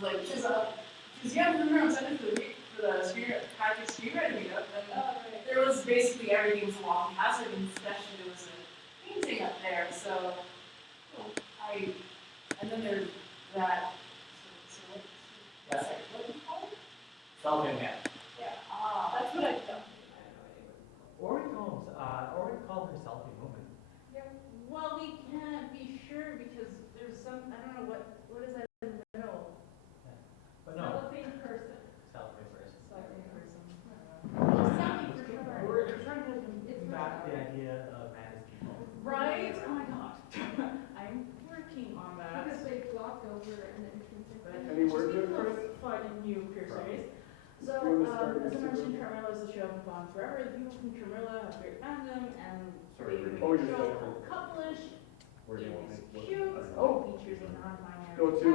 was like, because yeah, we were on Sunday for the package screenwriting meetup, and there was basically everything's a walking hazard, and especially there was a painting up there, so and then there's that, what do you call it? Self-enhanced. Yeah, that's what I thought. Ori called herself a woman. Yeah. Well, we can't be sure because there's some, I don't know what is that in the middle? Yeah. But no. Cellophane person. Cellophane person. Cellophane person. We're trying to combat the idea of man as people. Right? Oh my gosh. I'm working on that. Because they blocked over an entrance. Any word good, Chris? Fun and new peer series. So, as I mentioned, Carmilla is the show I've gone forever. The people from Carmilla have great fandom, and they make a show couple-ish. Where do you want me? Cute. Features a non-binary. Go to,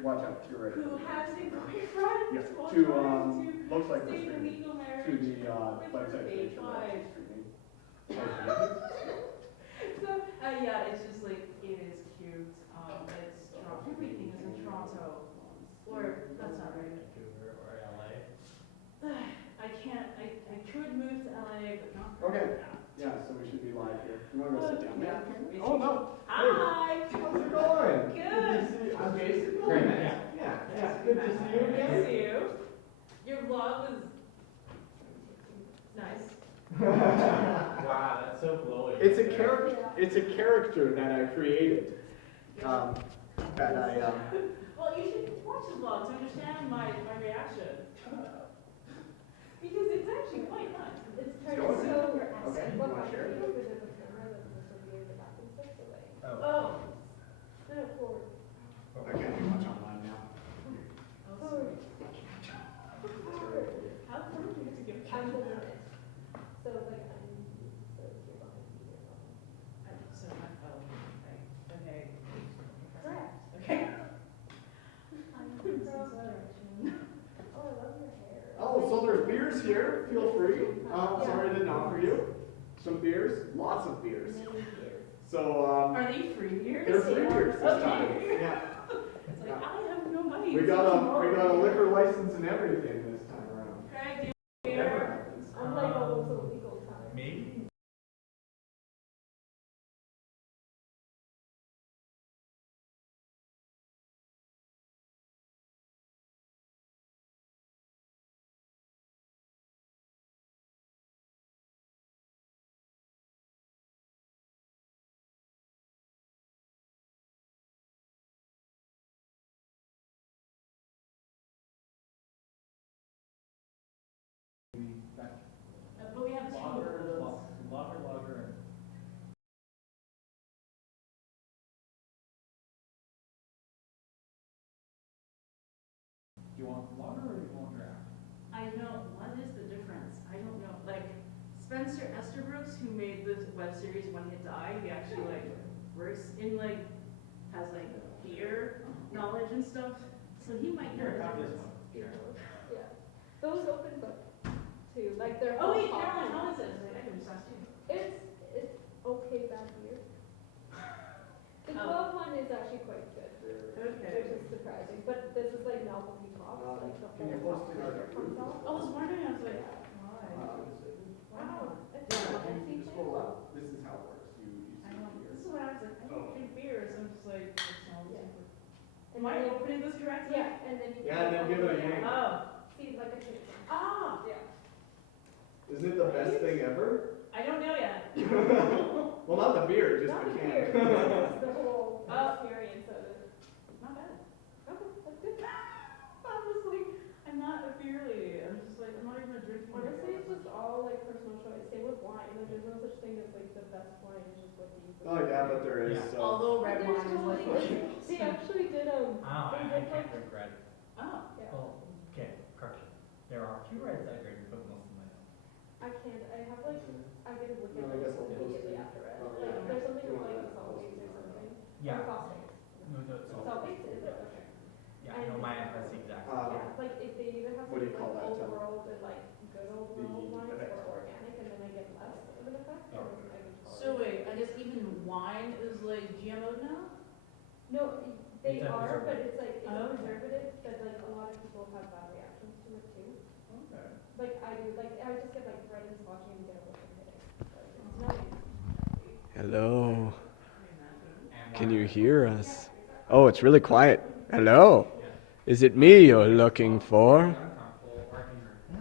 watch out, you're right. Who has a boyfriend? Yeah, while to, trying looks like stay in a this. legal To marriage the, with her website fake page. wife. So, yeah, it's just like, it is cute. It's Toronto. Everything is in Toronto. Or, that's not right. Vancouver or LA. I can't, I could move to LA, but not. Okay, yeah, so we should be live here. You wanna go sit down? Yeah. Oh, no. Hi. How's it going? Good. Good to see you. I'm Jason. Very nice. Yeah, good to see you Good again. to see you. Your vlog was nice. Wow, that's so glowing. It's a character that I created. That I, Well, you should watch the vlog to understand my reaction. Because it's actually quite nice. It's kind Go of ahead. so you're Okay, asking you what wanna share it? because there's a camera that will be in the back and stuff, so like, Oh. no, forward. I can't do much online now. Forward. How come you get to give I'm the limit. So like, I'm, so you're behind me, you're behind. So, okay. Correct. Okay. I'm in cross direction. Oh, I love your hair. Oh, so there's beers here, feel free. Sorry I didn't offer you. Some beers, lots of beers. Many years. So, Are they free beers? they're free beers this time. Okay. Yeah. It's like, I have no money. We got a liquor license and everything this time around. Craig, do you Never beer? happens. Unlike all those illegal times. Maybe. But we have two of those. Lager. Do you want lager or do you want draft? I know, what is the difference? I don't know. Like, Spencer Esterbrookes, who made this web series When You Die, he actually like works in like, has like beer knowledge and stuff. So he might know Here, the have this difference. one. Sure. Yeah. Those open book too, like they're. Oh wait, all Caroline, hot. how is it? I can just ask you. It's okay bad beer. The Oh. 12 one is actually quite good. Okay. Which is surprising, but this is like novelty pops, like the Can you whole post pop it on flavor comes off. I was wondering, I was like, why? Wow. It's Yeah, not you empty just scroll up. This is how it works. You I see know, here. this is what I was like, I don't drink beer, so I'm just like, it smells Yeah. super. And Am I then- opening this correctly? Yeah, and then you. Yeah, and then give it a yank. Oh. See, like a chicken. Ah! Yeah. Isn't it the best thing ever? I don't know yet. Well, not the beer, just Not the the can. beer, it's the whole Oh. experience of it. Not bad. Okay, that's good. I was like, I'm not a beer lady. I'm just like, I'm not even a drinking. Honestly, it's just all like personal choice. Same with wine. Like, there's no such thing as like the best wine. It's just what you. Oh yeah, but there is. Yeah. So. Although red There's wine is like, totally- They actually did Oh, they I did can't like drink red. oh. yeah. Well, okay, correction. There are a few reds I drink, but most of them I don't. I can't. I have like I get look No, I at guess those I'll post immediately it. after it. Oh, Like yeah. there's something You with want like that? salt waves or something. Yeah. Or caustics. No, it's Salt waves, is it? Okay. Yeah, no, mine has the exact. Yeah, like if they either have what do you like call that, old Tom? world and like good old world wines okay. or organic, and then I get less of an effect. Or I can tolerate. So wait, I guess even wine is like GMO now? No, They It's a are, but preservative. it's like, it's a Oh. preservative that like a lot of people have bad reactions to it too. Okay. Like I do, like I just get like red and splotchy and get a little headache. Like it's nice. Hello. Can you hear us? Oh, it's really quiet. Hello. Is it me you're looking for?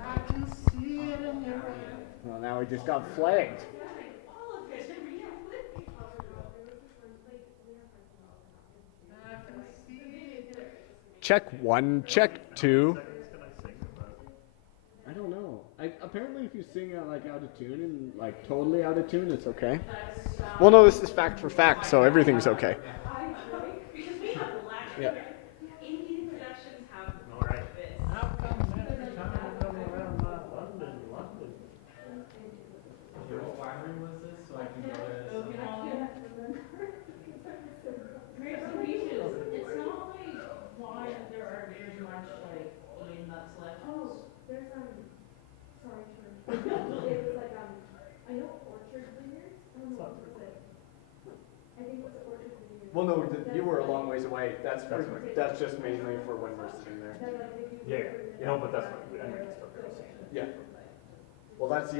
I can see it in your eyes. Well, now we just got flagged. All of it, really. I can see it. Check 1, check 2. I don't know. Apparently, if you sing like out of tune and like totally out of tune, it's okay. Well, no, this is fact for fact, so everything's okay. Because we have the latch. Yeah. Indie productions have this. How come every time we come around London? Okay, what winery was this? So I can go to some. Graves Beaches, it's not like why there are very much like in that selection. Oh, there's sorry, church. It was like I know Orchard Vineyards. I don't know what was it. I think it was Orchard Vineyards. Well, no, you were a long ways away. That's just mainly for when we're sitting there. That, like, they do Yeah. No, but that's what I mean. Yeah. Well, that's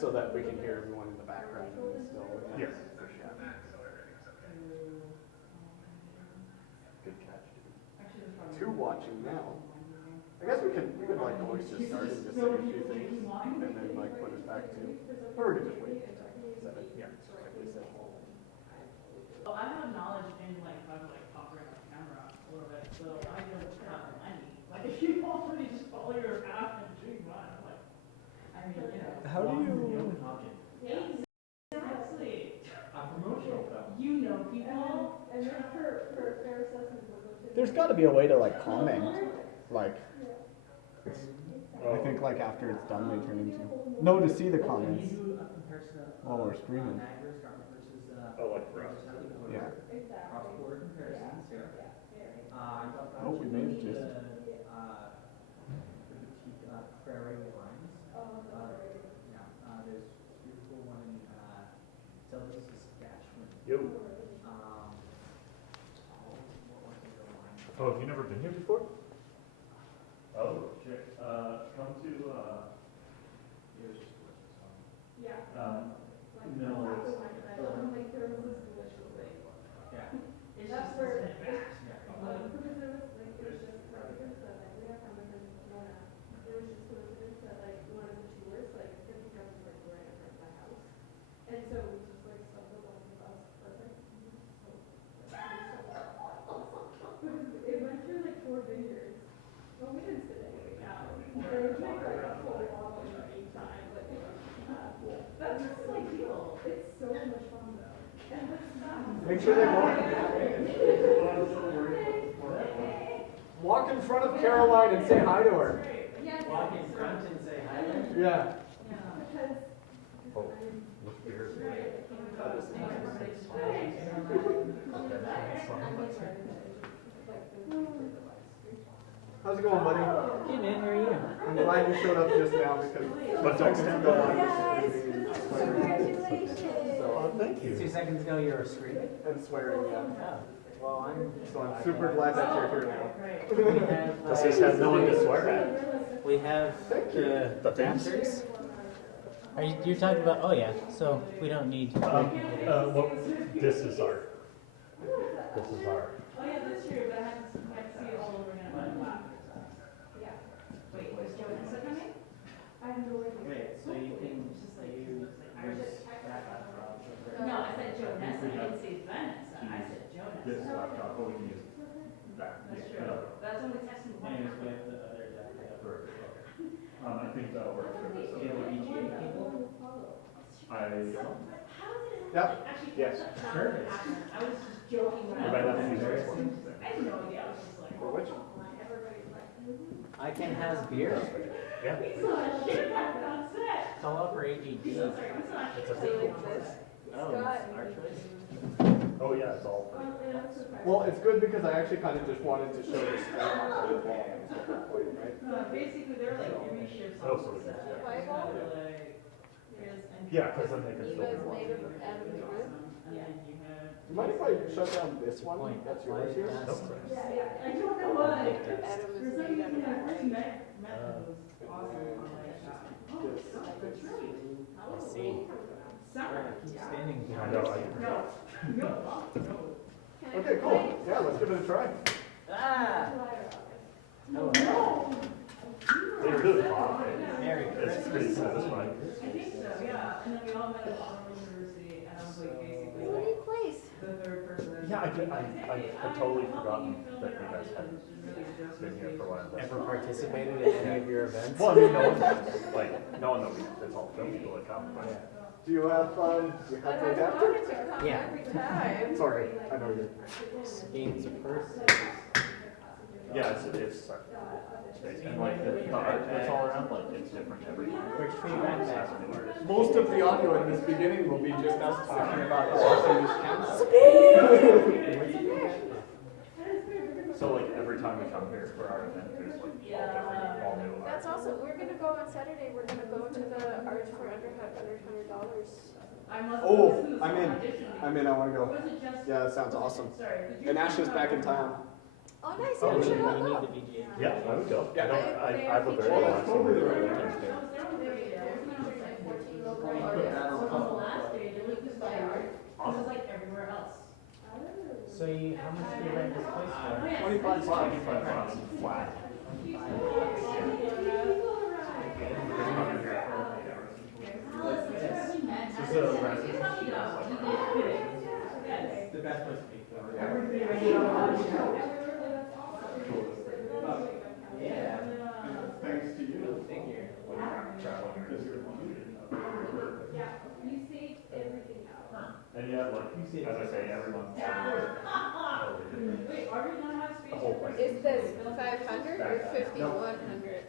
so that we can hear everyone in the background and still. Yes. Good catch, dude. 2 watching now. I guess we could like always just start and just say a few things and then like put us back to. Or we could just wait. 7. Yeah. Well, I have knowledge in like how to like operate a camera a little bit, so I don't have the money. Like if you already just follow your path and do one, I'm like, I mean, you know. How do you? Exactly. A promotional film. You know people. And then for fair assessment, we'll go to. There's got to be a way to like comment, like. I think like after it's done, they turn into. No, to see the comments. Can you do a comparison of While we're streaming. Niagara Escarpment versus Oh, like for us. Yeah. cross-border comparisons here? I thought that Oh, we was made it the just. boutique Prairie Wines. Yeah, there's a beautiful one in Southern Saskatchewan. Yo. What was the other wine? Oh, have you never been here before? Oh, shit. Come to, It was just delicious. Yeah. no, I'm like, there was this delicious thing. Yeah. It's That's just where, it's fast. because there was like, it was just coincidence that like, we have family friends in Kelowna. It was just coincidence that like, one of the tours, like, the pickup was like right in front of my house. And so we just like stumbled on the bus, perfect. It went through like 4 vineyards. Well, we didn't sit anything out. They would make like a whole bottle in the meantime, but that's just ideal. It's so much fun though. And that's Make sure they walk in front of Caroline and say hi to her. yeah, Walk in front and say hi. Yeah. because oh, which beer is it? How's it going, buddy? Hey man, how are you? I'm glad you showed up just now because But don't stand up. So, thank 2 seconds ago you were screaming. and swearing, yeah. Oh, well, So I'm super glad that you're here now. This has had no one to swear at. we have the dancers. Are you talking about? Oh yeah. So we don't need. Well, this is our. Oh yeah, that's true, but I had to see it all over again. yeah, Wait, is Joanessa coming? I have no idea. Wait, so you can use that No, I said Joanessa, I didn't say Vanessa, I said This Joanessa. laptop, oh, we can use that. That's Yeah, true, that's only texting one. Anyways, we have the other deck. Perfect, okay. I think that'll work for this. Do you have a VGA cable? I don't know. How did it? Yep. Actually, Yes. that sounded passionate. I was just joking when You I might was. have to use this one. I had no idea, I was just like. For which? Everybody's like, I can has beer. Yeah. We saw a shit back on set. Call up for AGD. So sorry, we saw a shit back on set. Oh, it's our choice. Oh, yeah, it's all. Well, it's good because I actually kind of just wanted to show the screen on the wall. Right? Basically, there were like 3 shifts Oh, on so set. it's- Fireball? Like, here's- and- Yeah, 'cause then they can You still guys be made watching. it out of the group? And then you had You mind if I shut down this one? Point. That's Why yours here? dust? I don't know why. Adam is For some made out reason, of when I first white. met him, it was awesome. I'm like, oh, that's really, I see. summer. I keep standing I behind know, this. No, no. Okay, cool. Yeah, let's give it a try. Ah! Hello. They really fought, right? Merry It's pretty Christmas. satisfying. I think so, yeah. And then we all met at Auburn University, and I was like basically What like a place. the third person. Yeah, I had totally forgotten that you guys had been here for a while. Ever participated in any of your events? Well, I mean, knowing that it's all film people that come, but. Do you have the adapter? Yeah. Every time. Sorry, I know you're. Games of first. Yeah, it's and like the art that's all around, like it's different every. Which feedback back? Most of the audio in this beginning will be just us talking about the Los campus. So like every time we come here for our event, there's like all new art. That's awesome. We're gonna go on Saturday. We're gonna go to the art for under $100. Oh, I'm in. I'm in. I want to go. Was it just? Yeah, that sounds awesome. Sorry. did you And Ash is talk back in about- town. Oh, nice. Oh, You really? should all You need go. the VGA. Yeah, I would go. Yeah. I have a very Oh, that's relaxing. totally the right I one. was there on the radio. It was on like 14-year-old Right. artists. So on the last day, they looked this by art, it was like everywhere else. So you, how much do you rent this place for? 25 bucks. 25 bucks flat. This is a resident. The best place to be. Yeah. Thanks to you. Thank you. You saved everything out. And yeah, like, as I say, everyone's totally different. Wait, are we gonna have space? The whole place. Is this 500 or 5100?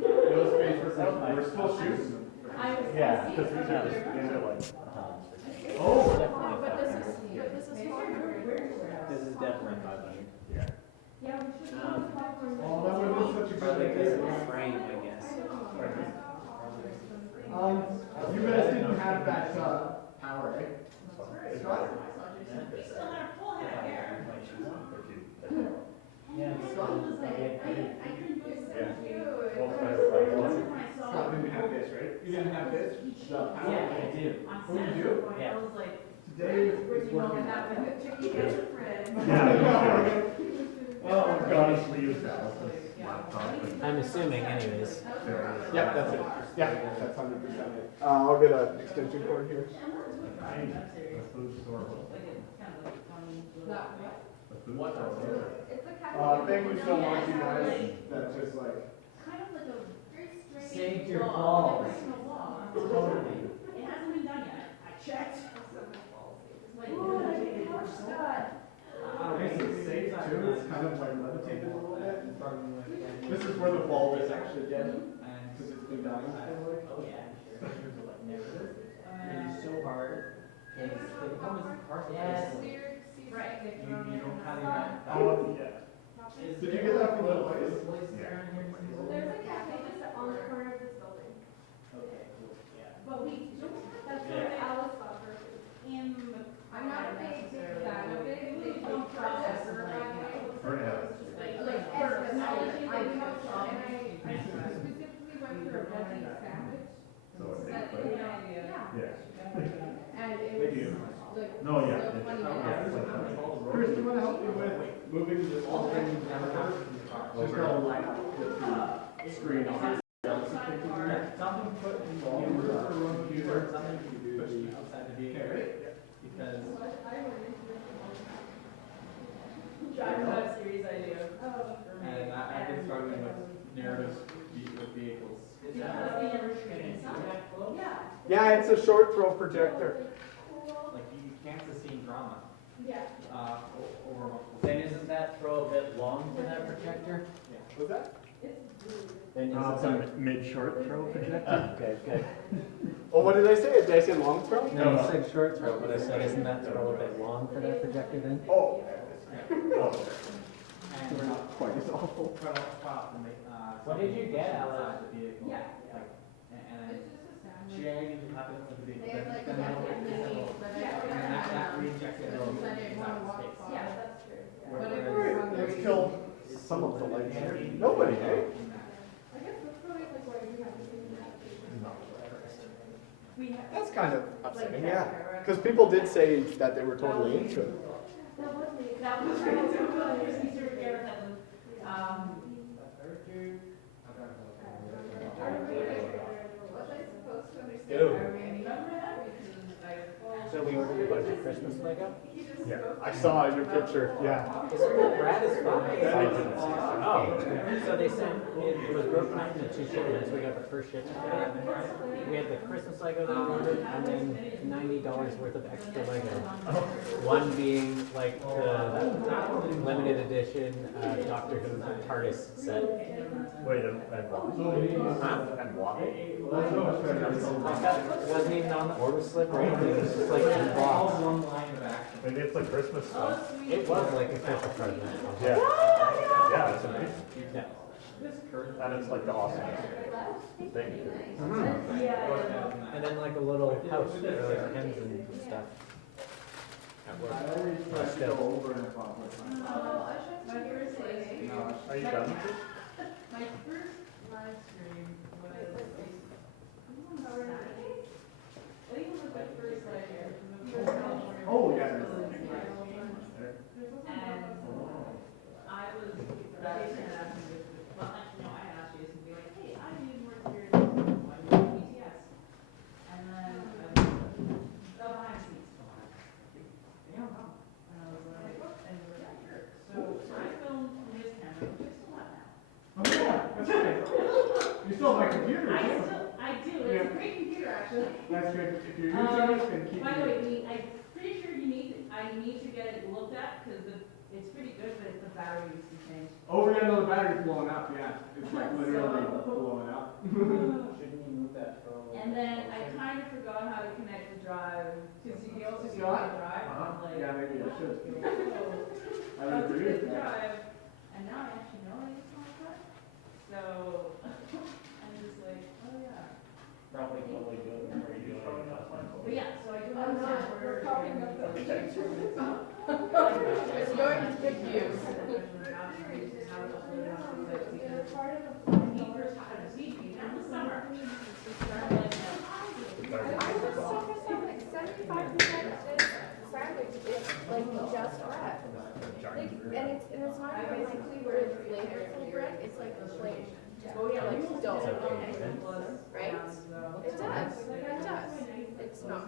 No space for something. We're still shooting. Yeah, because these are like. Oh, But definitely this is 400. This is definitely 500. Yeah. Yeah, we should Oh, that would have been such a Probably good because of idea. the frame, I guess. You guys didn't have that power, eh? Scott? We still have full head of hair. Yeah. Scott was like, I couldn't do it. Scott didn't have this, right? You didn't have this? The power? Yeah, I do. On Oh, you Saturday, do? I was like, Today is you know what working. happened? You get your friend. Yeah. Oh, gosh, we use that laptop. I'm assuming anyways. Yep, that's it. Yeah, that's 100% it. I'll get an extension cord here. Thank you so much, you guys. That's just like. Kind of like a very strange. Saved your law, balls. original law. Totally. It hasn't been done yet. I checked. Like, Ooh, I didn't touch that. This is safe too, it's kind of like levitated a little bit. This is where the bulb is actually dead, because it's been dying for like. Oh yeah. It is so hard. It's the problem is parts of Yes. this. Right. You don't have that. Yeah. Did you get that from the place? There's a cafe just on the corner of this building. Okay, cool, yeah. But we don't have That's that where Alice got hers. in the. I'm not a big fan of it. We They don't don't process process it it like, We're gonna have. Like, technology, I do not try. And I specifically went for a veggie sandwich. So it's That, but- you know, yeah. Yeah. And it They do. was like, No, yeah. so 20 minutes. Chris, do you want to help me with moving this whole thing down? Just gotta line up with the screen on. Something put in the computer, something to do outside the vehicle. Because Driver web series I do. and I've been struggling with narratives with vehicles. Is Yeah. Yeah, it's a short throw projector. like you can't sustain drama Yeah. over multiple. Then isn't that throw a bit long for that projector? What's that? Then It's a mid-short throw projector. Okay, good. Oh, what did I say? Did I say long throw? No, you said short throw, but I said isn't that throw a bit long for that projector then? Oh. Oh. And We're not quite as awful. what did you get outside the vehicle? Yeah. Like, and It's just a sandwich. sharing happens with the vehicle. They have like Then a they'll- mini, but I Yeah. don't And that have. reads some of the lights. Nobody, eh? I guess that's probably like why we have to do that. We have, That's kind of upsetting, yeah. Because people did say that they were totally into it. that was right. Easter Garrett had them. Was I supposed to understand? Go. Remember that? So we ordered a bunch of Christmas Lego? Yeah, I saw your picture, yeah. Brad is fine. I didn't see it. Oh, so they sent, it was broken up into 2 shipments, we got the first shipment. We had the Christmas Lego that we ordered, and then $90 worth of extra Lego. One being like the limited edition Doctor Who TARDIS set. Wait, and why? Huh? And why? It wasn't even on the order slip or anything, it was just like in the box. Maybe it's like Christmas stuff. It was like a Christmas present. Yeah. Yeah, it's amazing. Yeah. And it's like the awesomest thing. And then like a little house for like pens and stuff. At work. Still. Are you done? My first live stream was Saturday. I think it was my first live stream from the first California. Oh, yeah. And I was, Jason had asked me this, well, actually, no, I had asked Jason to be like, hey, I need more experience on BTS. And then I was the behind the scenes. They don't know. And I was like, and they were like, sure. So I filmed this camera, which I still have now. Oh, yeah, that's right. You still have my computer, I too. do, it's a great computer, actually. That's good. If you're using it, then keep By the it. way, I'm pretty sure I need to get it looked at, because it's pretty good, but the battery needs to change. Oh, yeah, no, the battery's blowing up, yeah. It's like literally blowing up. Shouldn't you move that phone? And then I kind of forgot how to connect the drive, because you also do Scott? the drive, and I'm like. Yeah, maybe I should. I How would to agree get with the that. drive, and now I actually know I use my drive. So, I'm just like, oh yeah. Probably totally good. But yeah, so I do Oh, no, understand where we're copying up the It's pictures. It's going to good use. Like just bread. Like, and it's not even like super flavorful bread, it's like like dough. Right? It does. It's not.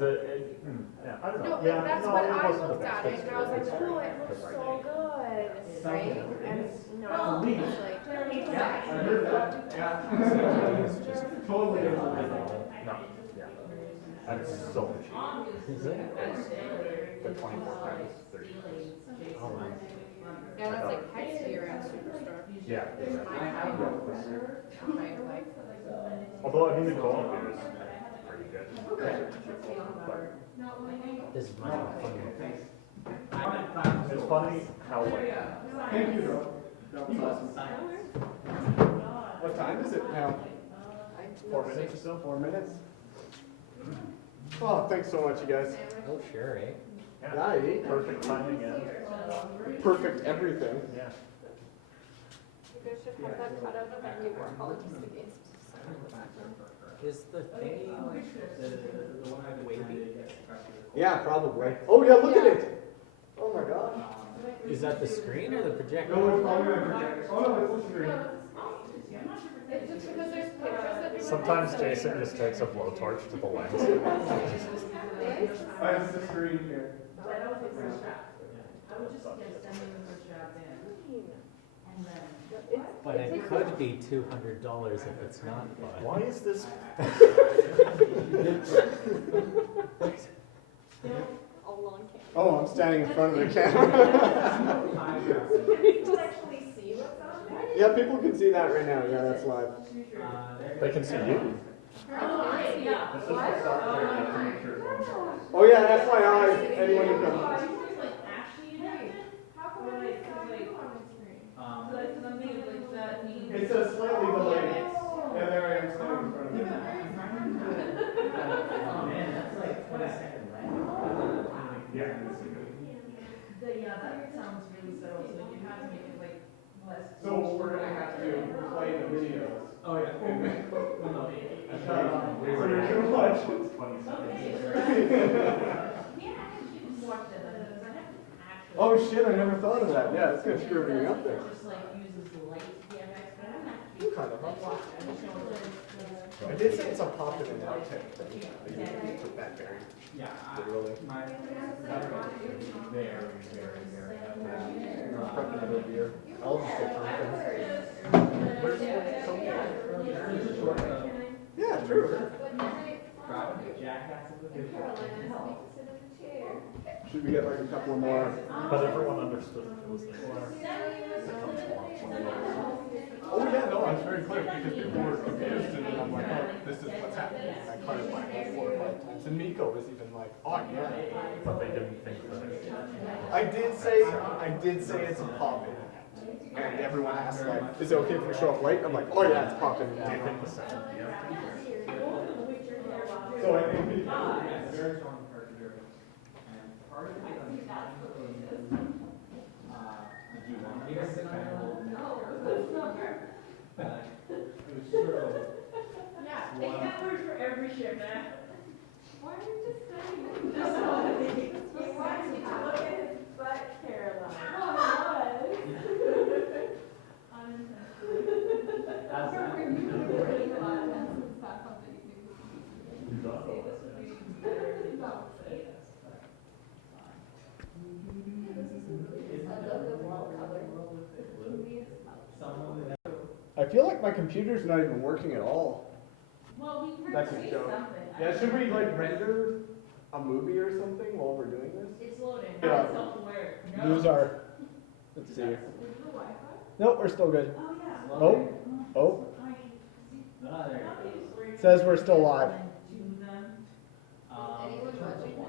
Yeah, I don't No, know. but Yeah, that's no, what it I wasn't the looked at best it and I was like, experience. oh, it looks so good, right? And no, Leaf. it's like, Yeah, I heard that. Yeah. Totally different. No, yeah. And it's so cheap. Is it? For 24 pounds, 30. Oh, wow. yeah, that's like hexier at Superstore. Yeah. Like, Although, I mean, the co-op beer is pretty good. But This is much more fun. it's funny how, like, Thank you, though. That was awesome. What time is it now? 4 minutes or so. 4 minutes? Oh, thanks so much, you guys. Oh, sure, eh? Yeah, you ate Perfect timing and, perfect everything. yeah. you guys should have that cut out of that new Warhol just against. Is the thingy like the one I wavy? Yeah, probably. Oh, yeah, look at it. Oh, my gosh. Is that the screen or the projector? No, it's probably my projector. Oh, no, it's the screen. It's just because there's pictures that do Sometimes Jason just takes a blowtorch to the lens. Oh, it's the screen here. But I don't think we're strapped. I would just suggest sending them for strapped in, and then. But it could be $200 if it's not fun. Why is this? a long camera. Oh, I'm standing in front of the camera. People actually see what's on there? Yeah, people can see that right now. Yeah, that's live. They can see you. Oh, right, yeah. Oh, yeah, FYI, anyone who comes. Like, actually, you have it? How come Or I like, saw cause like, you on the screen? so like something like that means. It's a slightly delayed. Yeah, there I am standing in front of you. Oh man, that's like 20 seconds, right? Yeah. The, Yeah, that sounds really subtle, so you have to make it like less. So we're gonna have to play the videos. Oh, yeah. And then, We were gonna watch 20 seconds. Watch that, because I have to actually. oh shit, I never thought of that. Yeah, it's gonna screw everything up there. Just like uses light DMX, but I don't actually Kind of. watch it, I just know it's. I did say it's a pop in and out type thing. You took that very literally. Prepping a good beer. I'll just get something. Yeah, true. Should we get like a couple more? But everyone understood it was there. Oh yeah, no, I was very clear because people were confused and then I'm like, oh, this is what's happening. And I clarified like 4 or 5 times. And Miko was even like, oh yeah. But they didn't think that it. I did say it's a pop in. And everyone asked like, is it okay if we show up late? I'm like, oh yeah, it's popping Do you now. think the second? Yeah. So I think we Very strong character. And part of it, do you want to hear it? It was sort of. Yeah, take that word for every ship, man. Why are you just saying that? Just so he wants you to look at his butt, Caroline. Oh, it How's that? I feel like my computer's not even working at all. Well, we heard That's a say joke. something. Yeah, should we like render a movie or something while we're doing this? It's loading, Yeah. it's self-aware. Use our, let's see. Nope, we're still good. Oh, yeah. Oh, oh, Ah, there. says we're still live. Anyone watching this?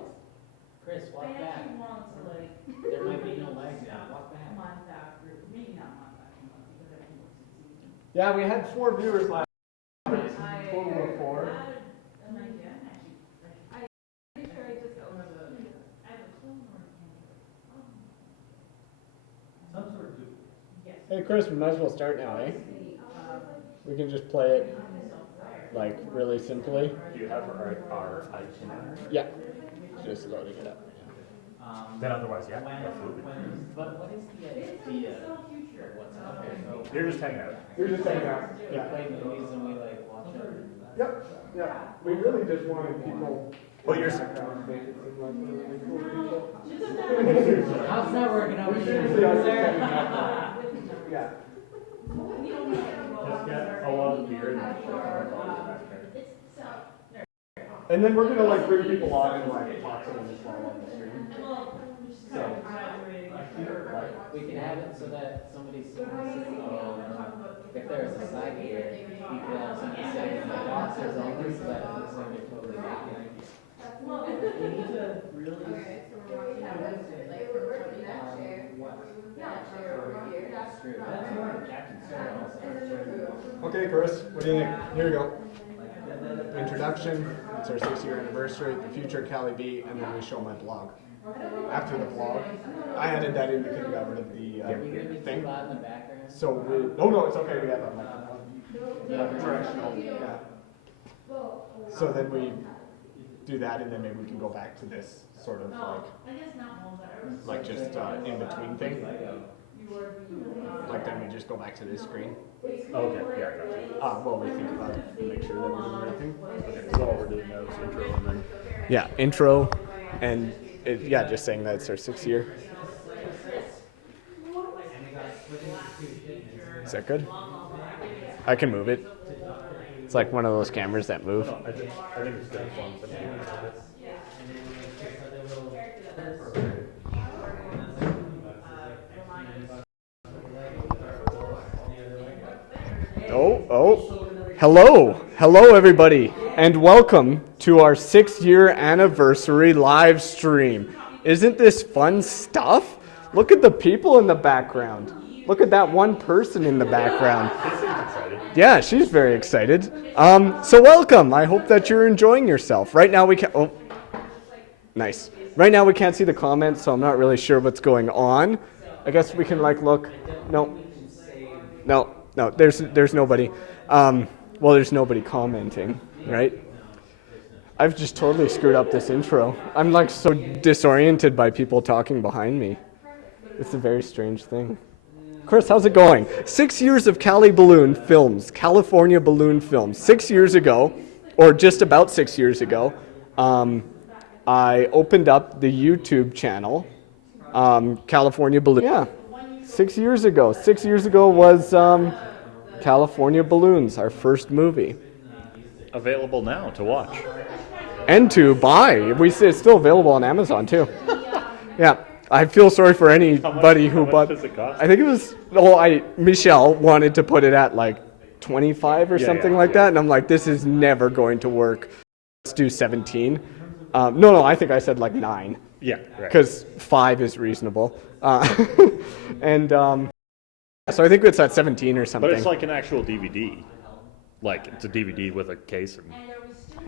Chris, I walk back. actually want to like. There might be no legs now. Walk A back. month after, maybe not a month after, because I think it's season. Yeah, we had 4 viewers last night. I Total of 4. had an idea, actually. Pretty sure I just opened I have a clone or a candidate. Some sort of. Yes. Hey Chris, we might as well start now, eh? We can just play it like really simply. Do you have our itinerary? Yeah, just loading it up. Then otherwise, yeah, absolutely. But what is the idea of what's out there? So You're just hanging out. You're just hanging out. we Yeah. play movies and we like watch it. Yep. Yeah. We really just wanted people. Well, you're. Background make it seem like we're really cool people. How's that working out? We seriously are just hanging out. Yeah. Just get a lot of beer and back there. And then we're gonna like bring people on and like talk to them as well on the stream. So. We can have it so that somebody says, if there's a side here, we could have somebody say, my boxers only, so that it looks like they're totally naked. We need to really. Like, we're working that chair. That chair over here. That's true. That's more of Captain Sarah also. Okay, Chris, what do you think? Here we go. Introduction. It's our 6-year anniversary. The future Cali-B, and then we show my blog. After the blog, I added that in because we got rid of the Are we gonna be thing. too loud in the background? So we. No, it's okay. We have a microphone. Directional. Yeah. So then we do that, and then maybe we can go back to this sort of I guess not all that. like just in between thing. You were the, Like then we just go back to this screen. Okay, yeah, I got you. Well, we think about it and make sure that we're doing everything. Okay, so all we're doing now is intro and then. Yeah, intro, and yeah, just saying that it's our 6th year. Is that good? I can move it. It's like one of those cameras that move. I think it's good fun. But Hello everybody, and welcome to our 6-year anniversary live stream. Isn't this fun stuff? Look at the people in the background. Look at that one person in the background. Yeah, she's very excited. So welcome. I hope that you're enjoying yourself. Right now we can. Oh, nice. Right now we can't see the comments, so I'm not really sure what's going on. I guess we can like look. No. There's nobody. Well, there's nobody commenting, right? I've just totally screwed up this intro. I'm like so disoriented by people talking behind me. It's a very strange thing. Chris, how's it going? 6 years of California Balloon Films. 6 years ago, or just about 6 years ago, I opened up the YouTube channel, California Balloon. Yeah, 6 years ago. 6 years ago was California Balloons, our first movie. Available now to watch. And to buy. It's still available on Amazon too. Yeah. I feel sorry for anybody who bought. How much does it cost? I think it was. Michelle wanted to put it at like 25 or something like that, and I'm like, this is never going to work. Let's do 17. No, I think I said like 9. Yeah, right. Because 5 is reasonable. And so I think it's at 17 or something. But it's like an actual DVD. Like it's a DVD with a case.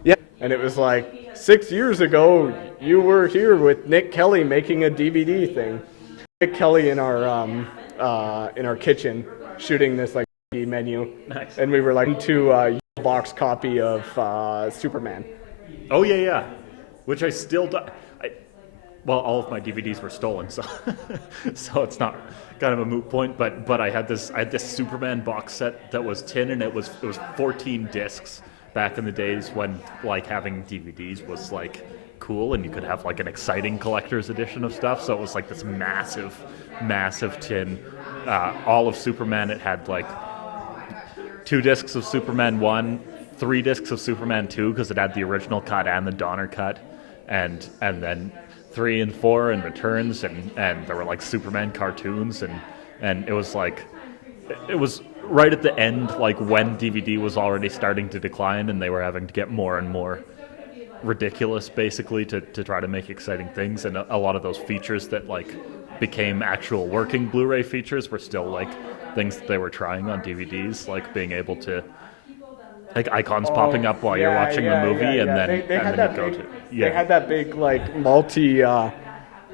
Yeah, and it was like 6 years ago, you were here with Nick Kelly making a DVD thing. Nick Kelly in our kitchen shooting this like DVD menu, Nice. And we were like into a box copy of Superman. Oh yeah. Which I still do. Well, all of my DVDs were stolen, so so it's not kind of a moot point. But I had this Superman box set that was tin, and it was 14 discs. Back in the days when like having DVDs was like cool and you could have like an exciting collector's edition of stuff. So it was like this massive tin, all of Superman. It had like 2 discs of Superman 1, 3 discs of Superman 2 because it had the original cut and the Donner cut, and then 3 and 4 and returns, and there were like Superman cartoons, and it was like it was right at the end, like when DVD was already starting to decline and they were having to get more and more ridiculous basically to try to make exciting things, and a lot of those features that like became actual working Blu-ray features were still like things that they were trying on DVDs, like being able to like icons popping up while you're watching the movie, and then you go to They had that big like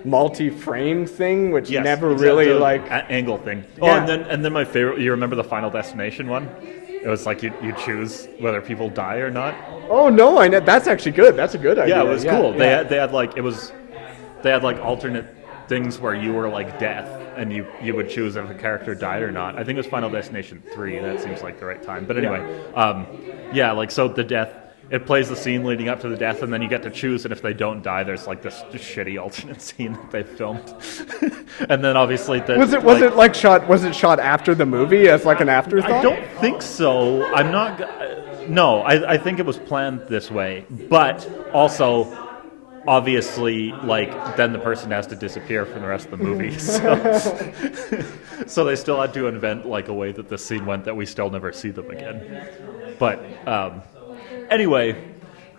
multi-frame thing, which Yes, never exactly. really The like angle thing. Yeah. Oh, and then my favorite. You remember the Final Destination one? It was like you choose whether people die or not. Oh no, I know that's actually good. That's a good idea. Yeah, it was cool. Yeah. They had like alternate things where you were like death, and you would choose if a character died or not. I think it was Final Destination 3. That seems like the right time. But anyway, like so the death. It plays the scene leading up to the death, and then you get to choose, and if they don't die, there's like this shitty alternate scene that they filmed. And then obviously Was it shot after the movie as like an afterthought? I don't think so. I'm not. No, I think it was planned this way, but also, obviously, like then the person has to disappear from the rest of the movie. So they still had to invent like a way that this scene went that we still never see them again. But anyway,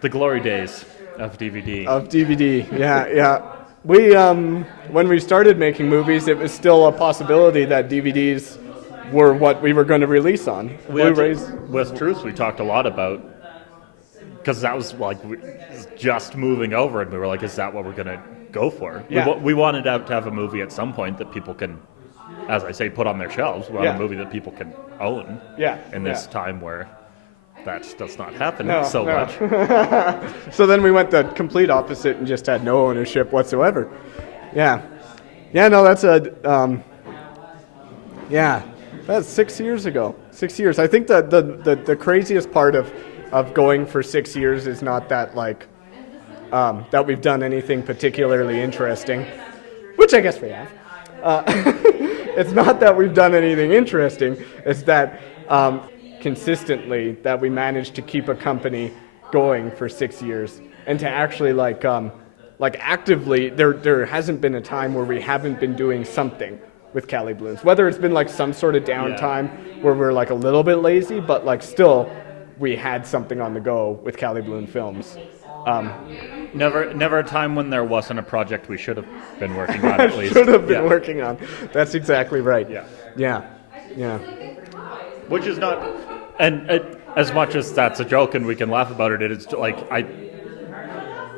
the glory days of DVD. Yeah. We when we started making movies, it was still a possibility that DVDs were what we were going to release on. Blu-rays. With Truth, we talked a lot about, because that was like just moving over, and we were like, is that what we're going to go for? Yeah. We wanted to have a movie at some point that people can, as I say, put on their shelves. We want Yeah. a movie that people can own in this time where that does not happen much. So then we went the complete opposite and just had no ownership whatsoever. Yeah. No, that's that's 6 years ago. 6 years. I think that the craziest part of going for 6 years is not that like that we've done anything particularly interesting, which I guess we have. It's not that we've done anything interesting. It's that consistently that we managed to keep a company going for 6 years, and to actually like actively there hasn't been a time where we haven't been doing something with Cali Balloons, whether it's been like some sort of downtime where we're like a little bit lazy, but like still we had something on the go with Cali Balloon Films. Never a time when there wasn't a project we should have been working on at least. Should have been working on. That's exactly right. Yeah. Which is not, and as much as that's a joke and we can laugh about it, it's like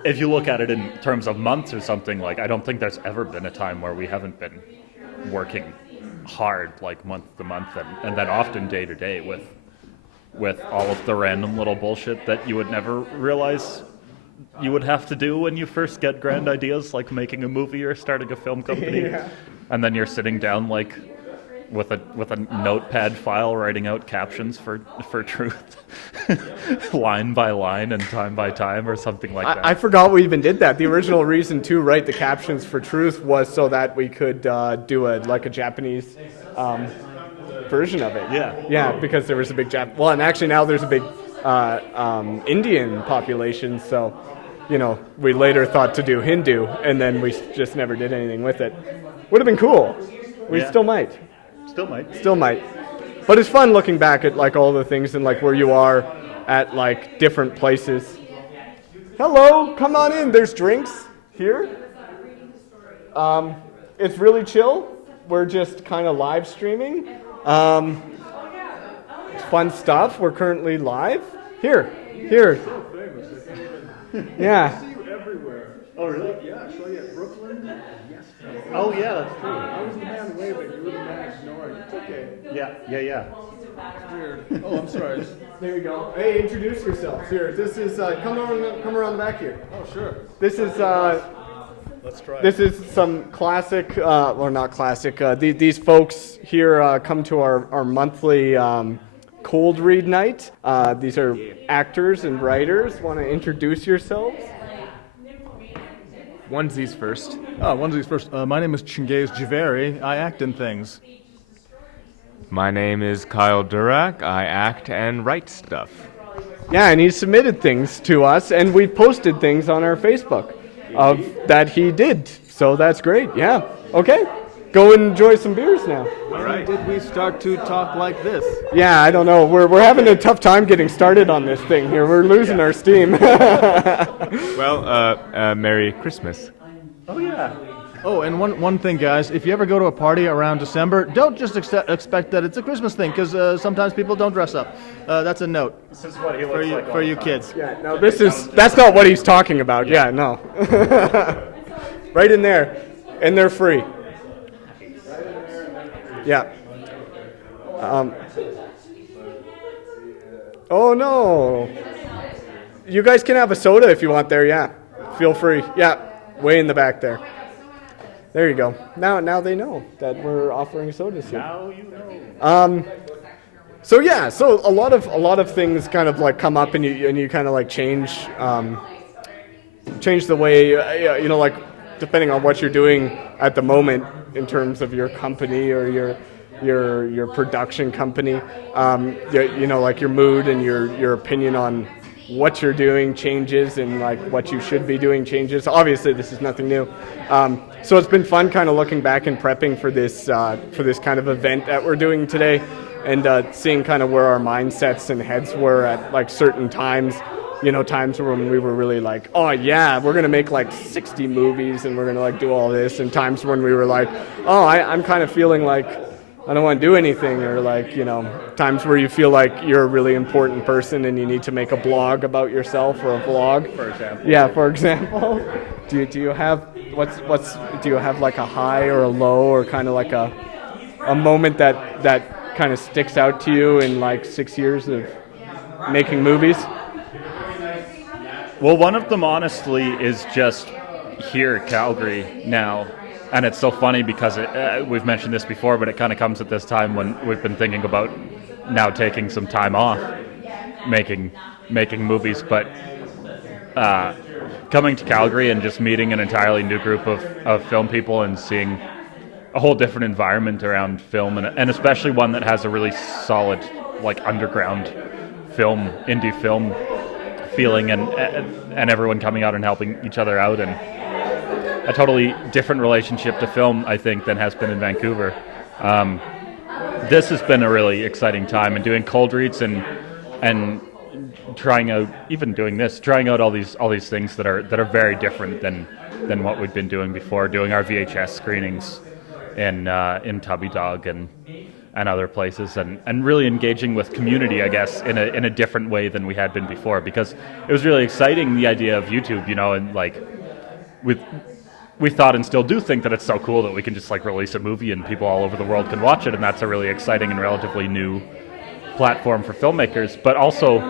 if you look at it in terms of months or something, like I don't think there's ever been a time where we haven't been working hard, like month to month, and then often day to day with all of the random little bullshit that you would never realize you would have to do when you first get grand ideas, like making a movie or starting a film company. Yeah. And then you're sitting down like with a notepad file writing out captions for truth, line by line and time by time or something like that. I forgot we even did that. The original reason to write the captions for Truth was so that we could do a Japanese version of it. Yeah. Yeah, because there was a big well, and actually now there's a big Indian population, so, you know, we later thought to do Hindu, and then we just never did anything with it. Would have been cool. We Yeah. still might. Still might. But it's fun looking back at like all the things and like where you are at like different places. Hello, come on in. There's drinks here. It's really chill. We're just kind of live streaming. It's fun stuff. We're currently live. Here. Yeah. Oh, really? Yeah, I saw you at Brooklyn. Yes. Oh, yeah, that's true. I was the man waving. You were the man ignoring. It's okay. Yeah. Weird. Oh, I'm sorry. There you go. Hey, introduce yourselves. Here, this is come around the back here. Oh, sure. This is Let's try. this is some classic, or not classic. These folks here come to our monthly cold read night. These are actors and writers. Want to introduce yourselves? Onesies first. My name is Chingiz Javeri. I act in things. My name is Kyle Durak. I act and write stuff. Yeah, and he submitted things to us, and we posted things on our Facebook of that he did. So that's great. Yeah. Okay. Go and enjoy some beers now. When did we start to talk like this? Yeah, I don't know. We're having a tough time getting started on this thing here. We're losing our steam. Well, Merry Christmas. Oh, yeah. Oh, and one thing, guys. If you ever go to a party around December, don't just expect that it's a Christmas thing, because sometimes people don't dress up. That's a note This is what he looks like all for you the time. kids. Yeah, no, that's not what he's talking about. Yeah, no. Right in there. And they're free. Yeah. Oh no. You guys can have a soda if you want there, yeah. Feel free. Yeah. Way in the back there. There you go. Now they know that we're offering sodas here. Now you know. So yeah, so a lot of things kind of like come up and you kind of like change the way you know, like depending on what you're doing at the moment in terms of your company or your production company, you know, like your mood and your opinion on what you're doing changes and like what you should be doing changes. Obviously, this is nothing new. So it's been fun kind of looking back and prepping for this kind of event that we're doing today, and seeing kind of where our mindsets and heads were at like certain times. You know, times when we were really like, oh yeah, we're gonna make like 60 movies and we're gonna like do all this, and times when we were like, oh, I'm kind of feeling like I don't want to do anything, or like, you know, times where you feel like you're a really important person and you need to make a blog about yourself or a vlog. For example. Yeah, for example. Do you have do you have like a high or a low or kind of like a moment that kind of sticks out to you in like 6 years of making movies? Well, one of them, honestly, is just here at Calgary now. And it's so funny because we've mentioned this before, but it kind of comes at this time when we've been thinking about now taking some time off making movies. But coming to Calgary and just meeting an entirely new group of film people and seeing a whole different environment around film, and especially one that has a really solid, like, underground film, indie film feeling, and everyone coming out and helping each other out, and a totally different relationship to film, I think, than has been in Vancouver. This has been a really exciting time, and doing cold reads and trying out, even doing this, trying out all these things that are very different than what we've been doing before. Doing our VHS screenings in Tubby Dog, and other places, and really engaging with community, I guess, in a different way than we had been before, because it was really exciting, the idea of YouTube, you know, and like we thought and still do think that it's so cool that we can just like release a movie and people all over the world can watch it, and that's a really exciting and relatively new platform for filmmakers. But also,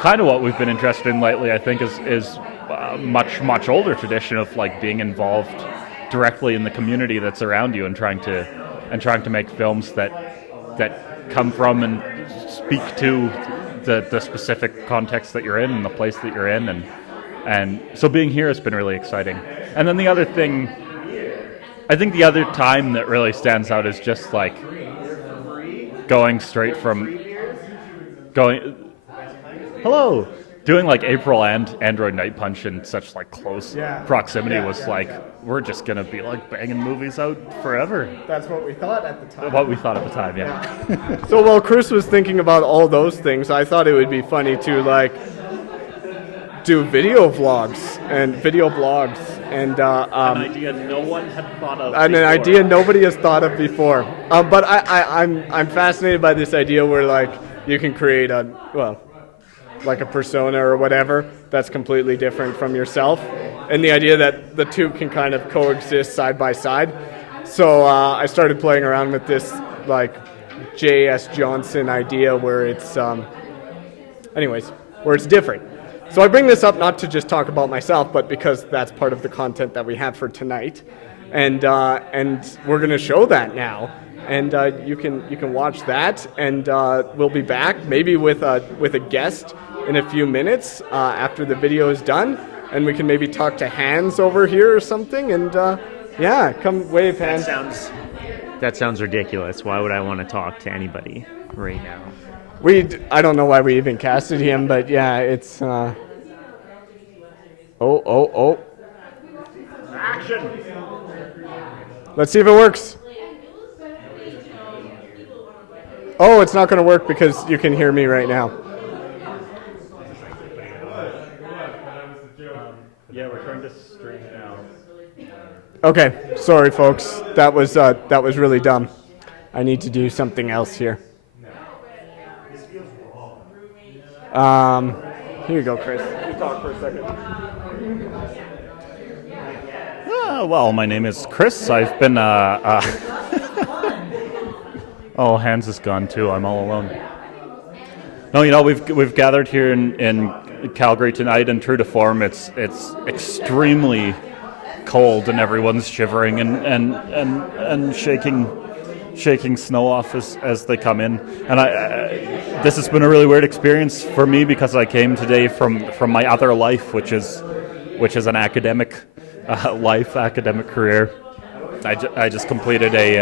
kind of what we've been interested in lately, I think, is a much older tradition of like being involved directly in the community that's around you and trying to make films that come from and speak to the specific context that you're in and the place that you're in, and so being here has been really exciting. And then the other thing, I think the other time that really stands out is just like going straight from doing like April and Android Night Punch in such like close proximity was like, we're just gonna be like banging movies out forever. That's what we thought at the time. What we thought at the time, yeah. So while Chris was thinking about all those things, I thought it would be funny to like do video blogs and An idea no one had thought of and before. an idea nobody has thought of before. But I'm fascinated by this idea where like you can create like a persona or whatever that's completely different from yourself, and the idea that the two can kind of coexist side by side. So I started playing around with this like J.S. Johnson idea where it's where it's different. So I bring this up not to just talk about myself, but because that's part of the content that we have for tonight, and we're going to show that now, and you can watch that, and we'll be back maybe with a guest in a few minutes after the video is done, and we can maybe talk to Hans over here or something, and come wave, Hans. That sounds ridiculous. Why would I want to talk to anybody right now? I don't know why we even casted him, but yeah, it's Action! Let's see if it works. Oh, it's not going to work because you can hear me right now. Yeah, we're trying to stream now. Okay, sorry folks. That was really dumb. I need to do something else here. Here you go, Chris. You talk for a second. Well, my name is Chris. I've been oh, Hans is gone too. I'm all alone. No, you know, we've gathered here in Calgary tonight, and true to form, it's extremely cold, and everyone's shivering and shaking snow off as they come in. And this has been a really weird experience for me because I came today from my other life, which is an academic academic career. I just completed a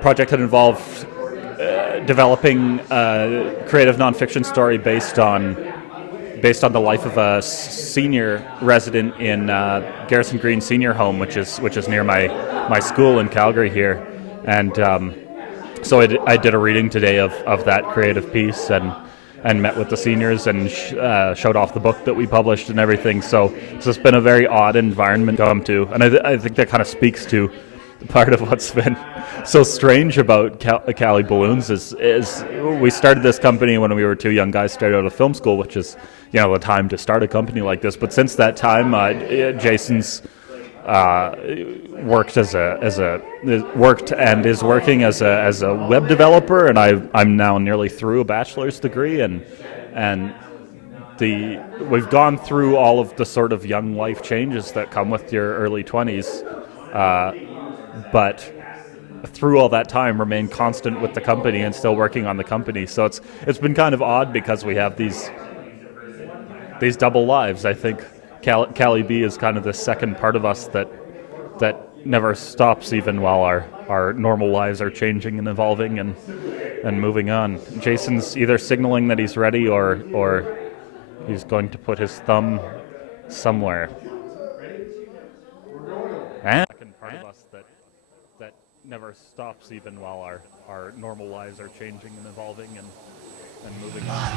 project that involved developing a creative nonfiction story based on the life of a senior resident in Garrison Green Senior Home, which is near my school in Calgary here, and so I did a reading today of that creative piece and met with the seniors and showed off the book that we published and everything. So it's been a very odd environment to come to, and I think that kind of speaks to part of what's been so strange about Cali Balloons is we started this company when we were two young guys straight out of film school, which is, you know, the time to start a company like this. But since that time, Jason's worked worked and is working as a web developer, and I'm now nearly through a bachelor's degree, and we've gone through all of the sort of young life changes that come with your early 20s, but through all that time remain constant with the company and still working on the company. So it's been kind of odd because we have these double lives. I think Cali-B is kind of the second part of us that never stops even while our normal lives are changing and evolving and moving on. Jason's either signaling that he's ready or he's going to put his thumb somewhere. And second part of us that never stops even while our normal lives are changing and evolving and moving on.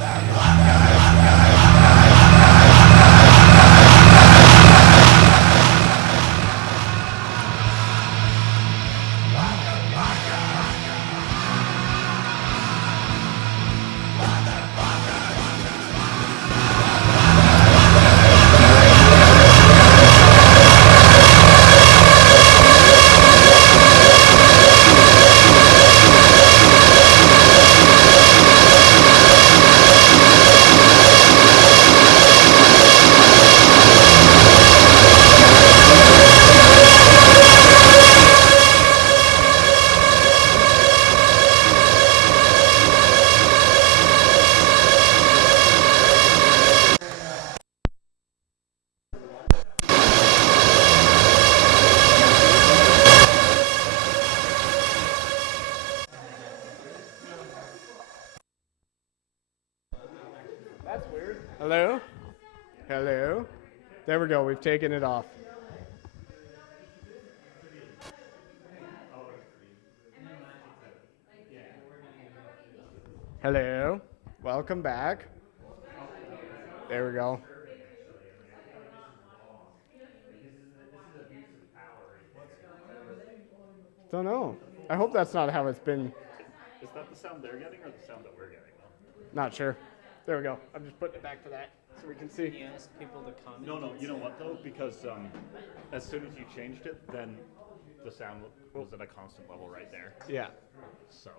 Hello? Hello? There we go. We've taken it off. Hello? Welcome back. There we go. Don't know. I hope that's not how it's been. Is that the sound they're getting or the sound that we're getting? Not sure. There we go. I'm just putting it back to that so we can see. Can you ask people to comment? No, you know what though? Because as soon as you changed it, then the sound was at a constant level right there. Yeah. So.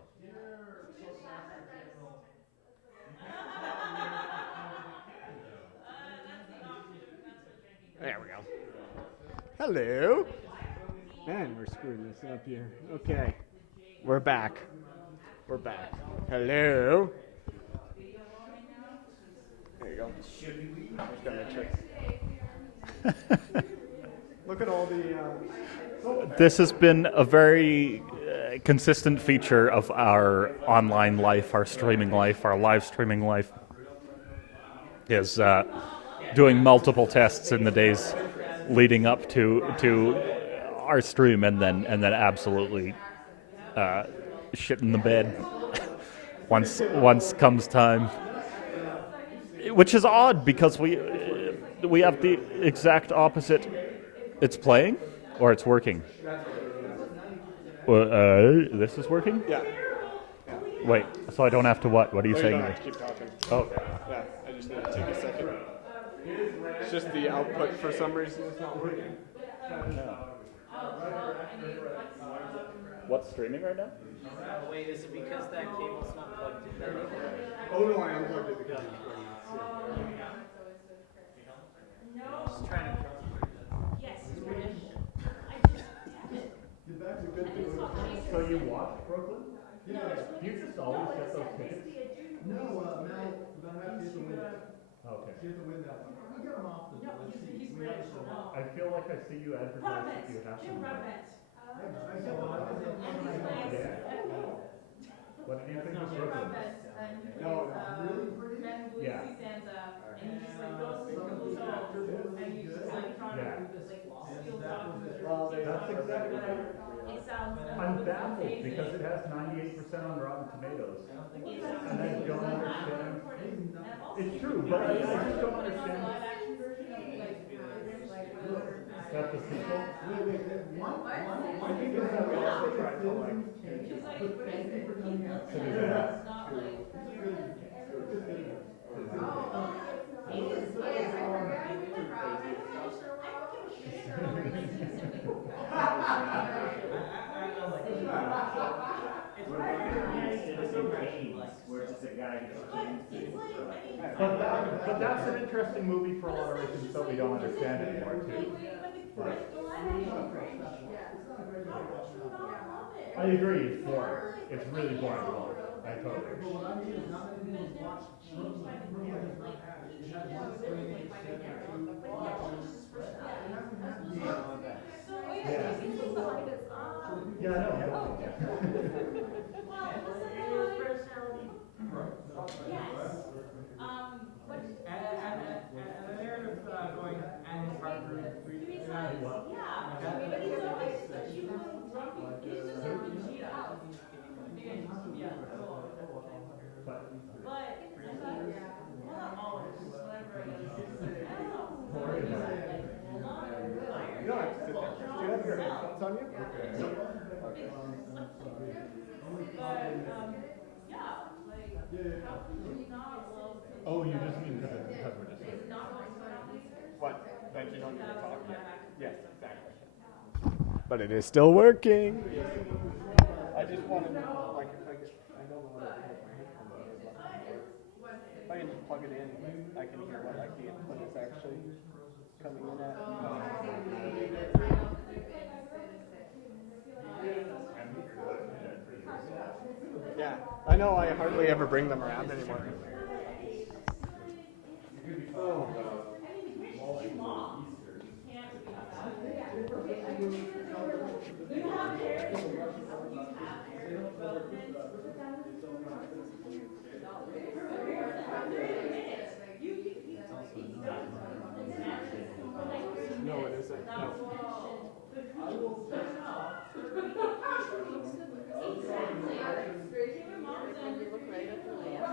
There we go. Hello. Man, we're screwing this up here. Okay. We're back. We're back. Hello. There you go. Just gotta make sure. Look at all the. This has been a very consistent feature of our online life, our streaming life, our live streaming life, is doing multiple tests in the days leading up to our stream, and then absolutely shit in the bed once comes time. Which is odd because we have the exact opposite. It's playing or it's working. This is working? Yeah. Wait, so I don't have to what? What are you No, saying? don't have to keep talking. Oh. Yeah, I just need to take a second. It's just the output for some reason is not working. What's streaming right now? Wait, is it because that cable's not plugged in anymore? Oh no, I unplugged it because it's going Just trying to. So you watched Brooklyn? Yeah. Do you just always get those tickets? No, Mel, but I have to get the win. Okay. She has to win that one. We get them often. No, he's British, so no. I feel like I see you advertise that you have Jim some. Broadbent. I get them. I get them. Yeah. What did you think of Brooklyn? No, Really pretty? Yeah. Santa, and he just like goes to people's homes, and he's just like trying to like steal documents. Well, That's exactly right. It sounds. I'm baffled because it has 98% on Rotten Tomatoes. And I don't understand. It's true, but I just don't understand. That's the sequel? One. I think it's that we also tried to like. But that's an interesting movie for a lot of reasons that we don't understand anymore too. I agree, it's boring. It's really boring. I totally agree. Yeah, I know. You don't have to sit there. Do you have your headphones on you? Oh, you just mean because we're just. What? That you don't need to talk? Yes, exactly. But it is still working. I just want to know, like, if I don't know what my headphones is. If I can just plug it in, I can hear what like the input is actually coming in at. Yeah, I know. I hardly ever bring them around anymore. Oh. No, it isn't. No. When you look right at the lamp.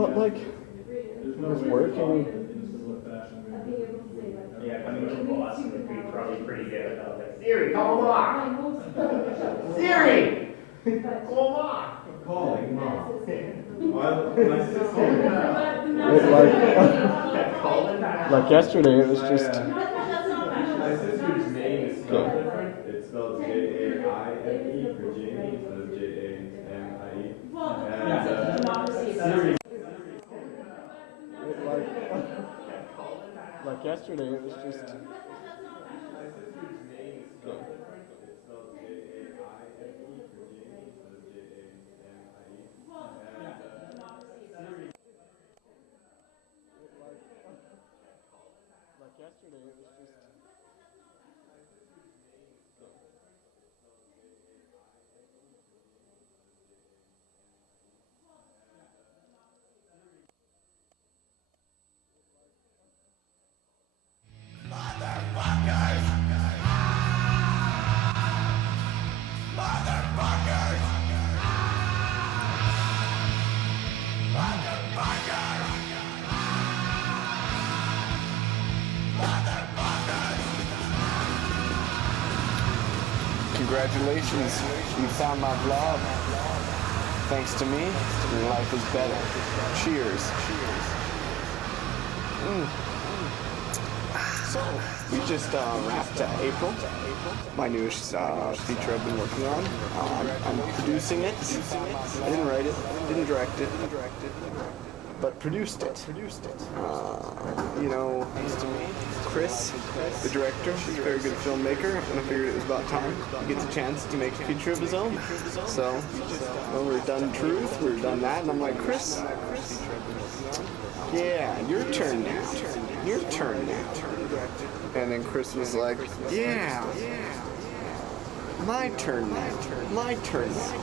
But like, it was working. Yeah, coming from Boston would be probably pretty good. Like, Siri, call Mom! Siri! Call Mom! Calling Mom. Like yesterday, it was just. My sister's name is spelled different. It's spelled J-A-I-N-E for Jamie instead of J-A-M-I-E. And Siri. Like yesterday, it was just. My sister's name is spelled different. It's spelled J-A-I-N-E for Jamie instead of J-A-M-I-E. And Siri. Like yesterday, it was just. Congratulations, you found my vlog. Thanks to me, your life is better. Cheers. So, we just wrapped April, my newest feature I've been working on. I'm producing it. I didn't write it, didn't direct it, but produced it. You know, Chris, the director, is a very good filmmaker, and I figured it was about time he gets a chance to make a feature of his own. So, when we're done Truth, we're done that, and I'm like, Chris, yeah, your turn now. Your turn now. And then Chris was like, yeah, my turn now. My turn now.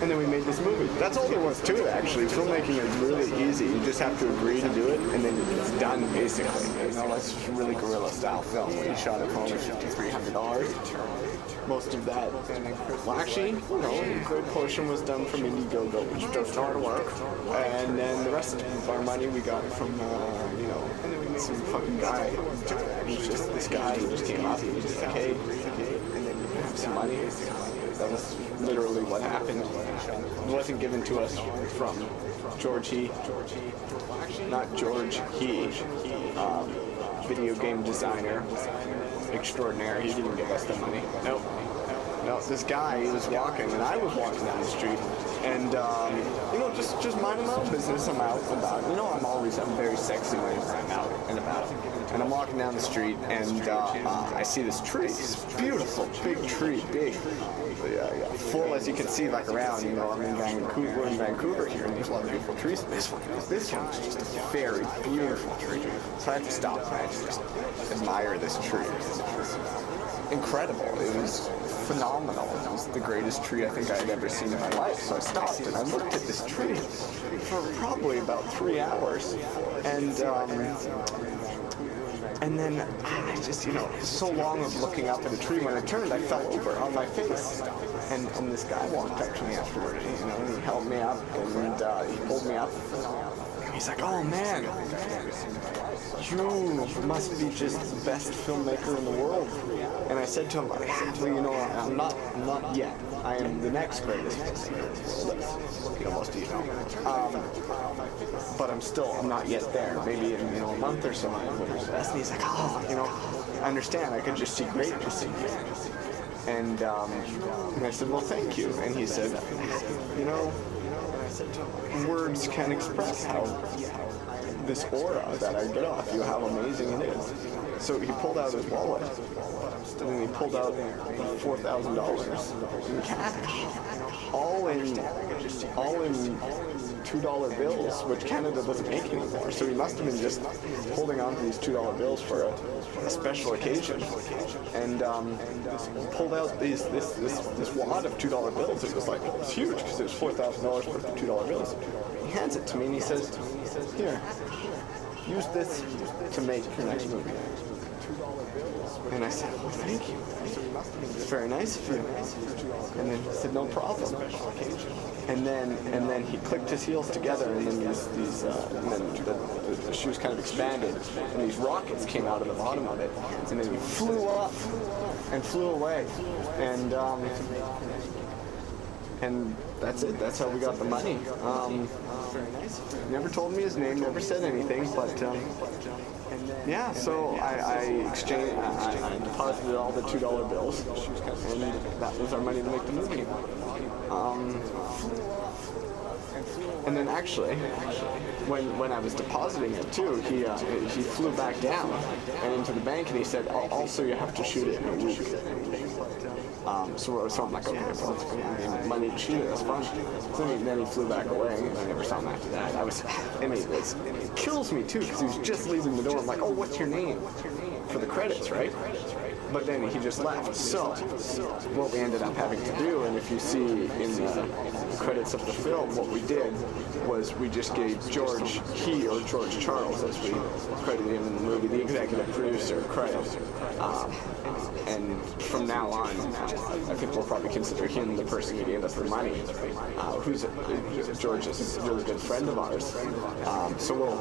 And then we made this movie. That's all there was to it, actually. Filmmaking is really easy. You just have to agree to do it, and then it's done, basically. You know, that's just a really guerrilla-style film. We shot at home at $5,300. Most of that, well, actually, no, a good portion was done from Indiegogo, which does hard work. And then the rest of our money we got from, you know, some fucking guy. He was just this guy who just came up and he was just like, hey, and then you have some money. That was literally what happened. It wasn't given to us from George He, not George He, video game designer extraordinaire. He didn't give us the money. Nope. No, this guy, he was walking, and I was walking down the street, and, you know, just minding my own business. I'm out and about. You know, I'm very sexy when I'm out and about. And I'm walking down the street, and I see this tree. This beautiful, big tree, big. Full, as you can see, like around, you know, I'm in Vancouver, we're in Vancouver here, and there's a lot of beautiful trees. This one is just a very beautiful tree. So I have to stop and I just admire this tree. Incredible. It was phenomenal. It was the greatest tree I think I had ever seen in my life. So I stopped and I looked at this tree for probably about 3 hours. And then I just, you know, so long of looking up at a tree, when I turned, I fell over on my face. And this guy walked up to me afterward, you know, and he held me up, and he pulled me up. And he's like, oh man, you must be just the best filmmaker in the world. And I said to him, well, you know, I'm not yet. I am the next greatest filmmaker. You know, most of you know. But I'm not yet there. Maybe in, you know, a month or so I will be the best. And he's like, oh, you know, I understand. I could just see greatness in you. And I said, well, thank you. And he said, you know, words can't express how this aura that I get off you, how amazing it is. So he pulled out his wallet, and then he pulled out $4,000 in cash, all in $2 bills, which Canada doesn't make anymore. So he must have been just holding on to these $2 bills for a special occasion, and pulled out this wad of $2 bills. It was huge because it was $4,000 worth of $2 bills. He hands it to me and he says, "Here, use this to make your next movie." And I said, well, thank you. It's very nice of you. And then he said, no problem. And then he clicked his heels together, and then and then the shoes kind of expanded, and these rockets came out of the bottom of it, and then he flew up and flew away, and that's it. That's how we got the money. Never told me his name, never said anything, but yeah. So I deposited all the $2 bills, and that was our money to make the movie. And then actually, when I was depositing it too, he flew back down and into the bank, and he said, also you have to shoot it in a week. So I'm like, okay, well, it's gonna be money to shoot it, that's fine. So then he flew back away, and I never saw him after that. It kills me too, because he was just leaving the door. I'm like, oh, what's your name? For the credits, right? But then he just left. So what we ended up having to do, and if you see in the credits of the film, what we did was we just gave George Charles, as we credited him in the movie, the executive producer credit. And from now on, I think we'll probably consider him the person who gave us the money, George is a really good friend of ours. So we'll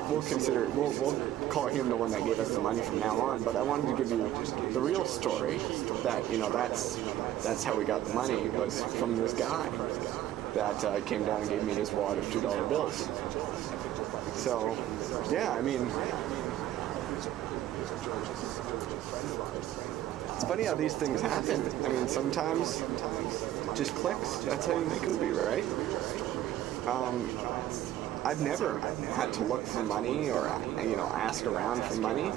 call him the one that gave us the money from now on. But I wanted to give you the real story that, that's how we got the money, was from this guy that came down and gave me his wad of $2 bills. So, yeah, I mean, it's funny how these things happen. I mean, sometimes it just clicks. That's how you make a movie, right? I've never had to look for money or, ask around for money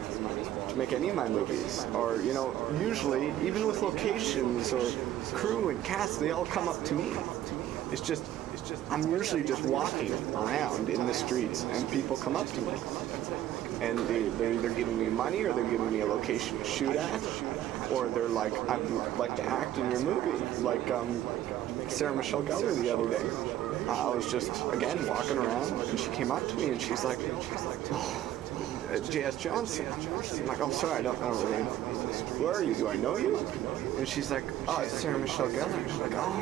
to make any of my movies. Or, usually, even with locations or crew and cast, they all come up to me. I'm usually just walking around in the streets, and people come up to me. And they're either giving me money, or they're giving me a location to shoot at, or they're like, I'd like to act in your movie, like Sarah Michelle Gellar the other day. I was just, again, walking around, and she came up to me, and she's like, oh, J.S. Johnson. I'm like, oh, sorry, I don't know her name. Who are you? Do I know you? And she's like, oh, it's Sarah Michelle Gellar. She's like, oh,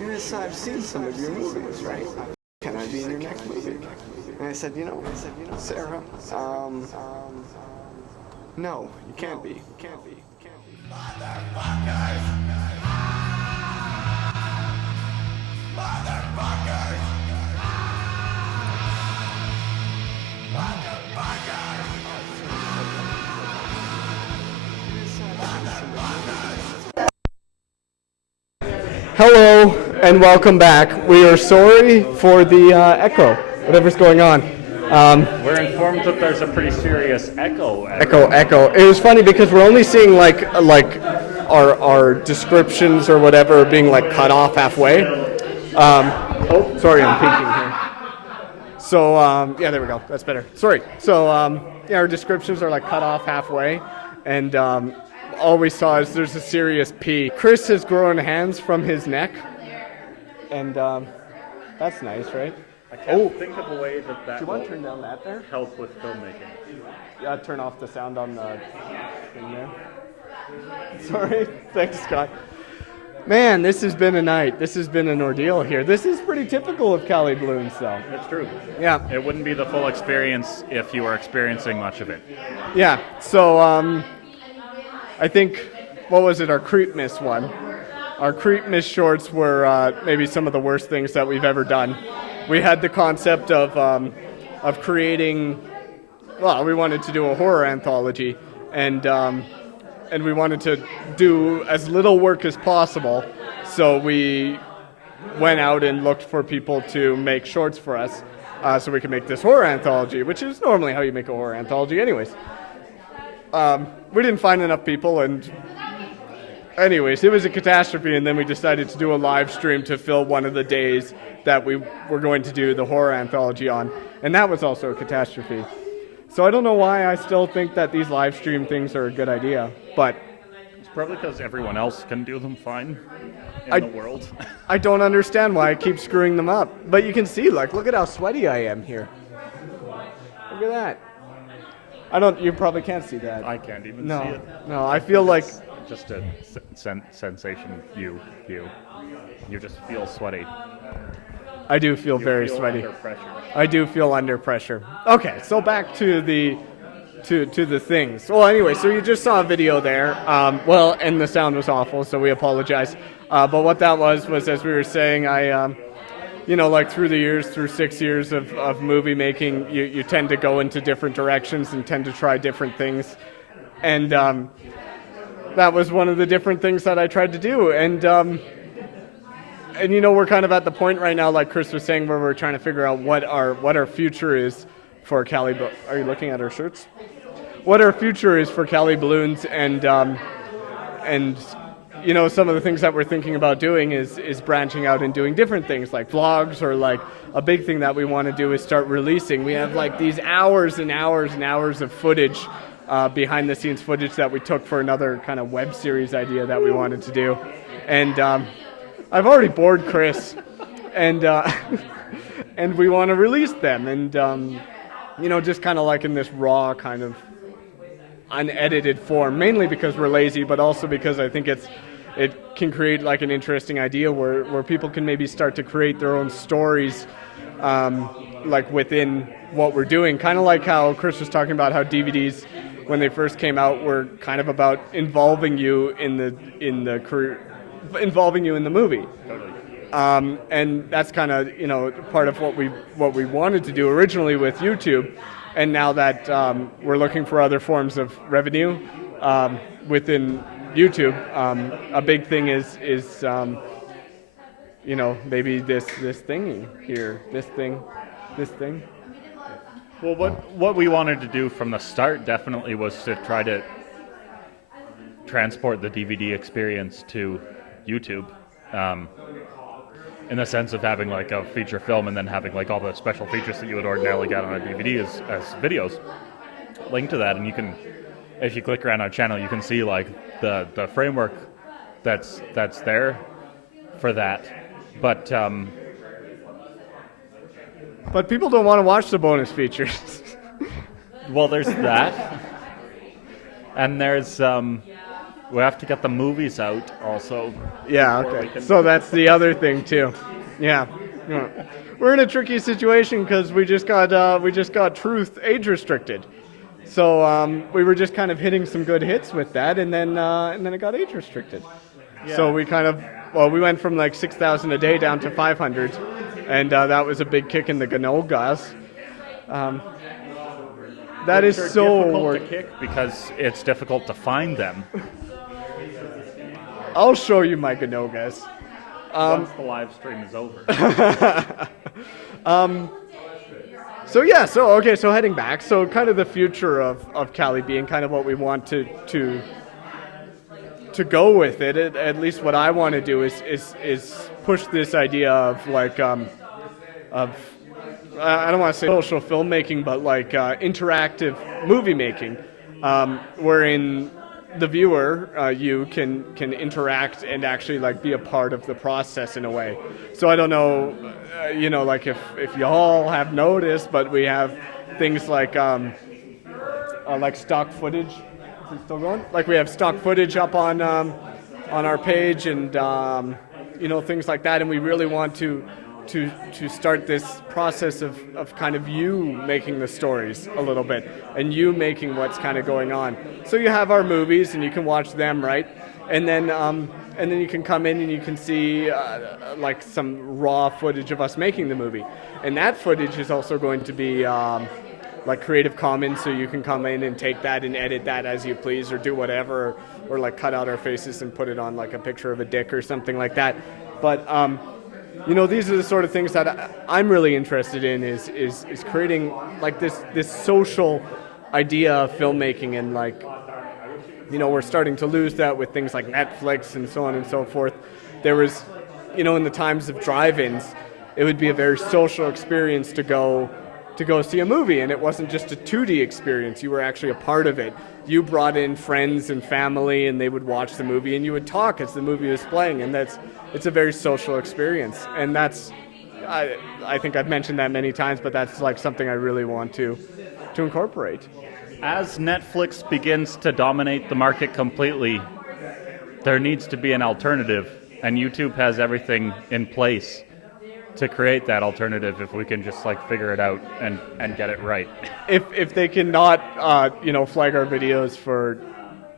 yes, I've seen some of your movies, right? Can I be in your next movie? And I said, Sarah, no, you can't be. Motherfuckers! Motherfuckers! Hello and welcome back. We are sorry for the echo, whatever's going on. We're informed that there's a pretty serious echo. Echo. It was funny because we're only seeing like our descriptions or whatever being like cut off halfway. Sorry, I'm peeking here. So yeah, there we go. That's better. Sorry. So yeah, our descriptions are like cut off halfway, and all we saw is there's a serious P. Chris has grown hands from his neck, and that's nice, right? I can't think of a way that Do you want to turn down that there? help with filmmaking. Yeah, turn off the sound on the thing there. Sorry. Thanks, Scott. Man, this has been a night. This has been an ordeal here. This is pretty typical of Cali Balloons, though. It's true. Yeah. It wouldn't be the full experience if you were experiencing much of it. Yeah. So I think, what was it, our Creep Miss one? Our Creep Miss shorts were maybe some of the worst things that we've ever done. We had the concept of creating, well, we wanted to do a horror anthology, and we wanted to do as little work as possible, so we went out and looked for people to make shorts for us, so we could make this horror anthology, which is normally how you make a horror anthology anyways. We didn't find enough people, and anyways, it was a catastrophe, and then we decided to do a live stream to fill one of the days that we were going to do the horror anthology on, and that was also a catastrophe. So I don't know why I still think that these live stream things are a good idea, but It's probably because everyone else can do them fine in the world. I don't understand why I keep screwing them up. But you can see, look at how sweaty I am here. Look at that. I don't. You probably can't see that. I can't even see No, it. no. I feel like It's just a sensation view. You just feel sweaty. I do feel You very feel sweaty. under pressure. I do feel under pressure. Okay, so back to the to the things. Well, anyway, so you just saw a video there. Well, and the sound was awful, so we apologize. But what that was as we were saying, I like through the years, through 6 years of movie making, you tend to go into different directions and tend to try different things. And that was one of the different things that I tried to do. And we're kind of at the point right now, like Chris was saying, where we're trying to figure out what our future is for Cali-B. Are you looking at our shirts? What our future is for Cali Balloons, and some of the things that we're thinking about doing is branching out and doing different things like vlogs, or like a big thing that we want to do is start releasing. We have like these hours and hours and hours of footage, behind the scenes footage that we took for another kind of web series idea that we wanted to do. And I've already bored Chris, and and we want to release them, and just kind of like in this raw kind of unedited form, mainly because we're lazy, but also because I think it can create like an interesting idea where people can maybe start to create their own stories, like within what we're doing. Kind of like how Chris was talking about how DVDs, when they first came out, were kind of about involving you in the career, involving you in the movie. And that's kind of part of what we wanted to do originally with YouTube. And now that we're looking for other forms of revenue within YouTube, a big thing is maybe this thingy here, this thing. Well, what we wanted to do from the start definitely was to try to transport the DVD experience to YouTube, in the sense of having like a feature film and then having like all the special features that you would ordinarily get on a DVD as videos linked to that. And you can, if you click around our channel, you can see like the framework that's there for that. But people don't want to watch the bonus features. well, there's that, and there's we have to get the movies out also. Yeah, okay. So that's the other thing too. Yeah. We're in a tricky situation because we just got Truth age restricted. So we were just kind of hitting some good hits with that, and then it got age restricted. Yeah. So we we went from like 6,000 a day down to 500, and that was a big kick in the gas. That is so difficult to kick because it's difficult to find them. I'll show you my Ganogas. Once the live stream is over. So heading back, so kind of the future of Cali-B and kind of what we want to go with it, at least what I want to do is push this idea of like I don't want to say social filmmaking, but like interactive movie making, wherein the viewer, you can interact and actually like be a part of the process in a way. So I don't know, like if you all have noticed, but we have things like stock footage. Is it still going? Like we have stock footage up on our page, and things like that. And we really want to start this process of kind of you making the stories a little bit, and you making what's kind of going on. So you have our movies, and you can watch them, right? And then you can come in and you can see like some raw footage of us making the movie. And that footage is also going to be like Creative Commons, so you can come in and take that and edit that as you please, or do whatever, or like cut out our faces and put it on like a picture of a dick or something like that. But these are the sort of things that I'm really interested in, is creating like this social idea of filmmaking, and like, we're starting to lose that with things like Netflix and so on and so forth. There was, in the times of drive-ins, it would be a very social experience to go see a movie, and it wasn't just a 2D experience. You were actually a part of it. You brought in friends and family, and they would watch the movie, and you would talk as the movie was playing, and it's a very social experience. And that's, I think I've mentioned that many times, but that's like something I really want to incorporate. as Netflix begins to dominate the market completely, there needs to be an alternative, and YouTube has everything in place to create that alternative if we can just like figure it out and get it right. If they cannot, flag our videos for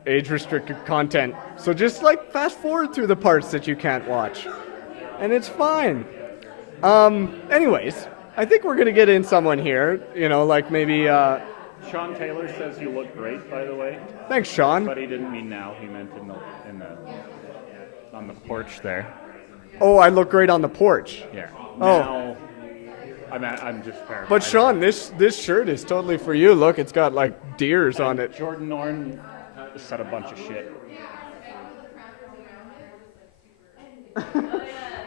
age-restricted content, so just like fast forward through the parts that you can't watch, and it's fine. Anyways, I think we're gonna get in someone here. Like maybe. Sean Taylor says you look great, by the way. Thanks, Sean. But he didn't mean now. He meant on the porch there. Oh, I look great on the porch. Yeah. Oh. Now, I'm just paraphrasing. But Sean, this shirt is totally for you. Look, it's got like deers on it. Jordan Norton said a bunch of shit.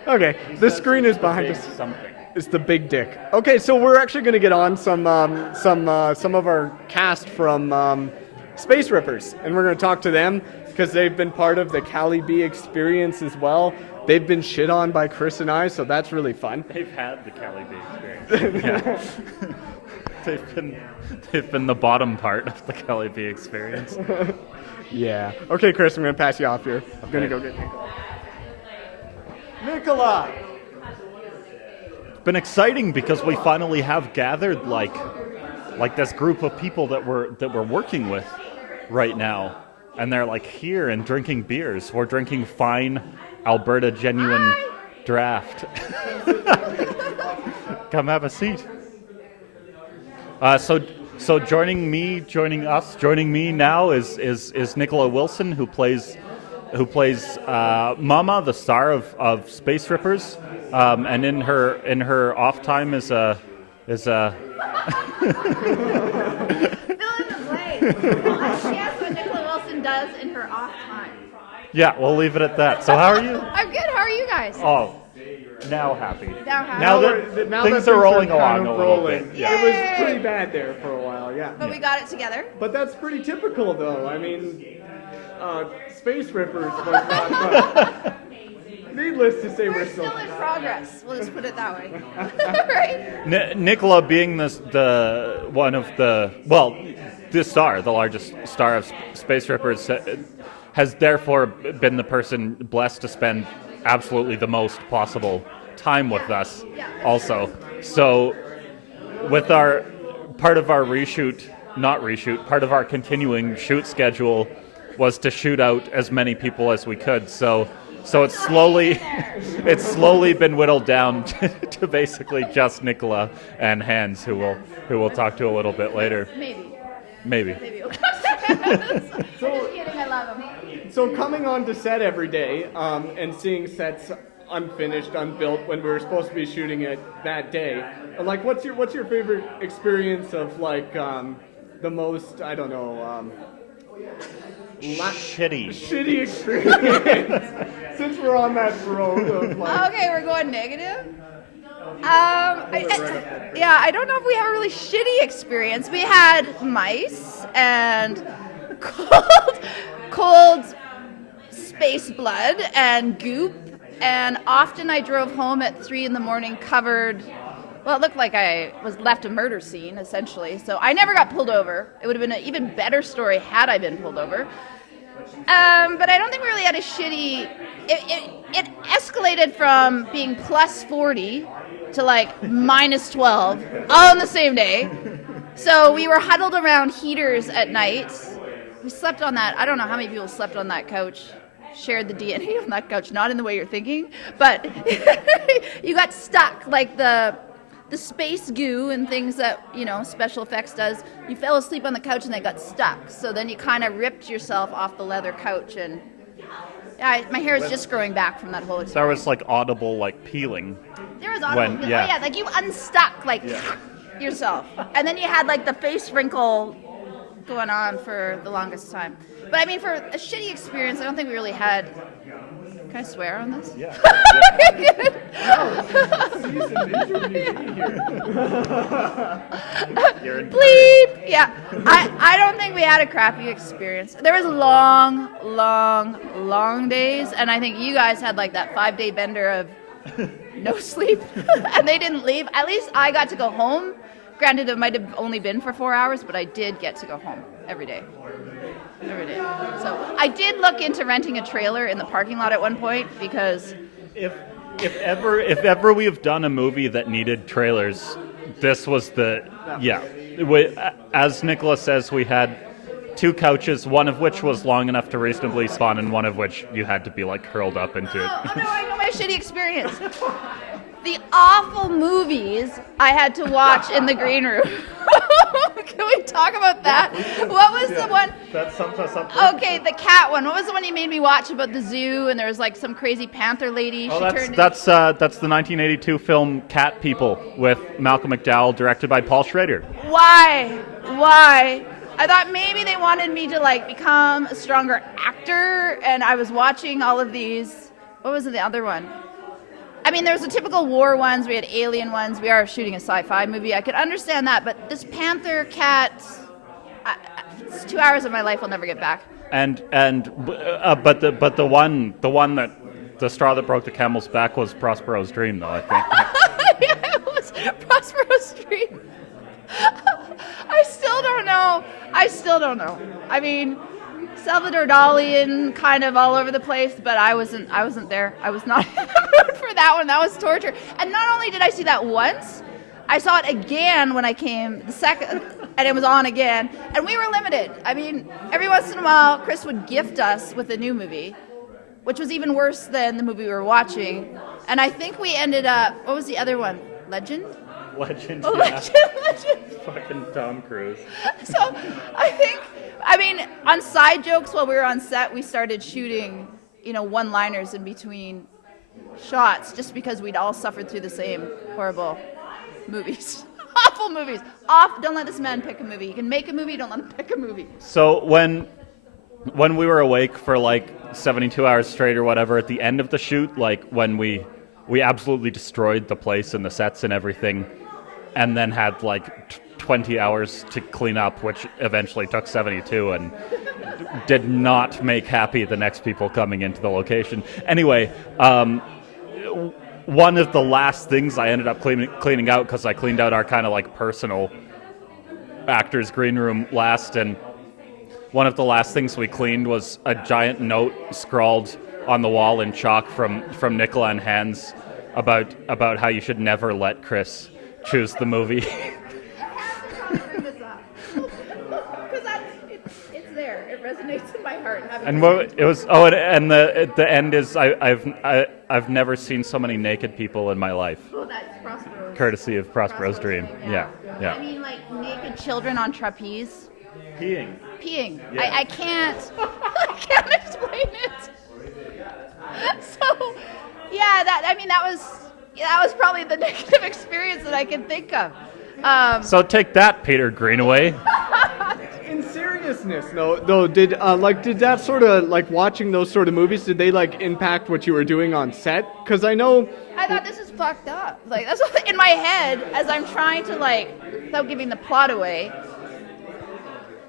Okay, the screen is behind us. Something. It's the big dick. Okay, so we're actually going to get on some of our cast from Space Rippers, and we're going to talk to them because they've been part of the Cali-B experience as well. They've been shit on by Chris and I, so that's really fun. They've had the Cali-B experience. Yeah. They've been the bottom part of the Cali-B experience. Yeah. Okay, Chris, I'm going to pass you off here. I'm going to go get Nicola. It's been exciting because we finally have gathered like this group of people that we're working with right now, and they're like here and drinking beers. We're drinking fine Alberta genuine draft. Come have a seat. So joining me now is Nicola Wilson, who plays Mama, the star of Space Rippers, and in her off time is a Fill in the blank. Yes, what Nicola Wilson does in her off time. Yeah, we'll leave it at that. So how are you? I'm good. How are you guys? Oh, now happy. Now happy. Now that things are rolling along a little bit. Yeah. It was pretty bad there for a while, yeah. But we got it together. But that's pretty typical, though. I mean, Space Rippers was not fun. Needless to say, we're still in progress. We'll just put it that way. Right? Nicola being the largest star of Space Rippers, has therefore been the person blessed to spend absolutely the most possible time with us also. So with our part of our part of our continuing shoot schedule was to shoot out as many people as we could. So it's slowly been whittled down to basically just Nicola and Hans, who we'll talk to a little bit later. Maybe. We'll talk to him. Just kidding, I love him. So coming on to set every day and seeing sets unfinished, unbuilt when we were supposed to be shooting it that day, like what's your favorite experience of like the most, I don't know, shitty experience since we're on that road of like... Okay, we're going negative. I don't know if we have a really shitty experience. We had mice and cold space blood and goop, and often I drove home at 3 a.m. covered. Well, it looked like I was left a murder scene, essentially. So I never got pulled over. It would have been an even better story had I been pulled over. But I don't think we really had a shitty... It escalated from being plus 40 to like minus 12 all on the same day. So we were huddled around heaters at night. We slept on that. I don't know how many people slept on that couch, shared the DNA on that couch, not in the way you're thinking, but you got stuck like the space goo and things that, special effects does. You fell asleep on the couch and they got stuck. So then you kind of ripped yourself off the leather couch, and my hair is just growing back from that whole experience. There was like audible like peeling. There was audible. Like you unstuck yourself, and then you had like the face wrinkle going on for the longest time. But I mean, for a shitty experience, I don't think we really had. Can I swear on this? Yeah. Good. Bleep. Yeah. I don't think we had a crappy experience. There was long days, and I think you guys had like that 5-day bender of no sleep, and they didn't leave. At least I got to go home Granted, it might have only been for 4 hours, but I did get to go home every day. Every day. So I did look into renting a trailer in the parking lot at one point because If ever we have done a movie that needed trailers, this was the as Nicholas says, we had 2 couches, one of which was long enough to reasonably spawn, and one of which you had to be like curled up into. Oh no, I know my shitty experience. The awful movies I had to watch in the green room. Can we talk about that? What was the one? That sums us up. Okay, the cat one. What was the one you made me watch about the zoo and there was like some crazy panther lady? That's the 1982 film Cat People with Malcolm McDowell, directed by Paul Schrader. Why? I thought maybe they wanted me to like become a stronger actor, and I was watching all of these. What was the other one? I mean, there was the typical war ones. We had alien ones. We are shooting a sci-fi movie. I could understand that, but this panther cat, it's 2 hours of my life I'll never get back. But the one that the straw that broke the camel's back was Prospero's Dream, though, I think. Yeah, it was Prospero's Dream. I still don't know. I mean, Salvador Dali and kind of all over the place, but I wasn't there. I was not in the mood for that one. That was torture. And not only did I see that once, I saw it again when I came the second, and it was on again. And we were limited. I mean, every once in a while, Chris would gift us with a new movie, which was even worse than the movie we were watching. And I think we ended up, what was the other one? Legend. Oh, Legend. Fucking Tom Cruise. So on side jokes while we were on set, we started shooting, one-liners in between shots just because we'd all suffered through the same horrible movies. Awful movies. Don't let this man pick a movie. You can make a movie, don't let him pick a movie. So when we were awake for like 72 hours straight or whatever, at the end of the shoot, like when we absolutely destroyed the place and the sets and everything, and then had like 20 hours to clean up, which eventually took 72 and did not make happy the next people coming into the location. Anyway, one of the last things I ended up cleaning out, because I cleaned out our kind of like personal actors' green room last, and one of the last things we cleaned was a giant note scrawled on the wall in chalk from Nicola and Hans about how you should never let Chris choose the movie. It's there. It resonates in my heart. And it was. Oh, and the end is I've never seen so many naked people in my life. Oh, that's Prospero's. Courtesy of Prospero's Dream. Yeah. I mean, like naked children on trapeze. Peeing. Yeah. I can't explain it. So, yeah, that was probably the negative experience that I can think of. So take that, Peter Greenaway. In seriousness, though, did that sort of like watching those sort of movies? Did they like impact what you were doing on set? Because I thought this is fucked up. Like that's what, in my head as I'm trying to without giving the plot away,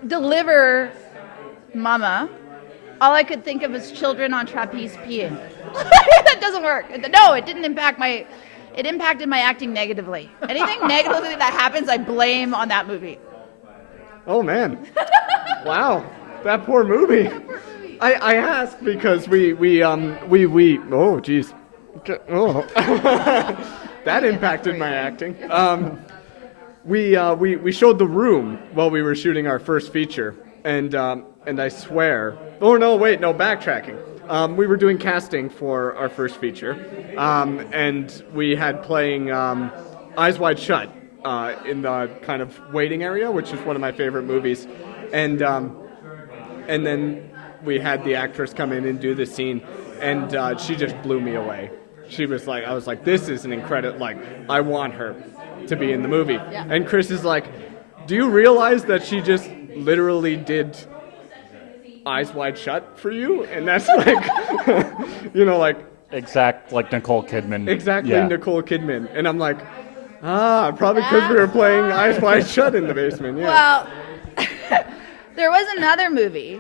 deliver Mama. All I could think of is children on trapeze peeing. That doesn't work. No, it didn't impact it impacted my acting negatively. Anything negatively that happens, I blame on that movie. Oh man, wow, that poor movie. I ask because we oh geez, oh that impacted my acting. We showed The Room while we were shooting our first feature, and I swear, backtracking. We were doing casting for our first feature, and we had playing Eyes Wide Shut in the kind of waiting area, which is one of my favorite movies, and then we had the actress come in and do the scene, and she just blew me away. She was like, I was like, this is an incredible, I want her to be in the movie. Yeah. And Chris is like, do you realize that she just literally did Eyes Wide Shut for you? And that's Exact, like Nicole Kidman. Exactly, yeah. Nicole Kidman. And I'm like, probably because we were playing Eyes Wide Shut in the basement. Yeah. Well, there was another movie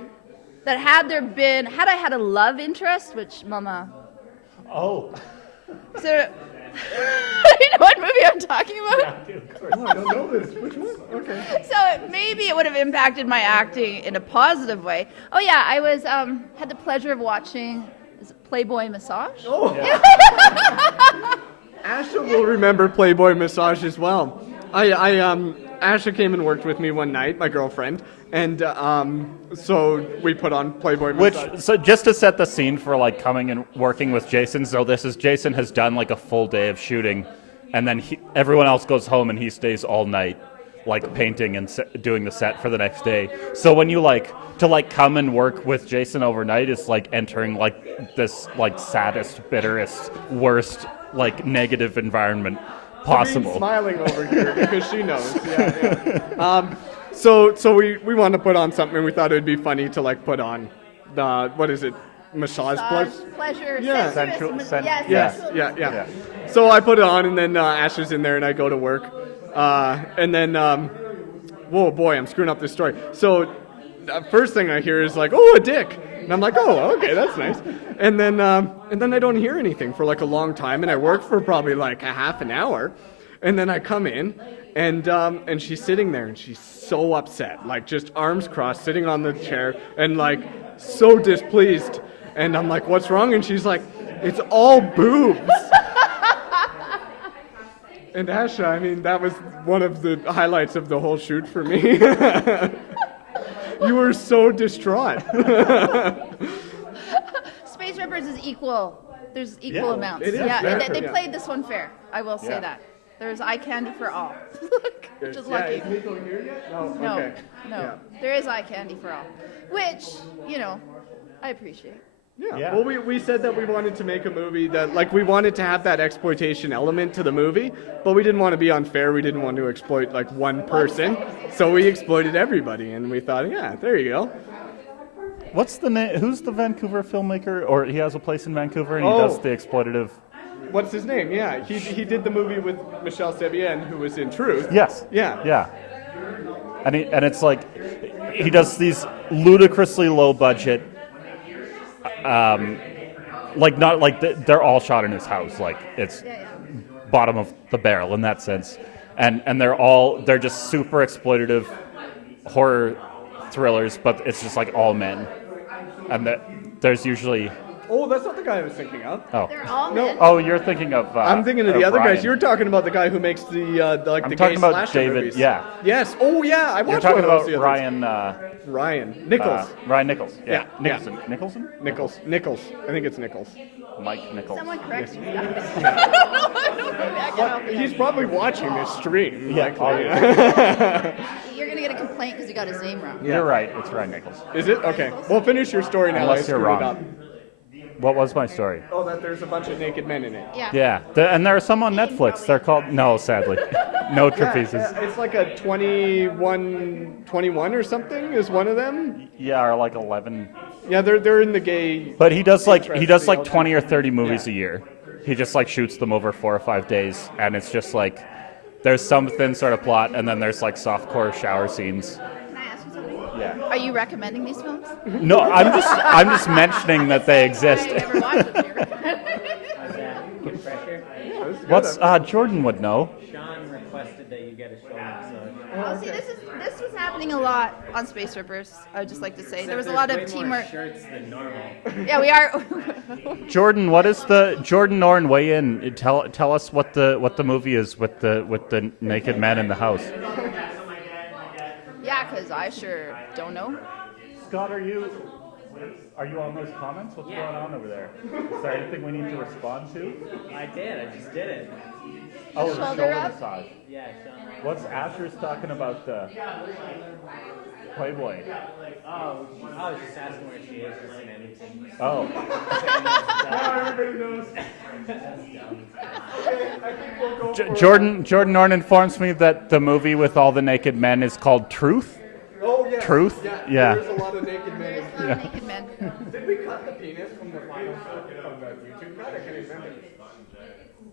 that had I had a love interest, which Mama. Oh. So You know what movie I'm talking about? Oh, I don't know this. Which one? Okay. So maybe it would have impacted my acting in a positive way. Oh yeah, I was had the pleasure of watching Playboy Massage. Oh. Asha will remember Playboy Massage as well. Asha came and worked with me one night, my girlfriend, and so we put on Playboy Massage. So just to set the scene for like coming and working with Jason, so Jason has done like a full day of shooting, and then everyone else goes home and he stays all night, like painting and doing the set for the next day. So when you to come and work with Jason overnight, it's like entering like this like saddest, bitterest, worst like negative environment possible. Sabine's smiling over here because she knows. Yeah. So we wanted to put on something, and we thought it would be funny to like put on the what is it? Massage pleasure, yeah. sensuous, Yeah. So I put it on, and then Ashley's in there, and I go to work, and then whoa boy, I'm screwing up this story. So the first thing I hear is like, oh, a dick, and I'm like, oh, okay, that's nice, and then I don't hear anything for like a long time, and I work for probably like a half an hour, and then I come in. And she's sitting there, and she's so upset, like just arms crossed, sitting on the chair, and like so displeased. And I'm like, "What's wrong?" And she's like, "It's all boobs." And Asha, I mean, that was one of the highlights of the whole shoot for me. You were so distraught. Space Rippers is equal. There's equal amounts. it is Yeah, fair, they yeah. played this one fair. I will say that. There's eye candy for all. Which is lucky. Is Nico here yet? No. No, Okay. no. Yeah. There is eye candy for all. Which, I appreciate. Yeah. Well, we said that we wanted to make a movie that, like, we wanted to have that exploitation element to the movie, but we didn't want to be unfair. We didn't want to exploit, like, one person. So we exploited everybody, and we thought, yeah, there you go. What's the name? Who's the Vancouver filmmaker? Or he has a place in Vancouver and he does the exploitative. What's his name? Yeah, he did the movie with Michelle Sevienne, who was in Truth. Yes. Yeah. And it's like he does these ludicrously low budget, they're all shot in his house. Like it's bottom of the barrel in that sense, and they're just super exploitative horror thrillers, but it's just like all men, and there's usually. Oh, that's not the guy I was thinking of. Oh. They're all men. Oh, you're thinking of. I'm thinking of the other Ryan. guys. You're talking about the guy who makes the I'm gay talking about slasher David. movies. Yeah. Yes. Oh, yeah. I You're watched talking one of those about the other Ryan. Ryan Nichols. Ryan Nichols. Yeah. Yeah. Nicholson. Nichols. I think it's Nichols. Mike Nichols. Someone correct me, guys. I don't know. I can help you. He's probably watching this stream. Yeah, likely. You're going to get a complaint because you got his name wrong. You're right. It's Ryan Nichols. Is it? Okay. Well, finish your story now. Unless I you're screwed it wrong. up. What was my story? Oh, that there's a bunch of naked men in it. Yeah. And there are some on Netflix. They're called sadly, no trapezes. It's like a 21 or something is one of them. Yeah, or like 11. Yeah, they're in the gay. But he does like Interesting. 20 or 30 movies a year. He just like shoots them over 4 or 5 days, and it's just like there's some thin sort of plot, and then there's like softcore shower scenes. Can I ask you something? Yeah. Are you recommending these films? No, I'm just mentioning that they exist. I never watched them. What's Jordan would know. Sean requested that you get a shoulder massage. Well, see, this was happening a lot on Space Rippers. I would just like to say there was a lot of teamwork. Shirts than normal. Yeah, we are. Jordan, what is the Jordan Norn weigh in? Tell us what the movie is with the naked man in the house. Yeah, because I sure don't know. Scott, are you on those comments? What's going on over there? Is there anything we need to respond to? I just did it. Oh, the Shoulder shoulder up? massage. Yeah, Sean. What's Asher's talking about Playboy? Oh, I was just asking where she is, just in anything. Oh. Everybody knows. Jordan Norn informs me that the movie with all the naked men is called Truth. Oh, yeah. Truth? Yeah. There's a lot of naked men in Not naked men. Did we cut the penis from the final of the YouTube cut? I can't remember.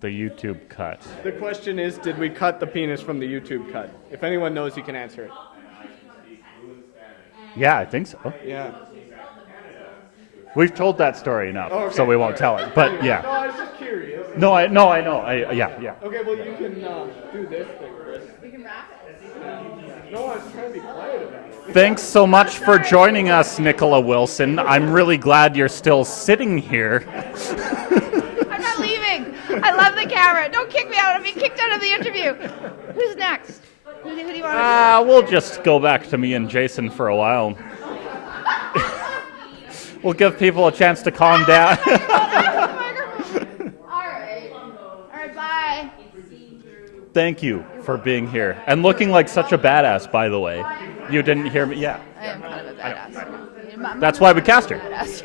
The YouTube cut. The question is, did we cut the penis from the YouTube cut? If anyone knows, you can answer it. Yeah, I think so. Yeah. We've told that story enough, Oh, okay. so we won't tell it. But No, yeah. I was just curious. No, I know. Yeah. Okay, well you can do this thing, Chris. You can wrap it. No, I was trying to be quiet about it. Thanks so much for joining us, Nicola Wilson. I'm really glad you're still sitting here. I'm not leaving. I love the camera. Don't kick me out. I'm being kicked out of the interview. Who's next? Who do you want to We'll just go back to me and Jason for a while. We'll give people a chance to calm down. All right. All right, bye. Thank you for being here and looking like such a badass, by the way. You didn't hear me? Yeah. I am kind of a badass. That's why we cast her. Badass.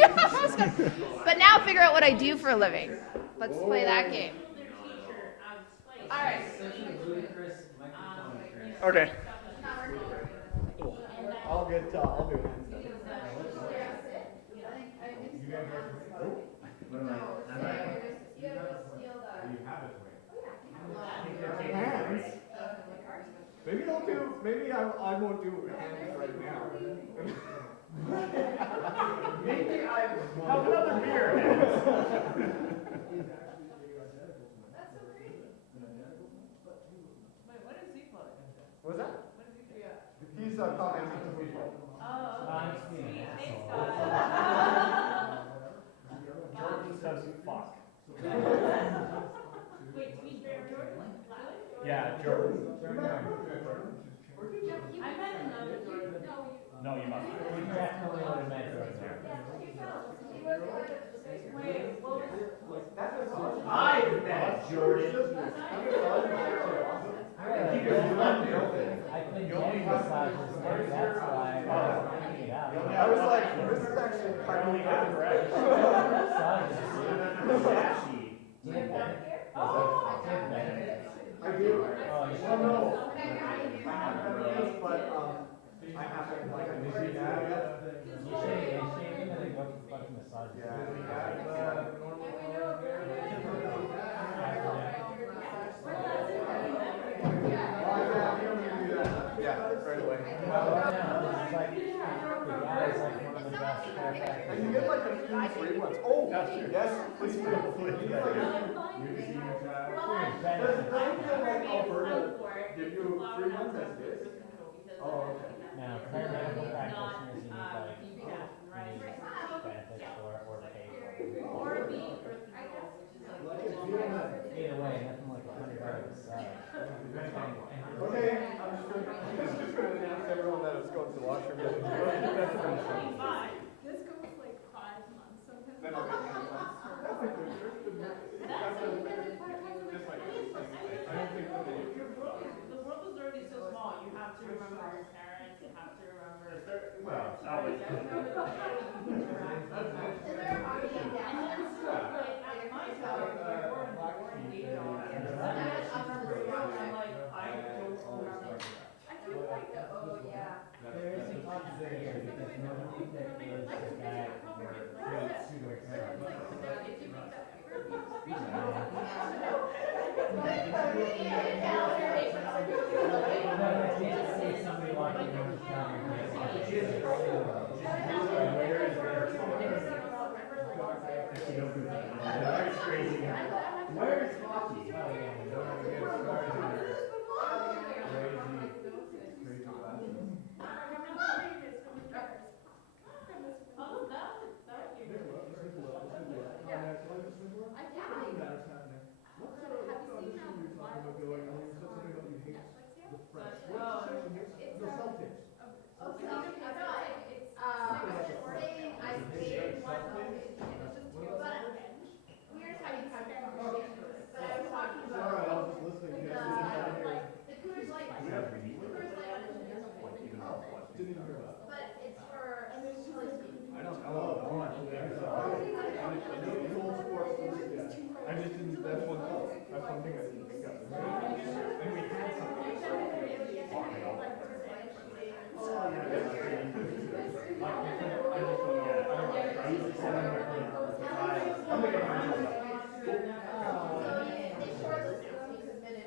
But now figure out what I do for a living. Let's play that game. All right. Okay. I'll do it. Maybe I won't do hands right now. Maybe I have another beer. What's that? He's commenting to people. Jordan says fuck. Wait, to be fair, Jordan? Yeah, Jordan. I met another Jordan. No, you must. Definitely would have met Jordan. Wait, what was I met Jordan. I couldn't get massages there, that's why I was finding it out. I was like, this is actually kind of correct. I do. Well, no. I have benefits, but I haven't like busy now yet. You should get shaving and then go for fucking massages. Yeah, right away. And you get like a few free ones. Oh, yes, please do. Does Alberta give you free ones as this? Oh, okay. Now, paramedical practitioners, you need benefits for or pay for. Either way, nothing like $100 aside. Okay, I'm just going to announce everyone that it's going to the washroom. This goes like 5 months sometimes. Then I'll get hands on. That's a good trip. Just like this. I don't think that they The world is already so small. You have to remember your parents. You have to remember. Well,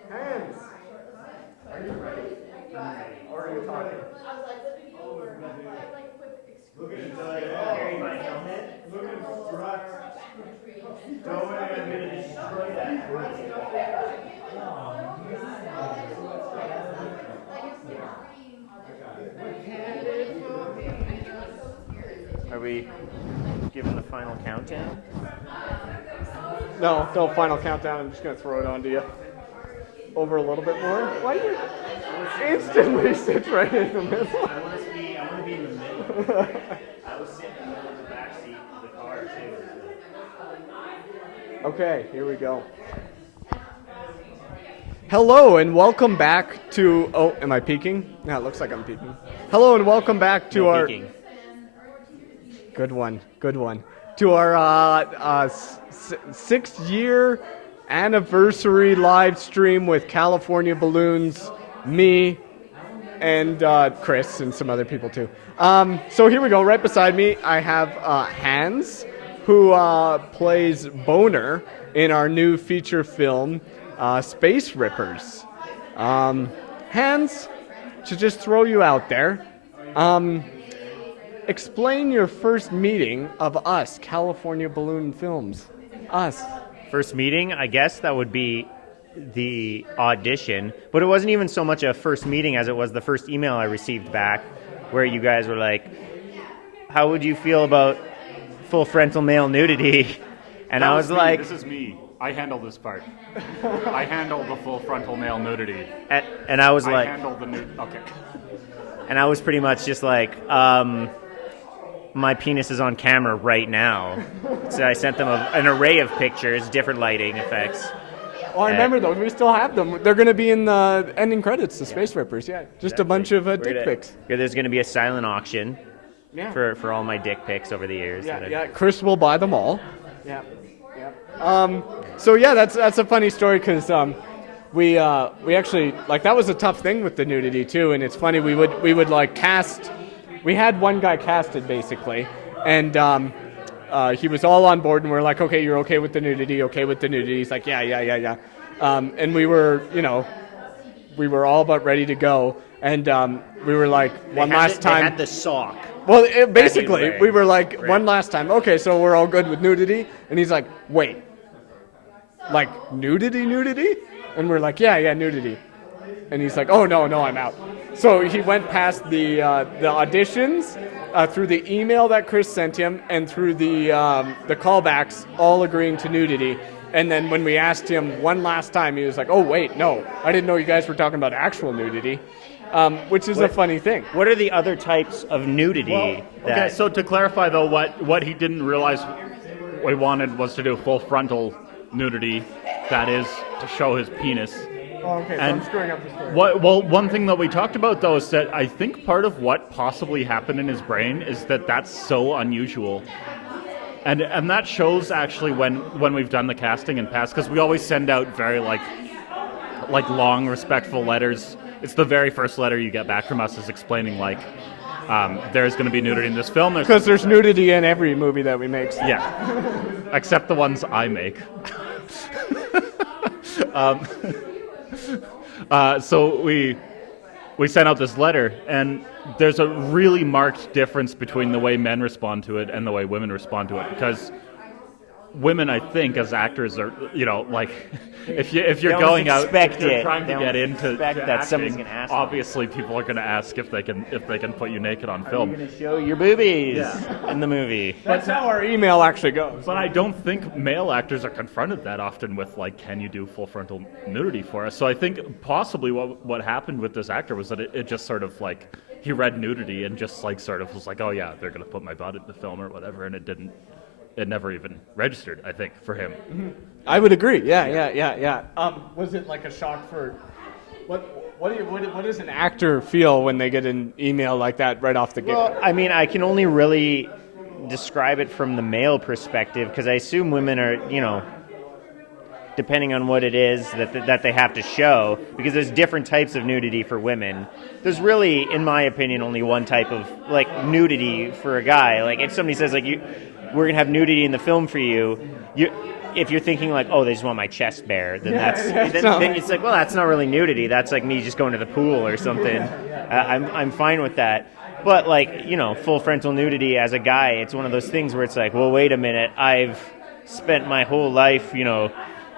Hands! Are you ready? Or are you talking? Like with Look at the carry my helmet. Look at the strut. Are we giving the final countdown? No, don't final countdown. I'm just gonna throw it onto you. Over a little bit more. Why do you instantly sit right in the middle? I want to be in the middle. I was sitting in the back seat of the car too. Okay, here we go. Hello and welcome back to. Oh, am I peeking? No, it looks like I'm peeking. Hello and welcome back to our. Peeking. Good one. To our 6-year anniversary live stream with California Balloons, me, and Chris, and some other people too. So here we go. Right beside me, I have Hans, who plays Boner in our new feature film, Space Rippers. Hans, to just throw you out there, explain your first meeting of us, California Balloon Films. Us. First meeting, I guess that would be the audition, but it wasn't even so much a first meeting as it was the first email I received back where you guys were like, how would you feel about full frontal male nudity? And I was like... This is me. I handle this part. I handle the full frontal male nudity. And I was like... I handle the nude... Okay. And I was pretty much just like, my penis is on camera right now. So I sent them an array of pictures, different lighting effects. Oh, I remember those. We still have them. They're going to be in the ending credits, the Space Rippers. Yeah, just a bunch of dick pics. There's going to be a silent auction for all my dick pics over the years. Yeah. Chris will buy them all. Yeah. So yeah, that's a funny story because we actually like that was a tough thing with the nudity too, and it's funny we would like cast. We had one guy casted basically, and he was all on board, and we're like, okay, you're okay with the nudity? Okay with the nudity? He's like, yeah. And we were, we were all but ready to go, and we were like, one last time. They had the sock. Well, basically, we were like, one last time. Okay, so we're all good with nudity, and he's like, wait, like nudity? And we're like, yeah, nudity. And he's like, oh no, I'm out. So he went past the auditions, through the email that Chris sent him, and through the callbacks, all agreeing to nudity. And then when we asked him one last time, he was like, oh wait, no, I didn't know you guys were talking about actual nudity, which is a funny thing. What are the other types of nudity? Okay, so to clarify though, what he didn't realize we wanted was to do full frontal nudity, that is to show his penis. Oh, okay, so I'm screwing up the story. One thing that we talked about though is that I think part of what possibly happened in his brain is that that's so unusual. And that shows actually when we've done the casting in past, because we always send out very like long respectful letters. It's the very first letter you get back from us is explaining like there's going to be nudity in this film. Because there's nudity in every movie that we make. So. Yeah, except the ones I make. So we sent out this letter, and there's a really marked difference between the way men respond to it and the way women respond to it, because women, I think, as actors are, like, if you're going out, if you're trying to get into acting, obviously people are going to ask if they can put you naked on film. You're going to show your boobies in the movie. That's how our email actually goes. But I don't think male actors are confronted that often with, like, can you do full frontal nudity for us? So I think possibly what happened with this actor was that it just sort of, like, he read nudity and just, like, sort of was like, oh yeah, they're going to put my butt in the film or whatever, and it never even registered, I think, for him. Mm-hmm. I would agree. Yeah. Was it like a shock for what does an actor feel when they get an email like that right off the get? Well, I mean, I can only really describe it from the male perspective, because I assume women are, depending on what it is that they have to show, because there's different types of nudity for women. There's really, in my opinion, only one type of like nudity for a guy. Like if somebody says like we're gonna have nudity in the film for you, if you're thinking like, oh, they just want my chest bare, then then it's like, well, that's not really nudity. That's like me just going to the pool or something. I'm fine with that. But like, full frontal nudity as a guy, it's one of those things where it's like, well, wait a minute, I've spent my whole life,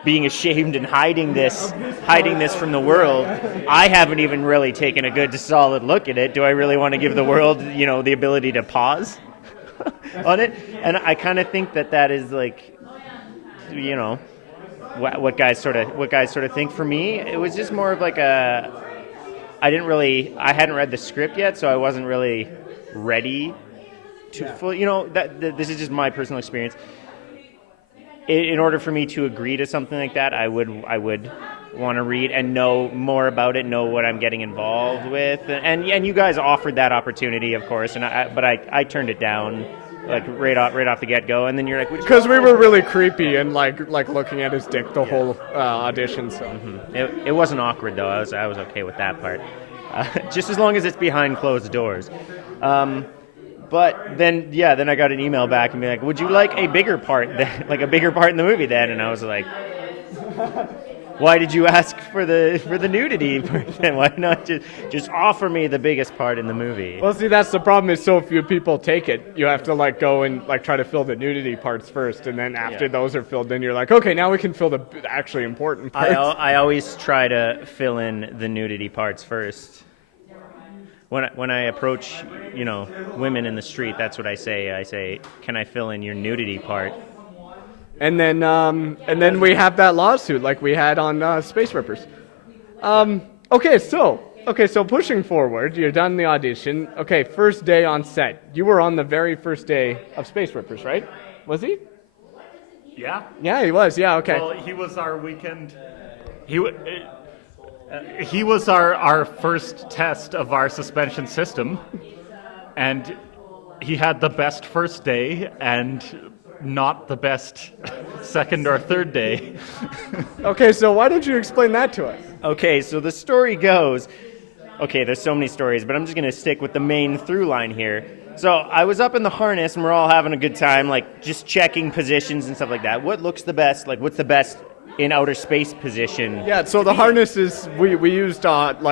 being ashamed and hiding this from the world. I haven't even really taken a good solid look at it. Do I really want to give the world, the ability to pause on it? And I kind of think that is like, what guys sort of think. For me, it was just more of like I hadn't read the script yet, so I wasn't really ready to fully, this is just my personal experience. In order for me to agree to something like that, I would want to read and know more about it, know what I'm getting involved with, and you guys offered that opportunity, of course, but I turned it down, like right off the get go, and then you're like, because we were really creepy and like looking at his dick the whole audition. So it wasn't awkward though. I was okay with that part, just as long as it's behind closed doors. But then I got an email back and be like, would you like a bigger part like a bigger part in the movie then? And I was like, why did you ask for the nudity part then? Why not just offer me the biggest part in the movie? Well, see, that's the problem is so few people take it. You have to like go and like try to fill the nudity parts first, and then after those are filled, then you're like, okay, now we can fill the actually important parts. I always try to fill in the nudity parts first. When I approach, women in the street, that's what I say. I say, "Can I fill in your nudity part?" And then we have that lawsuit like we had on Space Rippers. Okay, so pushing forward, you're done the audition. Okay, first day on set. You were on the very first day of Space Rippers, right? Was he? Yeah. Yeah, he was. Yeah, okay. Well, he was our weekend. He was our first test of our suspension system, and he had the best first day and not the best second or third day. Okay, so why don't you explain that to us? Okay, so the story goes, there's so many stories, but I'm just going to stick with the main through line here. So I was up in the harness, and we're all having a good time, like just checking positions and stuff like that. What looks the best? Like, what's the best in outer space position? Yeah, so the harnesses, we used not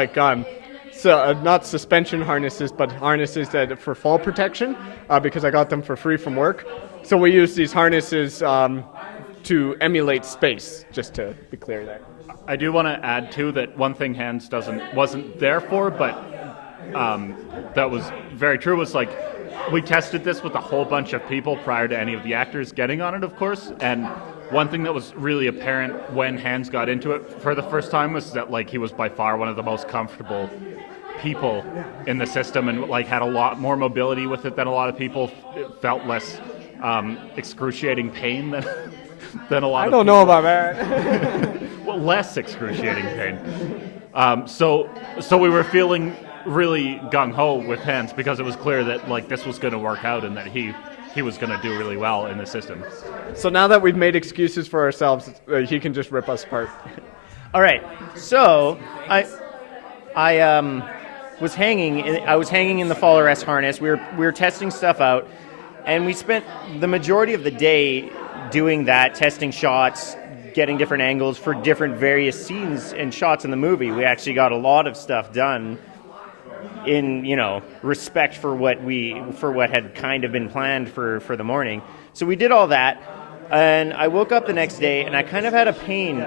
suspension harnesses, but harnesses that for fall protection, because I got them for free from work. So we use these harnesses to emulate space, just to be clear there. I do want to add too that one thing Hans wasn't there for, but that was very true, was like we tested this with a whole bunch of people prior to any of the actors getting on it, of course, and one thing that was really apparent when Hans got into it for the first time was that like he was by far one of the most comfortable people in the system, and like had a lot more mobility with it than a lot of people. It felt less excruciating pain than a lot of people. I don't know about that. Well, less excruciating pain. So we were feeling really gung-ho with Hans because it was clear that like this was going to work out and that he was going to do really well in the system. So now that we've made excuses for ourselves, he can just rip us apart. All right. So I was hanging in the fall arrest harness. We were testing stuff out, and we spent the majority of the day doing that, testing shots, getting different angles for different various scenes and shots in the movie. We actually got a lot of stuff done in respect for what had kind of been planned for the morning. So we did all that, and I woke up the next day and I kind of had a pain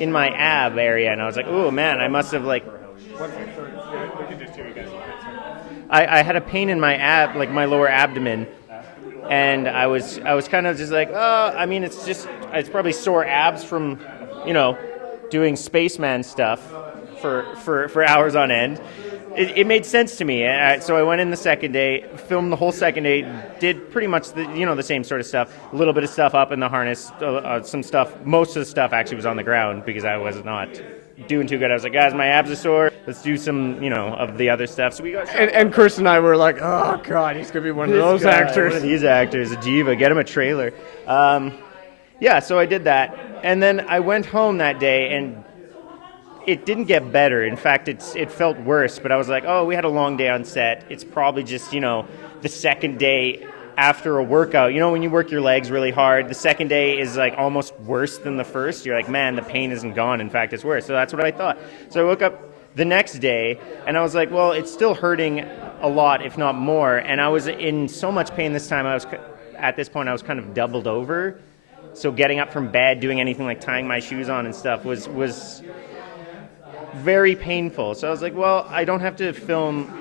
in my ab area, and I was like, oh man, I must have like I had a pain in my ab, like my lower abdomen, and I was kind of just like, it's probably sore abs from doing spaceman stuff for hours on end. It made sense to me, so I went in the second day, filmed the whole second day, did pretty much the same sort of stuff, a little bit of stuff up in the harness, some stuff, most of the stuff actually was on the ground because I was not doing too good. I was like, guys, my abs are sore, let's do some, of the other stuff. So we got and Chris and I were like, oh god, he's gonna be one of those actors. One of these actors, a diva, get him a trailer. So I did that, and then I went home that day, and it didn't get better. In fact, it felt worse, but I was like, oh, we had a long day on set. It's probably just, the second day after a workout. When you work your legs really hard, the second day is like almost worse than the first. You're like, man, the pain isn't gone. In fact, it's worse. So that's what I thought. So I woke up the next day, and I was like, well, it's still hurting a lot, if not more. And I was in so much pain this time. At this point, I was kind of doubled over. So getting up from bed, doing anything like tying my shoes on and stuff was very painful. So I was like, well, I don't have to film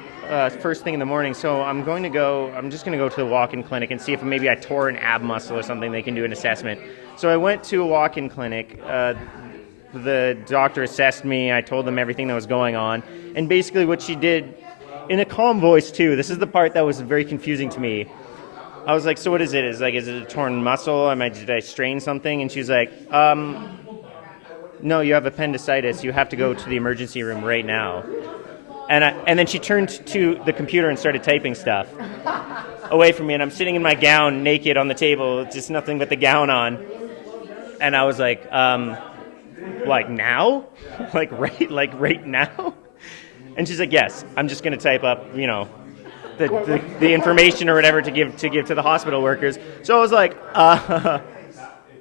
first thing in the morning, so I'm just going to go to the walk-in clinic and see if maybe I tore an ab muscle or something. They can do an assessment. So I went to a walk-in clinic. The doctor assessed me. I told them everything that was going on. And basically what she did, in a calm voice too, this is the part that was very confusing to me. I was like, so what is it? Is it a torn muscle? Did I strain something? And she's like, no, you have appendicitis. You have to go to the emergency room right now. And then she turned to the computer and started typing stuff away from me. And I'm sitting in my gown, naked on the table, just nothing but the gown on. And I was like like now? like right now? And she's like, yes, I'm just going to type up, the information or whatever to give to the hospital workers. So I was like,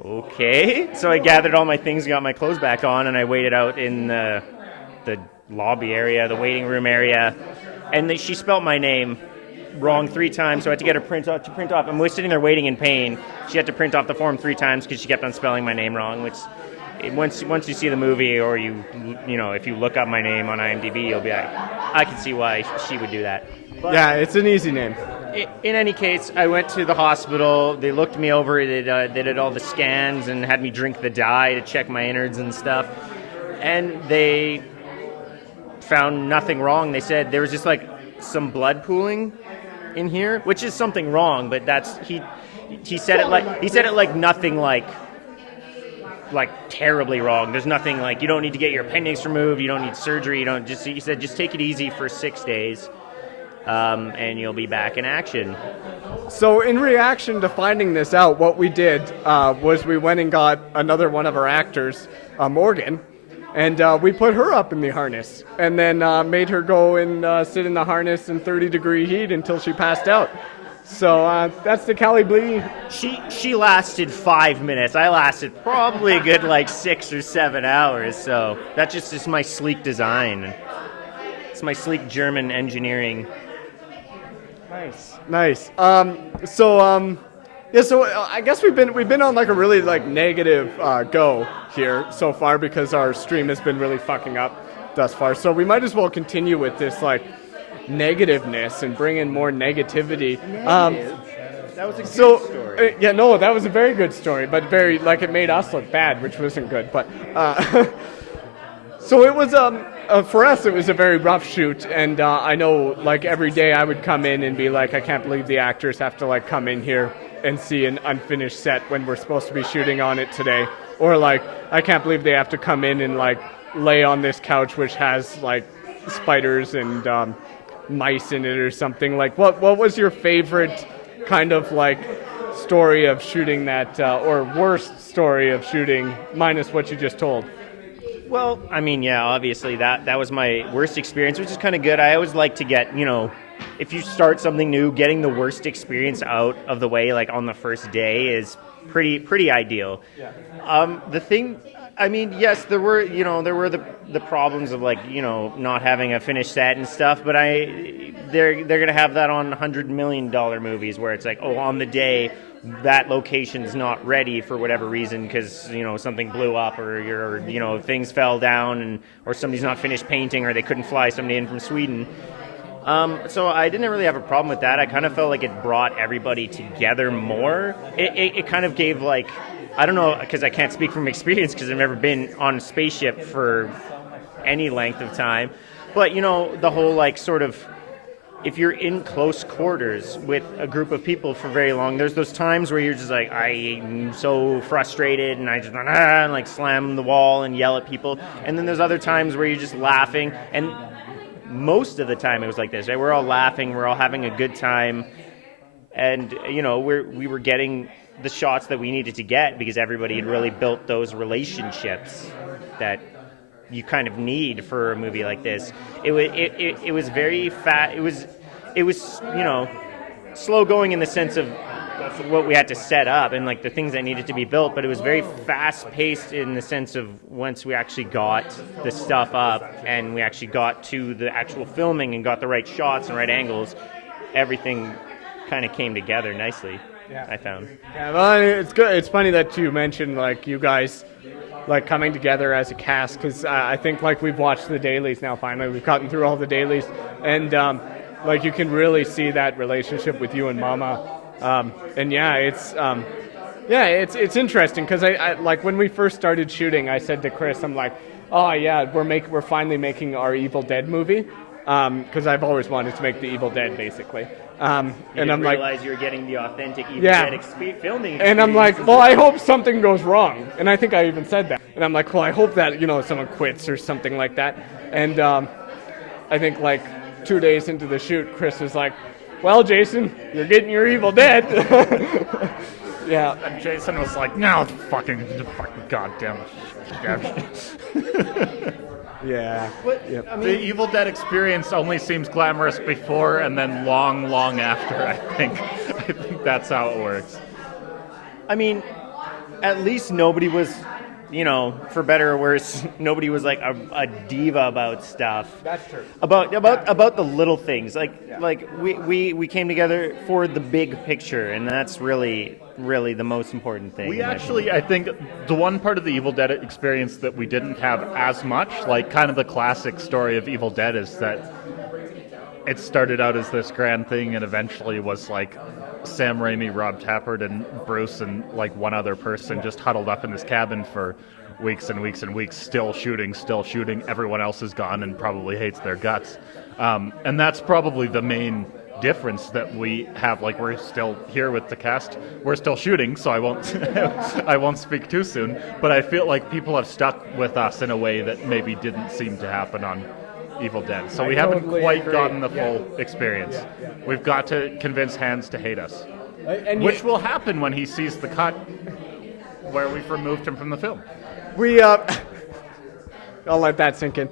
okay. So I gathered all my things, got my clothes back on, and I waited out in the lobby area, the waiting room area. And she spelled my name wrong 3 times, so I had to get her to print off. And we're sitting there waiting in pain. She had to print off the form 3 times because she kept on spelling my name wrong, which once you see the movie, or if you look up my name on IMDb, you'll be like, I can see why she would do that. But yeah, it's an easy name. In any case, I went to the hospital. They looked me over. They did all the scans and had me drink the dye to check my innards and stuff. And they found nothing wrong. They said there was just like some blood pooling in here, which is something wrong. But he said it like nothing like terribly wrong. There's nothing like, you don't need to get your appendix removed. You don't need surgery. He said just take it easy for 6 days. And you'll be back in action. So in reaction to finding this out, what we did was we went and got another one of our actors, Morgan, and we put her up in the harness and then made her go and sit in the harness in 30-degree heat until she passed out. So that's the Cali-B. She lasted 5 minutes. I lasted probably a good 6 or 7 hours. So that's just my sleek design. It's my sleek German engineering. Nice. So I guess we've been on a really negative go here so far because our stream has been really fucking up thus far. So we might as well continue with this negativeness and bring in more negativity. That was a good story. That was a very good story, but very it made us look bad, which wasn't good. But so it was for us, it was a very rough shoot, and I know every day I would come in and be like, I can't believe the actors have to come in here and see an unfinished set when we're supposed to be shooting on it today, or I can't believe they have to come in and lay on this couch which has spiders and mice in it or something. What was your favorite kind of story of shooting that, or worst story of shooting minus what you just told? Well, obviously that was my worst experience, which is kind of good. I always like to get, if you start something new, getting the worst experience out of the way, on the first day is pretty ideal. Yeah. The thing, yes, there were the problems of not having a finished set and stuff, but they're gonna have that on $100 million movies where it's on the day that location's not ready for whatever reason because something blew up or things fell down or somebody's not finished painting or they couldn't fly somebody in from Sweden. So I didn't really have a problem with that. I kind of felt like it brought everybody together more. It kind of gave I don't know, because I can't speak from experience because I've never been on a spaceship for any length of time, but the whole sort of, if you're in close quarters with a group of people for very long, there's those times where you're just I'm so frustrated and I just and slam the wall and yell at people. And then there's other times where you're just laughing. And most of the time it was like this, right? We're all laughing, we're all having a good time. And, we were getting the shots that we needed to get because everybody had really built those relationships that you kind of need for a movie like this. It was very fast. It was slow going in the sense of what we had to set up and the things that needed to be built, but it was very fast paced in the sense of once we actually got the stuff up and we actually got to the actual filming and got the right shots and right angles, everything kind of came together nicely. Yeah. I found. Yeah, well, it's good. It's funny that you mentioned like you guys like coming together as a cast because I think like we've watched the dailies now. Finally, we've gotten through all the dailies, and like you can really see that relationship with you and Mama. And it's interesting because I like when we first started shooting, I said to Chris, I'm like, oh yeah, we're finally making our Evil Dead movie because I've always wanted to make the Evil Dead basically. And I'm like, realize you were getting the authentic Evil Yeah. Dead filming. and I'm like, well, I hope something goes wrong. And I think I even said that. And I'm like, well, I hope that, someone quits or something like that. And I think like 2 days into the shoot, Chris was like, well, Jason, you're getting your Evil Dead. Yeah. And Jason was like, no, fucking goddamn. Yeah. Yep. The Evil Dead experience only seems glamorous before and then long, long after, I think. I think that's how it works. I mean, at least nobody was, for better or worse, nobody was like a diva about stuff. That's true. About the little things. Like we came together for the big picture, and that's really the most important thing. We actually, I think, the one part of the Evil Dead experience that we didn't have as much, like kind of the classic story of Evil Dead, is that it started out as this grand thing and eventually was like Sam Raimi, Rob Tappert, and Bruce and like one other person just huddled up in this cabin for weeks and weeks and weeks, still shooting. Everyone else is gone and probably hates their guts. And that's probably the main difference that we have. Like, we're still here with the cast. We're still shooting, so I won't I won't speak too soon. But I feel like people have stuck with us in a way that maybe didn't seem to happen on Evil Dead. So we haven't totally quite agree. gotten the full experience. We've got to convince Hans to hate us, And which will happen when he sees the cut where we've removed him from the film. I'll let that sink in.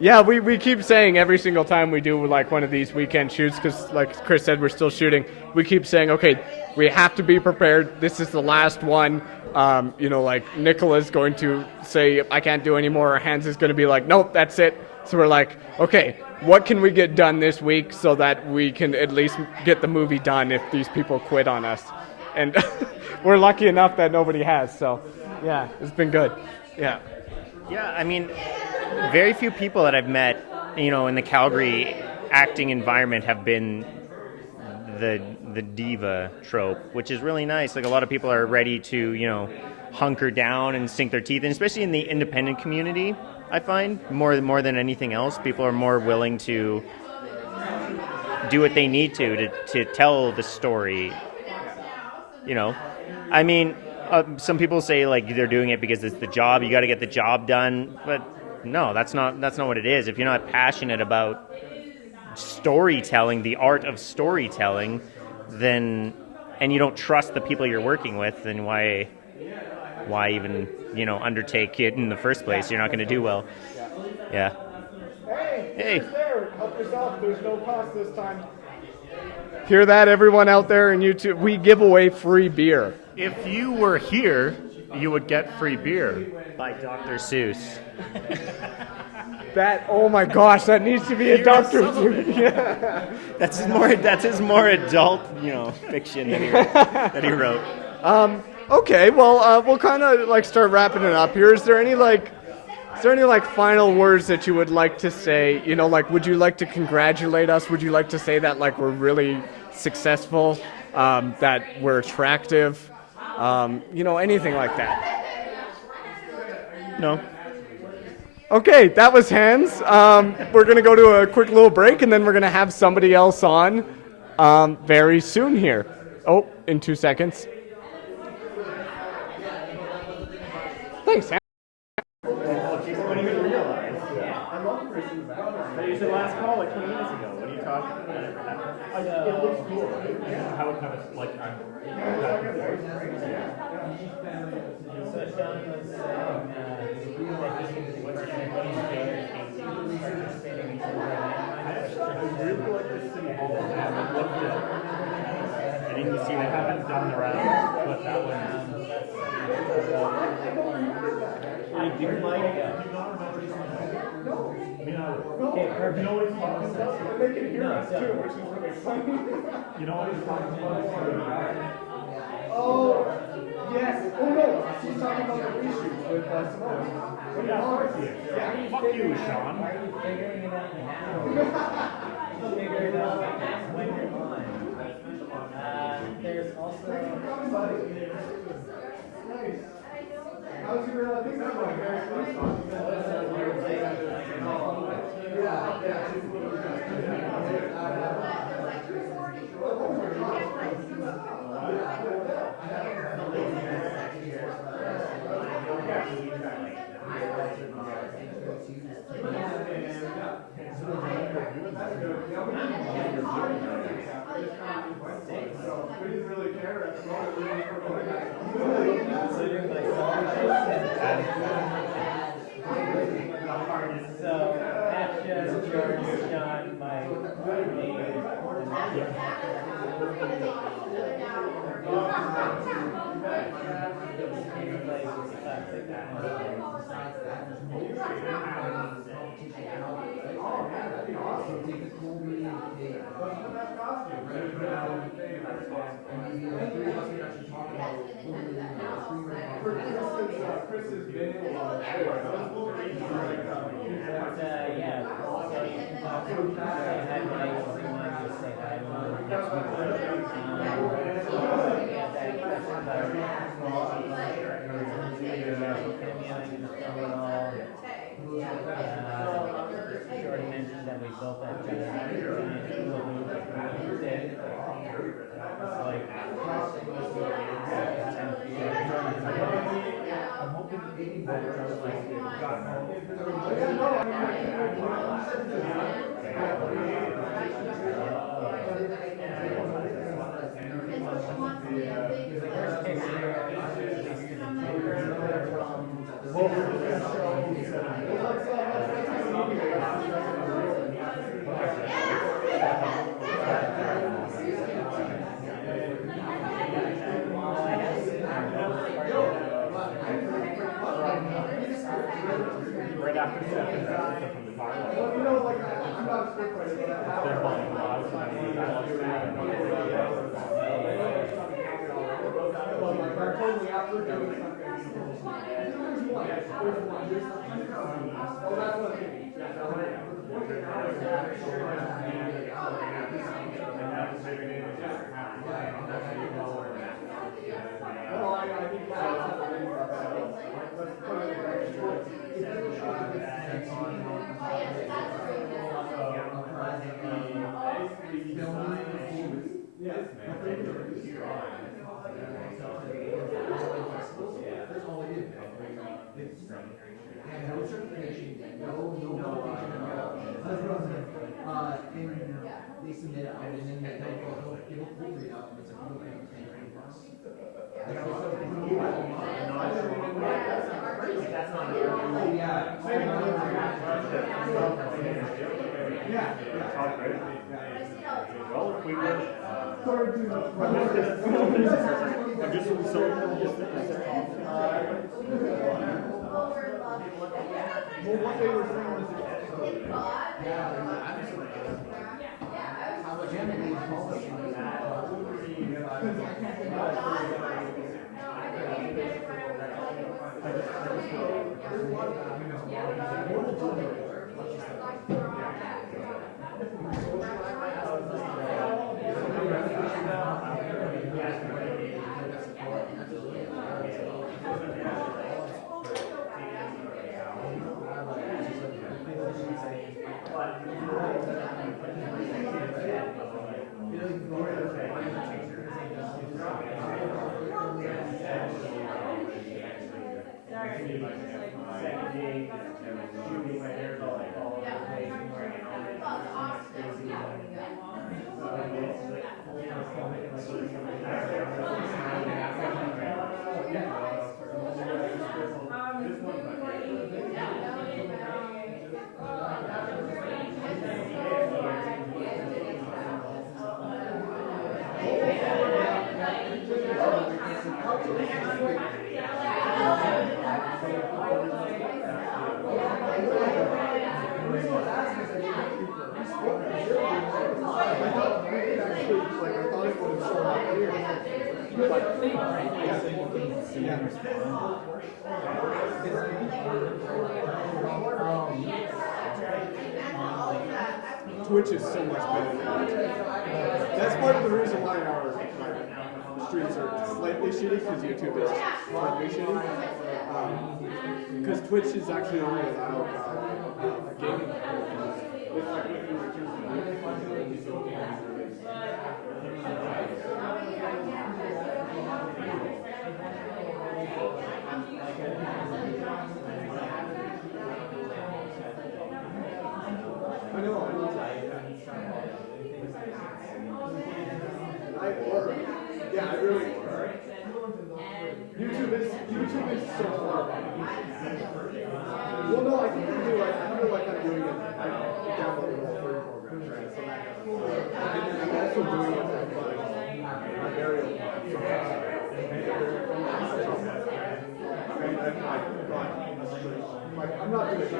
We keep saying every single time we do like one of these weekend shoots, because like Chris said, we're still shooting. We keep saying, okay, we have to be prepared. This is the last one. Like Nicola's going to say, I can't do anymore. Or Hans is going to be like, nope, that's it. So we're like, okay, what can we get done this week so that we can at least get the movie done if these people quit on us? And we're lucky enough that nobody has. So yeah, it's been good. Yeah. Yeah, I mean, very few people that I've met, in the Calgary acting environment have been the diva trope, which is really nice. Like, a lot of people are ready to, hunker down and sink their teeth in, especially in the independent community. I find more than anything else, people are more willing to do what they need to tell the story. I mean, some people say like they're doing it because it's the job. You got to get the job done, but no, that's not what it is. If you're not passionate about storytelling, the art of storytelling, then and you don't trust the people you're working with, then why even undertake it in the first place? You're not going to do well. Yeah. Hey. Help yourself. There's no cost this time. Hear that, everyone out there in YouTube? We give away free beer. If you were here, you would get free beer. By Dr. Seuss. That, oh my gosh, that needs to be a Dr. Seuss. Yeah. That's his more adult, fiction that he wrote. Okay, well, we'll kind of like start wrapping it up here. Is there any final words that you would like to say? Would you like to congratulate us? Would you like to say that like we're really successful, that we're attractive, anything like that? No. Okay, that was Hans. We're gonna go to a quick little break, and then we're gonna have somebody else on very soon here. Oh, in 2 seconds. Thanks, Hans. You said last call like 20 minutes ago. What are you talking about? It looks cool, right? How it kind of like I didn't see that. I haven't done the round, but that one. I do like it. Okay, perfect. You know what he's talking about? They can hear No, us so- too, which is really funny. You know what he's talking about? Oh, yes. Oh no, she's talking about the reshoots with Simone. What do you call it? Yeah, fuck you, Sean. Why are you figuring it out now? Figure it out when you're on. There's also. Nice. How's your thing going? We didn't really care at the moment. We were So, Asha, George, John, Mike, Chris has been in a lot of shows. yeah, so you can talk to him, say hi, Mike, if you want to say hi, she already mentioned that we built that giant Right after seven, from the car. Well, you know, like, I'm not a script writer, but I have. They're calling the house. Like, totally after doing something. There's one. Oh, that's what it is. Well, I think they submit it, and then they'll pull it up, and it's like, okay, Well, if we were. sorry to I'm just so. Well, what they were saying was how much energy is involved in But, yeah, yeah. Twitch is so much better than YouTube. That's part of the reason why our streams are slightly shitty, because YouTube is slightly shitty. Because Twitch is actually only allowed gaming. I know. I really. YouTube is so hard. Well, no, I think I do. I feel like I'm doing it. I downloaded all 3 programs, right? So that, and then I'm also doing it with my burial. I'm not doing it.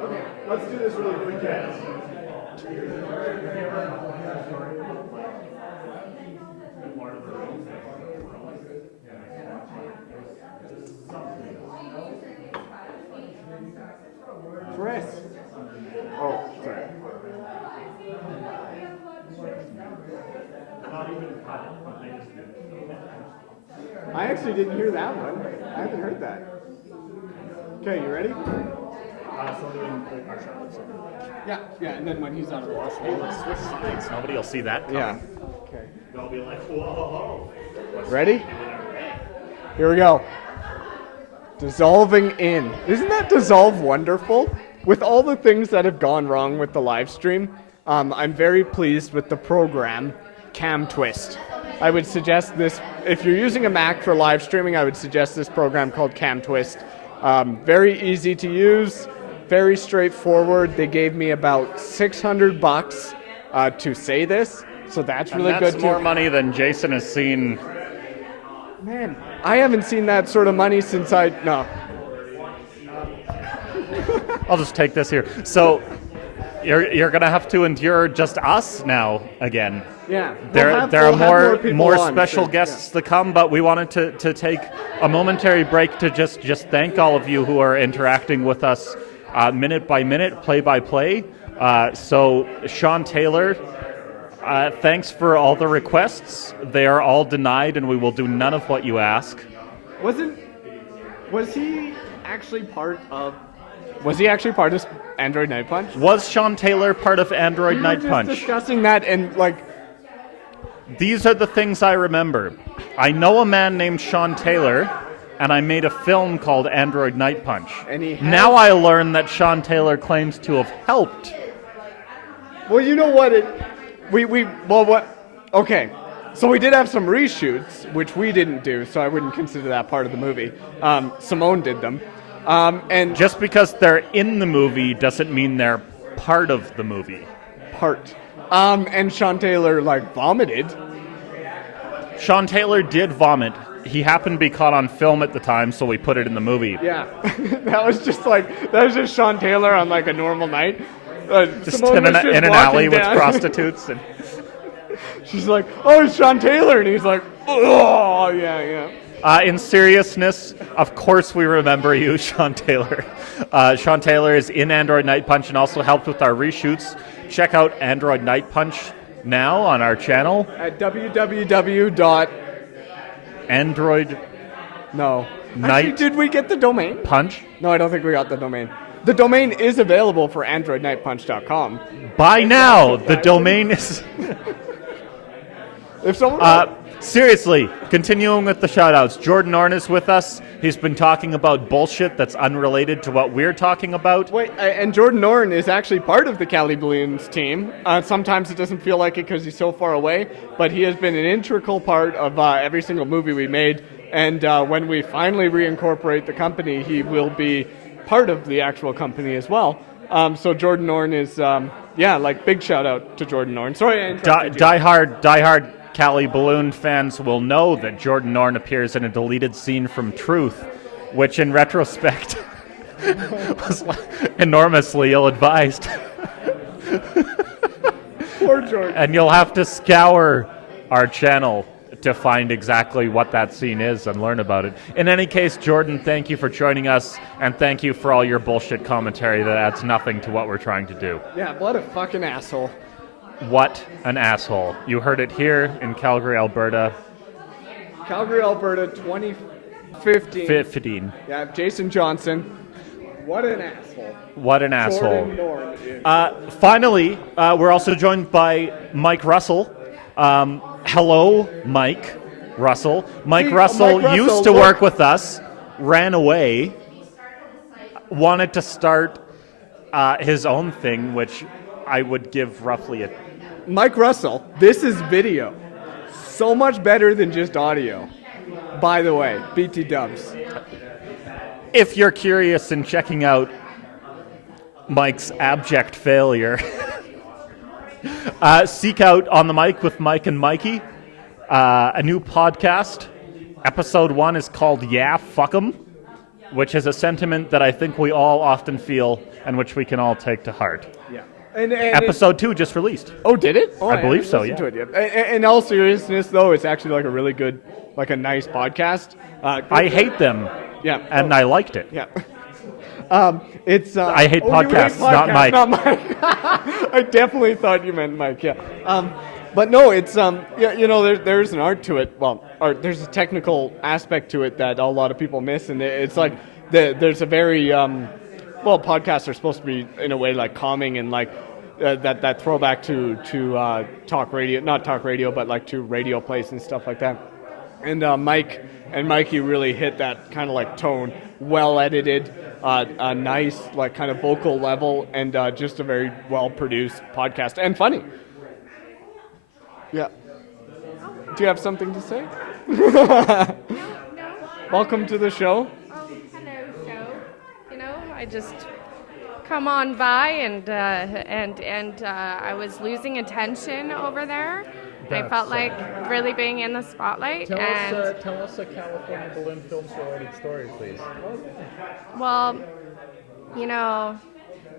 Okay, let's do this really quick. Chris. Oh, sorry. I actually didn't hear that one. I haven't heard that. Okay, you ready? Yeah, and then when he's out of the wash, Let's switch sides. Nobody will see that coming. yeah. Okay. They'll be like, whoa. Ready? Here we go. Dissolving in. Isn't that dissolve wonderful? With all the things that have gone wrong with the live stream, I'm very pleased with the program Cam Twist. I would suggest this, if you're using a Mac for live streaming, I would suggest this program called Cam Twist. Very easy to use, very straightforward. They gave me about $600 to say this, so that's really good. That's more money than Jason has seen. Man, I haven't seen that sort of money since no. I'll just take this here. So you're gonna have to endure just us now again. Yeah. There are more on, special sure. guests to come, but we wanted to take a momentary break to just thank all of you who are interacting with us minute by minute, play by play. So Sean Taylor, Thanks for all the requests. They are all denied, and we will do none of what you ask. Was he actually part of? Was he actually part of Android Night Punch? Was Sean Taylor part of Android Night We were Punch? just discussing that, and like, These are the things I remember. I know a man named Sean Taylor, and I made a film called Android Night Punch. And he has- Now I learn that Sean Taylor claims to have helped. well, you know what? Okay, so we did have some reshoots, which we didn't do, so I wouldn't consider that part of the movie. Simone did them, and Just because they're in the movie doesn't mean they're part of the movie. part. And Sean Taylor like vomited. Sean Taylor did vomit. He happened to be caught on film at the time, so we put it in the movie. Yeah, that was just Sean Taylor on like a normal night. Just Simone in was an walking alley with down. prostitutes. And She's like, "Oh, it's Sean Taylor," and he's like, "Oh, yeah." in seriousness, of course we remember you, Sean Taylor. Sean Taylor is in Android Night Punch and also helped with our reshoots. Check out Android Night Punch now on our channel. At www. Android No. Night Actually, did we get the domain? Punch. No, I don't think we got the domain. The domain is available for AndroidNightPunch.com. By now, the domain is... If someone... Seriously, continuing with the shoutouts. Jordan Orn is with us. He's been talking about bullshit that's unrelated to what we're talking about. Wait, and Jordan Orn is actually part of the Cali Balloons team. Sometimes it doesn't feel like it because he's so far away, but he has been an integral part of every single movie we made. And when we finally reincorporate the company, he will be part of the actual company as well. So Jordan Orn is, big shout out to Jordan Orn. Sorry, I interrupted you. Die-hard Cali Balloon fans will know that Jordan Orn appears in a deleted scene from Truth, which in retrospect was enormously ill-advised. Poor Jordan. And you'll have to scour our channel to find exactly what that scene is and learn about it. In any case, Jordan, thank you for joining us, and thank you for all your bullshit commentary that adds nothing to what we're trying to do. Yeah, what a fucking asshole. What an asshole. You heard it here in Calgary, Alberta. Calgary, Alberta, 2015. 15. Yeah, Jason Johnson. What an asshole. What an asshole. Jordan Orn. Finally, we're also joined by Mike Russell. Hello, Mike Russell. Mike Russell used to work with us, ran away, wanted to start his own thing, which I would give roughly a... Mike Russell, this is video. So much better than just audio. By the way, BT dubs. If you're curious in checking out Mike's abject failure, seek out On the Mic with Mike and Mikey, a new podcast. Episode 1 is called Yeah, Fuck 'em, which is a sentiment that I think we all often feel and which we can all take to heart. Yeah. And Episode 2 just released. Oh, did it? Oh, I believe haven't so, listened yeah. to it yet. In all seriousness, though, it's actually like a really good, like a nice podcast. I hate them, Yeah. and I liked it. Yeah. It's. I hate you podcasts, not Mike. Not Mike. I definitely thought you meant Mike. Yeah. But no, it's there's an art to it. Well, there's a technical aspect to it that a lot of people miss, and it's like there's a very podcasts are supposed to be in a way like calming and like that throwback to talk radio, not talk radio, but like to radio plays and stuff like that. And Mike and Mikey really hit that kind of like tone, well edited, a nice like kind of vocal level, and just a very well produced podcast and funny. Yeah. Do you have something to say? No. Welcome to the show. Oh, hello, show. I just come on by and I was losing attention over there. I felt like really being in the spotlight. Tell us a California Balloon Films related story, please. Well,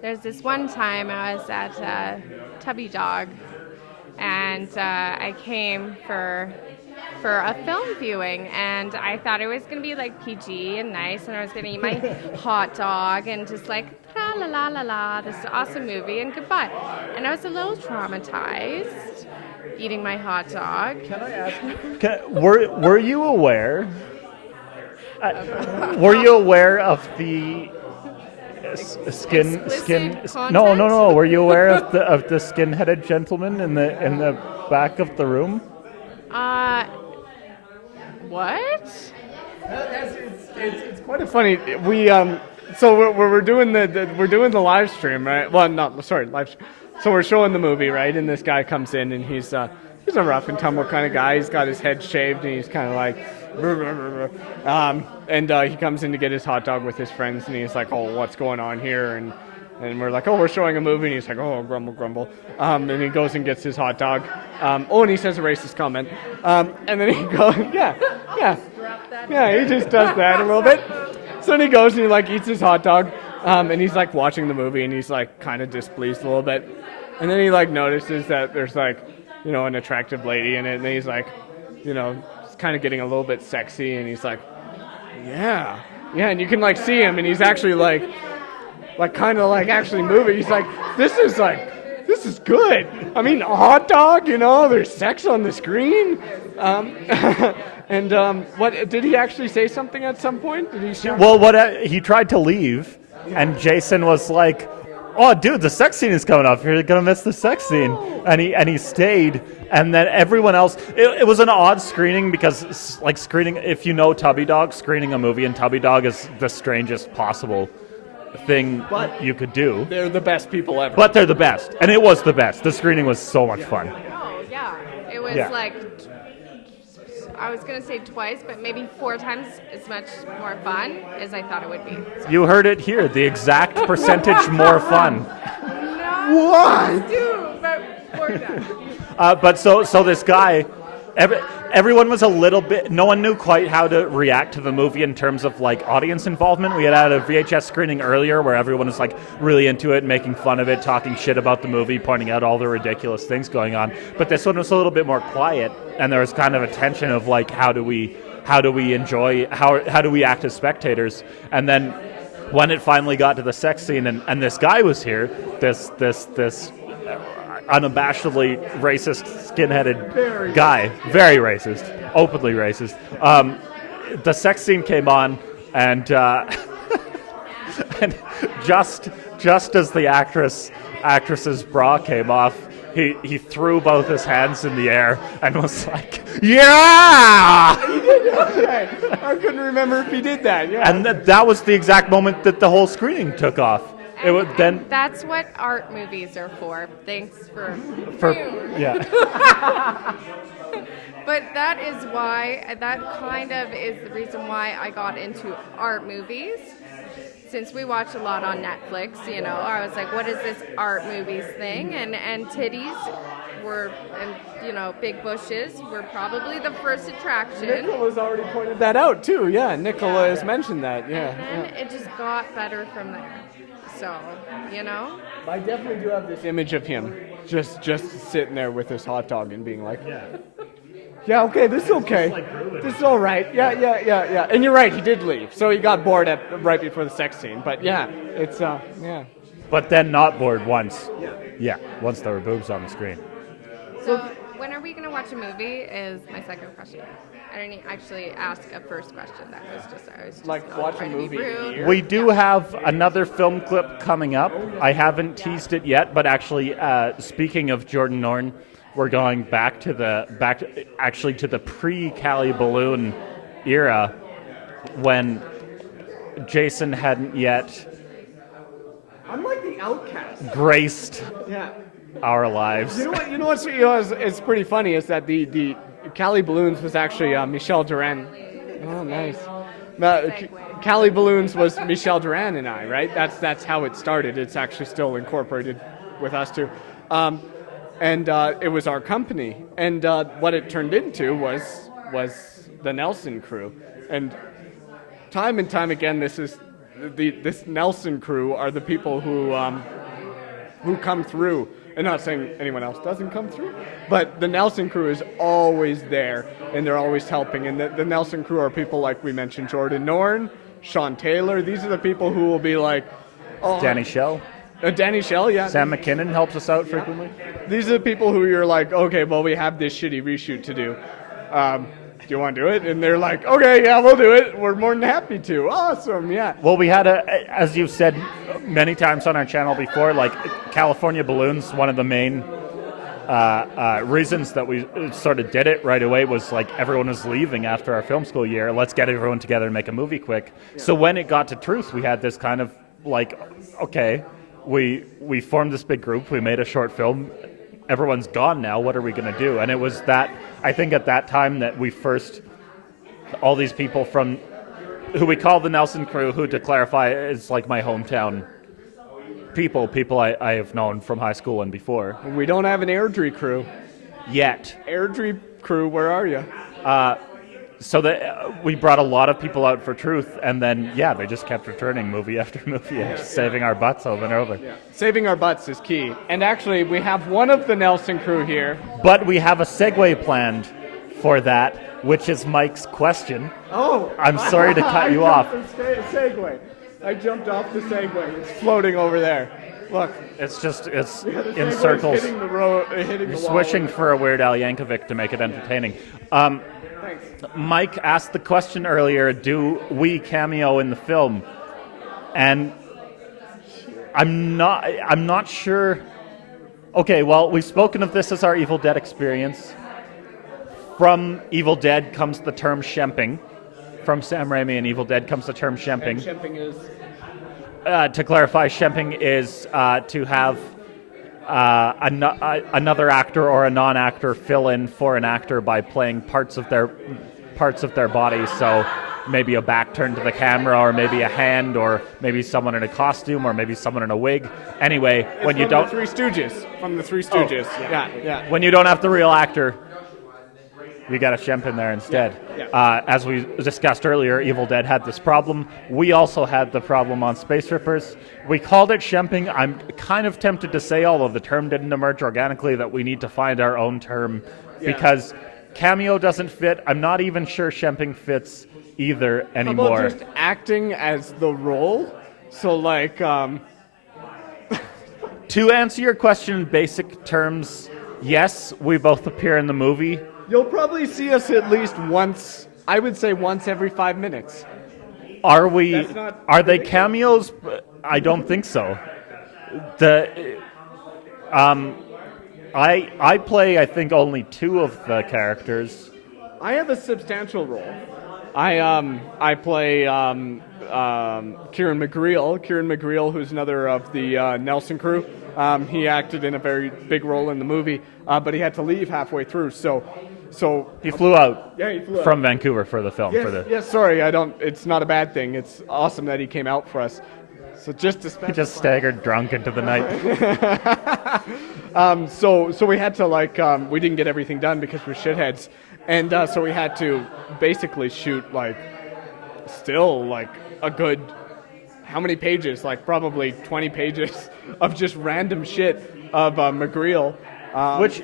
there's this one time I was at Tubby Dog, and I came for a film viewing, and I thought it was going to be like PG and nice, and I was going to eat my hot dog and just like la la la la, this awesome movie and goodbye. And I was a little traumatized eating my hot dog. Can I ask? Were you aware? Were you aware of the skin? Explicit No. Were you aware of the skin-headed gentleman in the back of the room? What? It's quite a funny. So we're doing the live stream, right? Well, not sorry, live stream. So we're showing the movie, right? And this guy comes in, and he's a rough and tumble kind of guy. He's got his head shaved, and he's kind of like, he comes in to get his hot dog with his friends, and he's like, oh, what's going on here? And we're like, oh, we're showing a movie, and he's like, oh, grumble, grumble. And he goes and gets his hot dog. And he says a racist comment. And then he goes, yeah, he just does that a little bit. So then he goes and he like eats his hot dog, and he's like watching the movie, and he's like kind of displeased a little bit. And then he like notices that there's like, an attractive lady in it, and then he's like, it's kind of getting a little bit sexy, and he's like, yeah, and you can like see him, and he's actually like kind of like actually moving. He's like, this is good. I mean, a hot dog, there's sex on the screen. What did he actually say something at some point? Did he? Well, he tried to leave, and Jason was like, "Oh, dude, the sex scene is coming up. You're gonna miss the sex scene." And he stayed, and then everyone else. It was an odd screening because, like, screening. If you know Tubby Dog, screening a movie in Tubby Dog is the strangest possible thing you could do. They're the best people ever. But they're the best, and it was the best. The screening was so much fun. Oh yeah, it was like. I was going to say twice, but maybe 4 times as much more fun as I thought it would be. You heard it here. The exact percentage more fun. Why? But 4 times. But so this guy, everyone was a little bit. No one knew quite how to react to the movie in terms of like audience involvement. We had a VHS screening earlier where everyone was like really into it, making fun of it, talking shit about the movie, pointing out all the ridiculous things going on. But this one was a little bit more quiet, and there was kind of a tension of like how do we enjoy, how do we act as spectators. And then when it finally got to the sex scene, and this guy was here, this unabashedly racist, skin-headed guy, very racist, openly racist. The sex scene came on, and and just as the actress's bra came off, he threw both his hands in the air and was like, "Yeah!" He did. Okay. I couldn't remember if he did that. Yeah. And that was the exact moment that the whole screening took off. And that's what art movies are for. Thanks for yeah. But that kind of is the reason why I got into art movies. Since we watch a lot on Netflix, I was like, what is this art movies thing? And titties were, and big bushes were probably the first attraction. Nicola's already pointed that out too. Yeah, Nicola has mentioned that. Yeah. And then it just got better from there. So, I definitely do have this image of him just sitting there with his hot dog and being like, yeah, okay, this is okay. This is all right. Yeah. And you're right, he did leave. So he got bored right before the sex scene. But yeah, it's, yeah. But then not bored once. Yeah, once there were boobs on the screen. So when are we going to watch a movie is my second question. I didn't actually ask a first question. I was just like watch a movie. We do have another film clip coming up. I haven't teased it yet, but actually, speaking of Jordan Norton, we're going back to the pre-Cali balloon era when Jason hadn't yet I'm like the outcast. Graced our lives. You know what's it's pretty funny is that the Cali Balloons was actually Michelle Duran. Oh, nice. Cali Balloons was Michelle Duran and I, right? That's how it started. It's actually still incorporated with us too. And it was our company. And what it turned into was the Nelson crew. And time again, this Nelson crew are the people who come through. And not saying anyone else doesn't come through, but the Nelson crew is always there, and they're always helping. And the Nelson crew are people like we mentioned, Jordan Norton, Sean Taylor. These are the people who will be like, oh, Danny Shell. Danny Shell, yeah. Sam McKinnon helps us out frequently. These are the people who you're like, okay, well, we have this shitty reshoot to do. Do you want to do it? And they're like, okay, yeah, we'll do it. We're more than happy to. Awesome, yeah. Well, we had as you've said many times on our channel before, like California Balloons, one of the main reasons that we sort of did it right away was like everyone was leaving after our film school year. Let's get everyone together and make a movie quick. Yeah. So when it got to Truth, we had this kind of like, okay, we formed this big group. We made a short film. Everyone's gone now. What are we going to do? And it was that, I think at that time that we first, all these people from, who we call the Nelson crew, who to clarify is like my hometown people I have known from high school and before. We don't have an Airdrie crew. Yet. Airdrie crew, where are you? So that we brought a lot of people out for Truth, and then, yeah, they just kept returning movie after movie, and just saving our butts over and over. Yeah. Saving our butts is key. And actually, we have one of the Nelson crew here. But we have a segue planned for that, which is Mike's question. Oh! I'm sorry to cut you off. Segue. I jumped off the Segway. It's floating over there. Look. It's in circles. Hitting the road, hitting the wall. Swishing for a Weird Al Yankovic to make it entertaining. Thanks. Mike asked the question earlier, do we cameo in the film? And I'm not sure. Okay, well, we've spoken of this as our Evil Dead experience. From Evil Dead comes the term shemping. From Sam Raimi and Evil Dead comes the term shemping. And shemping is? To clarify, shemping is to have another actor or a non-actor fill in for an actor by playing parts of their body. So maybe a back turned to the camera, or maybe a hand, or maybe someone in a costume, or maybe someone in a wig. Anyway, it's when you don't from the Three Stooges. Oh, yeah. When you don't have the real actor, you got a shemp in there instead. Yeah. As we discussed earlier, Evil Dead had this problem. We also had the problem on Space Rippers. We called it shemping. I'm kind of tempted to say, although the term didn't emerge organically, that we need to find our own term because cameo doesn't fit. I'm not even sure shemping fits either anymore. How about just acting as the role? So like... To answer your question in basic terms, yes, we both appear in the movie. You'll probably see us at least once, I would say once every 5 minutes. Are they cameos? I don't think so. I play, I think, only 2 of the characters. I have a substantial role. I play Kieran McGreal. Kieran McGreal, who's another of the Nelson crew. He acted in a very big role in the movie, but he had to leave halfway through. So he flew out. Yeah, he flew from Vancouver for the film. Yes, sorry, it's not a bad thing. It's awesome that he came out for us. So just to he just staggered drunk into the night. So we had to we didn't get everything done because we're shitheads, and so we had to basically shoot a good how many pages? Like probably 20 pages of just random shit of McGreal.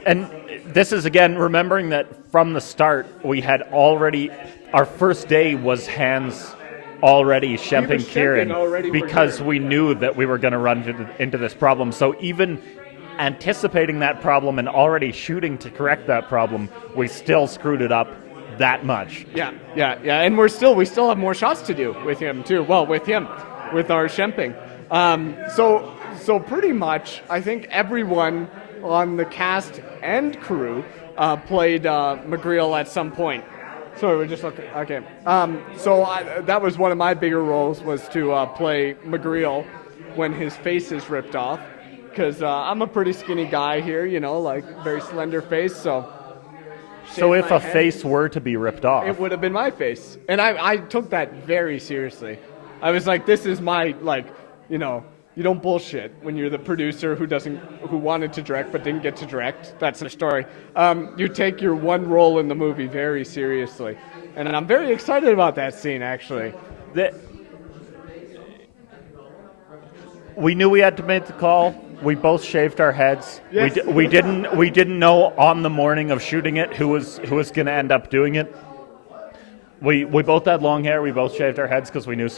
And this is, again, remembering that from the start, we had already, our first day was hands already shemping Kieran because we knew that we were going to run into this problem. So even anticipating that problem and already shooting to correct that problem, we still screwed it up that much. Yeah. And we still have more shots to do with him, too. Well, with our shemping. So pretty much, I think everyone on the cast and crew played McGreal at some point. So we're just okay. That was one of my bigger roles, was to play McGreal when his face is ripped off, because I'm a pretty skinny guy here, very slender face. So if a face were to be ripped off, it would have been my face, and I took that very seriously. I was like, this is my You don't bullshit when you're the producer who wanted to direct but didn't get to direct. That's the story. You take your one role in the movie very seriously, and I'm very excited about that scene. Actually, we knew we had to make the call. We both shaved our heads. Yes. We didn't know on the morning of shooting it who was going to end up doing it. We both had long hair. We both shaved our heads because we knew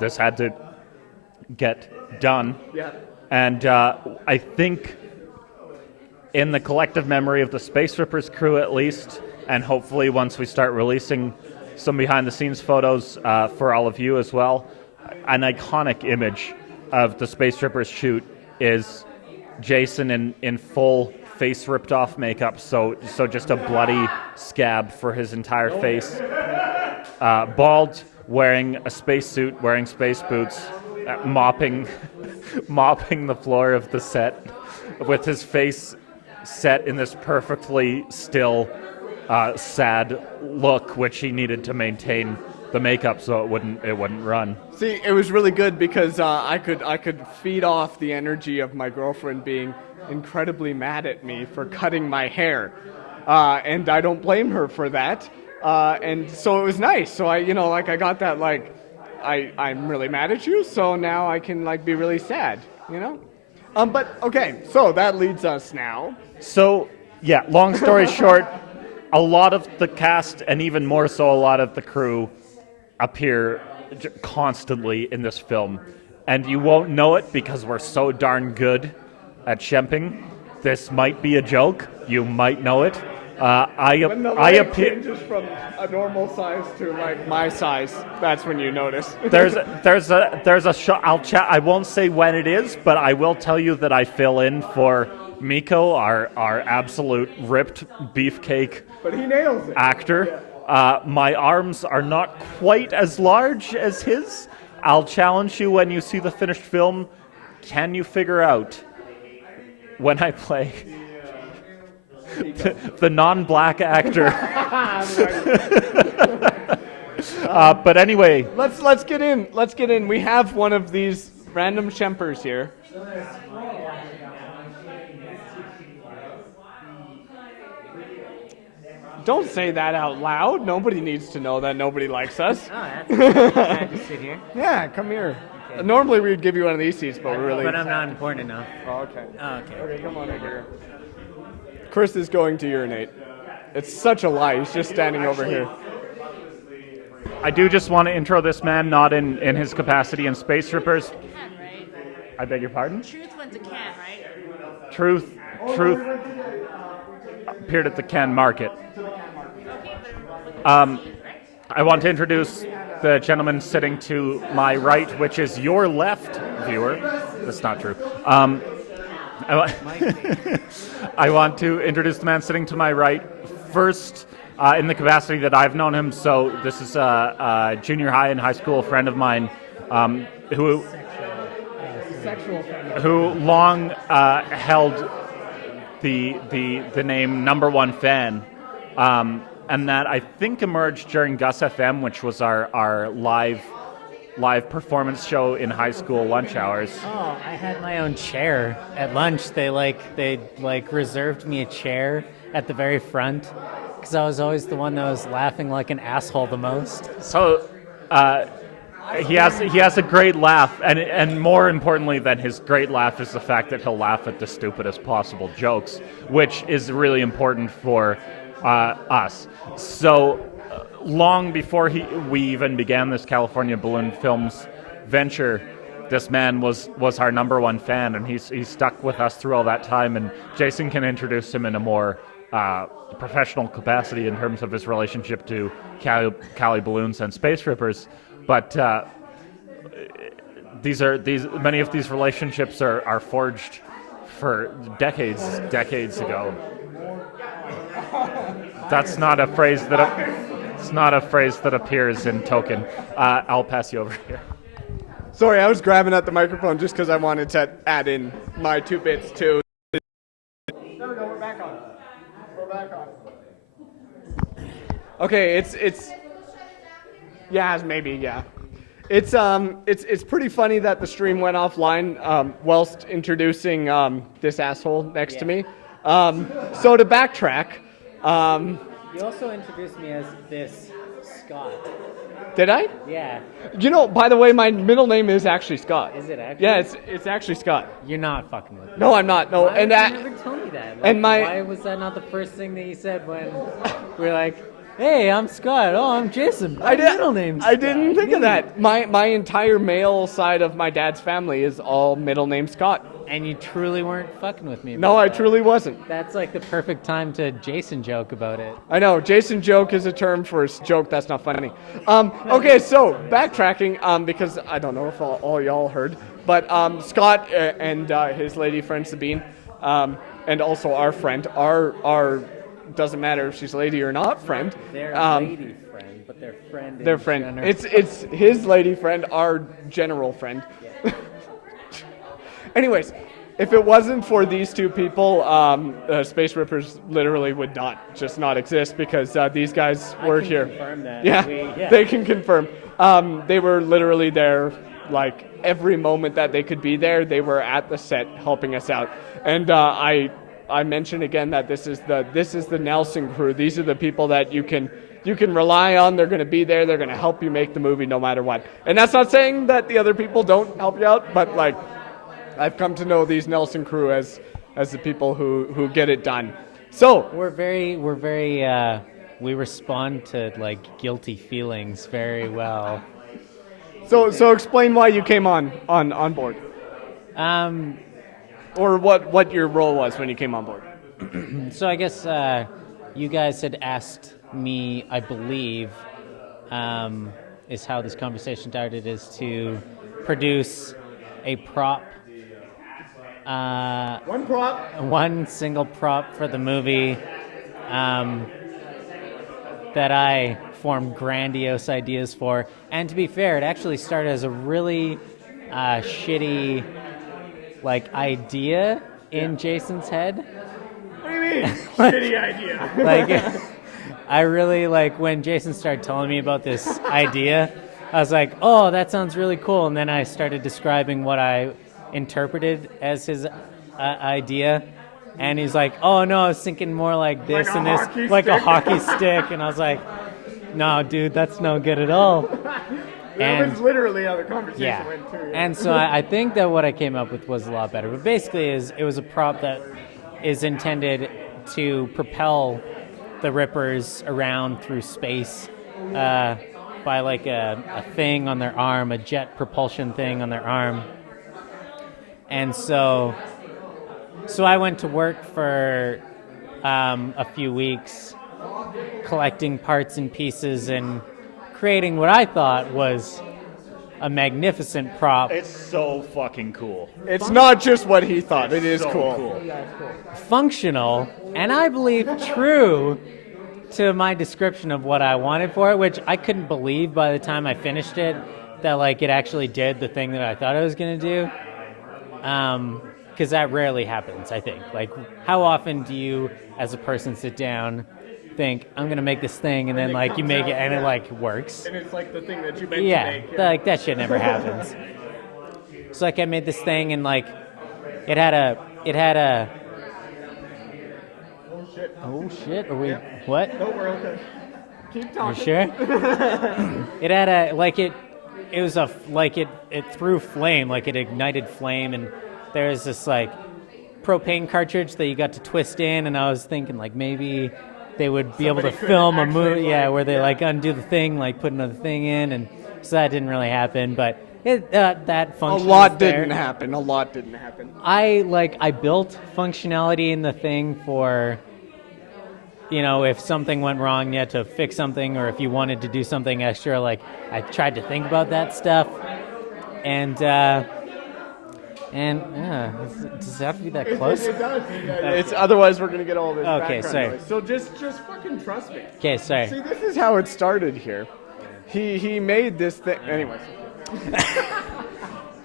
this had to get done. Yeah. And I think in the collective memory of the Space Rippers crew at least, and hopefully once we start releasing some behind-the-scenes photos for all of you as well, an iconic image of the Space Rippers shoot is Jason in full face ripped off makeup, so just a bloody scab for his entire face, bald, wearing a spacesuit, wearing space boots, mopping the floor of the set with his face set in this perfectly still, sad look, which he needed to maintain the makeup so it wouldn't run. See, it was really good because I could feed off the energy of my girlfriend being incredibly mad at me for cutting my hair, and I don't blame her for that. And so it was nice. So I got that I'm really mad at you, so now I can be really sad, But okay, so that leads us now. So yeah, long story short, a lot of the cast and even more so a lot of the crew appear constantly in this film, and you won't know it because we're so darn good at shemping. This might be a joke. You might know it. When the leg changes from a normal size to my size, that's when you notice. there's a shot. I won't say when it is, but I will tell you that I fill in for Miko, our absolute ripped beefcake But he nails it. actor. My arms are not quite as large as his. I'll challenge you when you see the finished film. Can you figure out when I play the non-black actor? But anyway, Let's get in. Let's get in. We have one of these random shempers here. Don't say that out loud. Nobody needs to know that nobody likes us. Oh, that's can I just sit here? Yeah, come here. Okay. Normally we'd give you one of these seats, but we're really. But I'm not important enough. Oh, okay. Oh, okay. Okay, come on over here. Chris is going to urinate. It's such a lie. He's just standing over here. I do just want to intro this man, not in his capacity in Space Rippers. Ken, right? I beg your pardon? Truth went to Ken, right? Truth appeared at the Ken Market. I want to introduce the gentleman sitting to my right, which is your left, viewer. That's not true. I want to introduce the man sitting to my right first in the capacity that I've known him. So this is a junior high and high school friend of mine who long held the name number one fan. And that I think emerged during Gus FM, which was our live performance show in high school lunch hours. Oh, I had my own chair at lunch. They reserved me a chair at the very front because I was always the one that was laughing like an asshole the most. So he has a great laugh, and more importantly than his great laugh is the fact that he'll laugh at the stupidest possible jokes, which is really important for us. So long before we even began this California Balloon Films venture, this man was our number one fan, and he's stuck with us through all that time. And Jason can introduce him in a more professional capacity in terms of his relationship to Cali Balloons and Space Rippers. But many of these relationships are forged for decades ago. That's not a phrase that appears in Token. I'll pass you over here. Sorry, I was grabbing at the microphone just because I wanted to add in my 2 bits too. There we go. We're back on. Okay, it's maybe. It's pretty funny that the stream went offline whilst introducing this asshole next to me. So to backtrack. You also introduced me as this Scott. Did I? Yeah. By the way, my middle name is actually Scott. Is it actually? Yeah, it's actually Scott. You're not fucking with me. No, I'm not. No, Why and would you never tell me that? Why was that not the first thing that you said when we were like, "Hey, I'm Scott. Oh, I'm Jason. My middle name's I didn't think of that. My entire male side of my dad's family is all middle name Scott. And you truly weren't fucking with me. No, about I that. truly wasn't. That's like the perfect time to Jason joke about it. I know, Jason joke is a term for a joke that's not funny. Okay, so backtracking, because I don't know if all y'all heard, but Scott and his lady friend Sabine, and also our friend, our doesn't matter if she's lady or not friend. Their lady friend, but their friend. Their friend. It's his lady friend, our general friend. Yeah. Anyways, if it wasn't for these two people, Space Rippers literally would not exist because these guys were here. Confirm that. Yeah, they can confirm. They were literally there, like every moment that they could be there. They were at the set helping us out. And I mention again that this is the Nelson crew. These are the people that you can rely on. They're going to be there. They're going to help you make the movie no matter what. And that's not saying that the other people don't help you out, but like, I've come to know these Nelson crew as the people who get it done. So we respond to like guilty feelings very well. So explain why you came on board. Or what your role was when you came on board. So I guess you guys had asked me, I believe, is how this conversation started, is to produce a prop. One prop. One single prop for the movie that I formed grandiose ideas for. And to be fair, it actually started as a really shitty idea in Jason's head. What do you mean? Shitty idea. I really when Jason started telling me about this idea, I was like, oh, that sounds really cool. And then I started describing what I interpreted as his idea, and he's like, oh no, I was thinking more like this and this, like a hockey stick. And I was like, no dude, that's no good at all. That was literally how the conversation went too. And so I think that what I came up with was a lot better, but basically it was a prop that is intended to propel the Rippers around through space by like a thing on their arm, a jet propulsion thing on their arm. And so I went to work for a few weeks collecting parts and pieces and creating what I thought was a magnificent prop. It's so fucking cool. It's not just what he thought. It is so cool. Functional, and I believe true to my description of what I wanted for it, which I couldn't believe by the time I finished it, that it actually did the thing that I thought I was going to do. Because that rarely happens, I think. How often do you, as a person, sit down, think, I'm going to make this thing, and then, you make it, and it, works? And it's, the thing that you meant Yeah, to make. that shit never happens. So, I made this thing, and, it had a... Oh, shit. Are we... What? No, we're okay. Keep talking. You sure? It had a... It was it threw flame, it ignited flame, and there's this propane cartridge that you got to twist in, and I was thinking maybe they would be able to film a movie, where they undo the thing, put another thing in, and so that didn't really happen, but that function. A lot didn't happen. I built functionality in the thing for, if something went wrong, you had to fix something, or if you wanted to do something extra, I tried to think about that stuff, and yeah, does it have to be that close? It does. It's otherwise we're gonna get all this Okay, background sorry. noise. So just fucking trust me. Okay, sorry. See, this is how it started here. He made this thing. Anyways.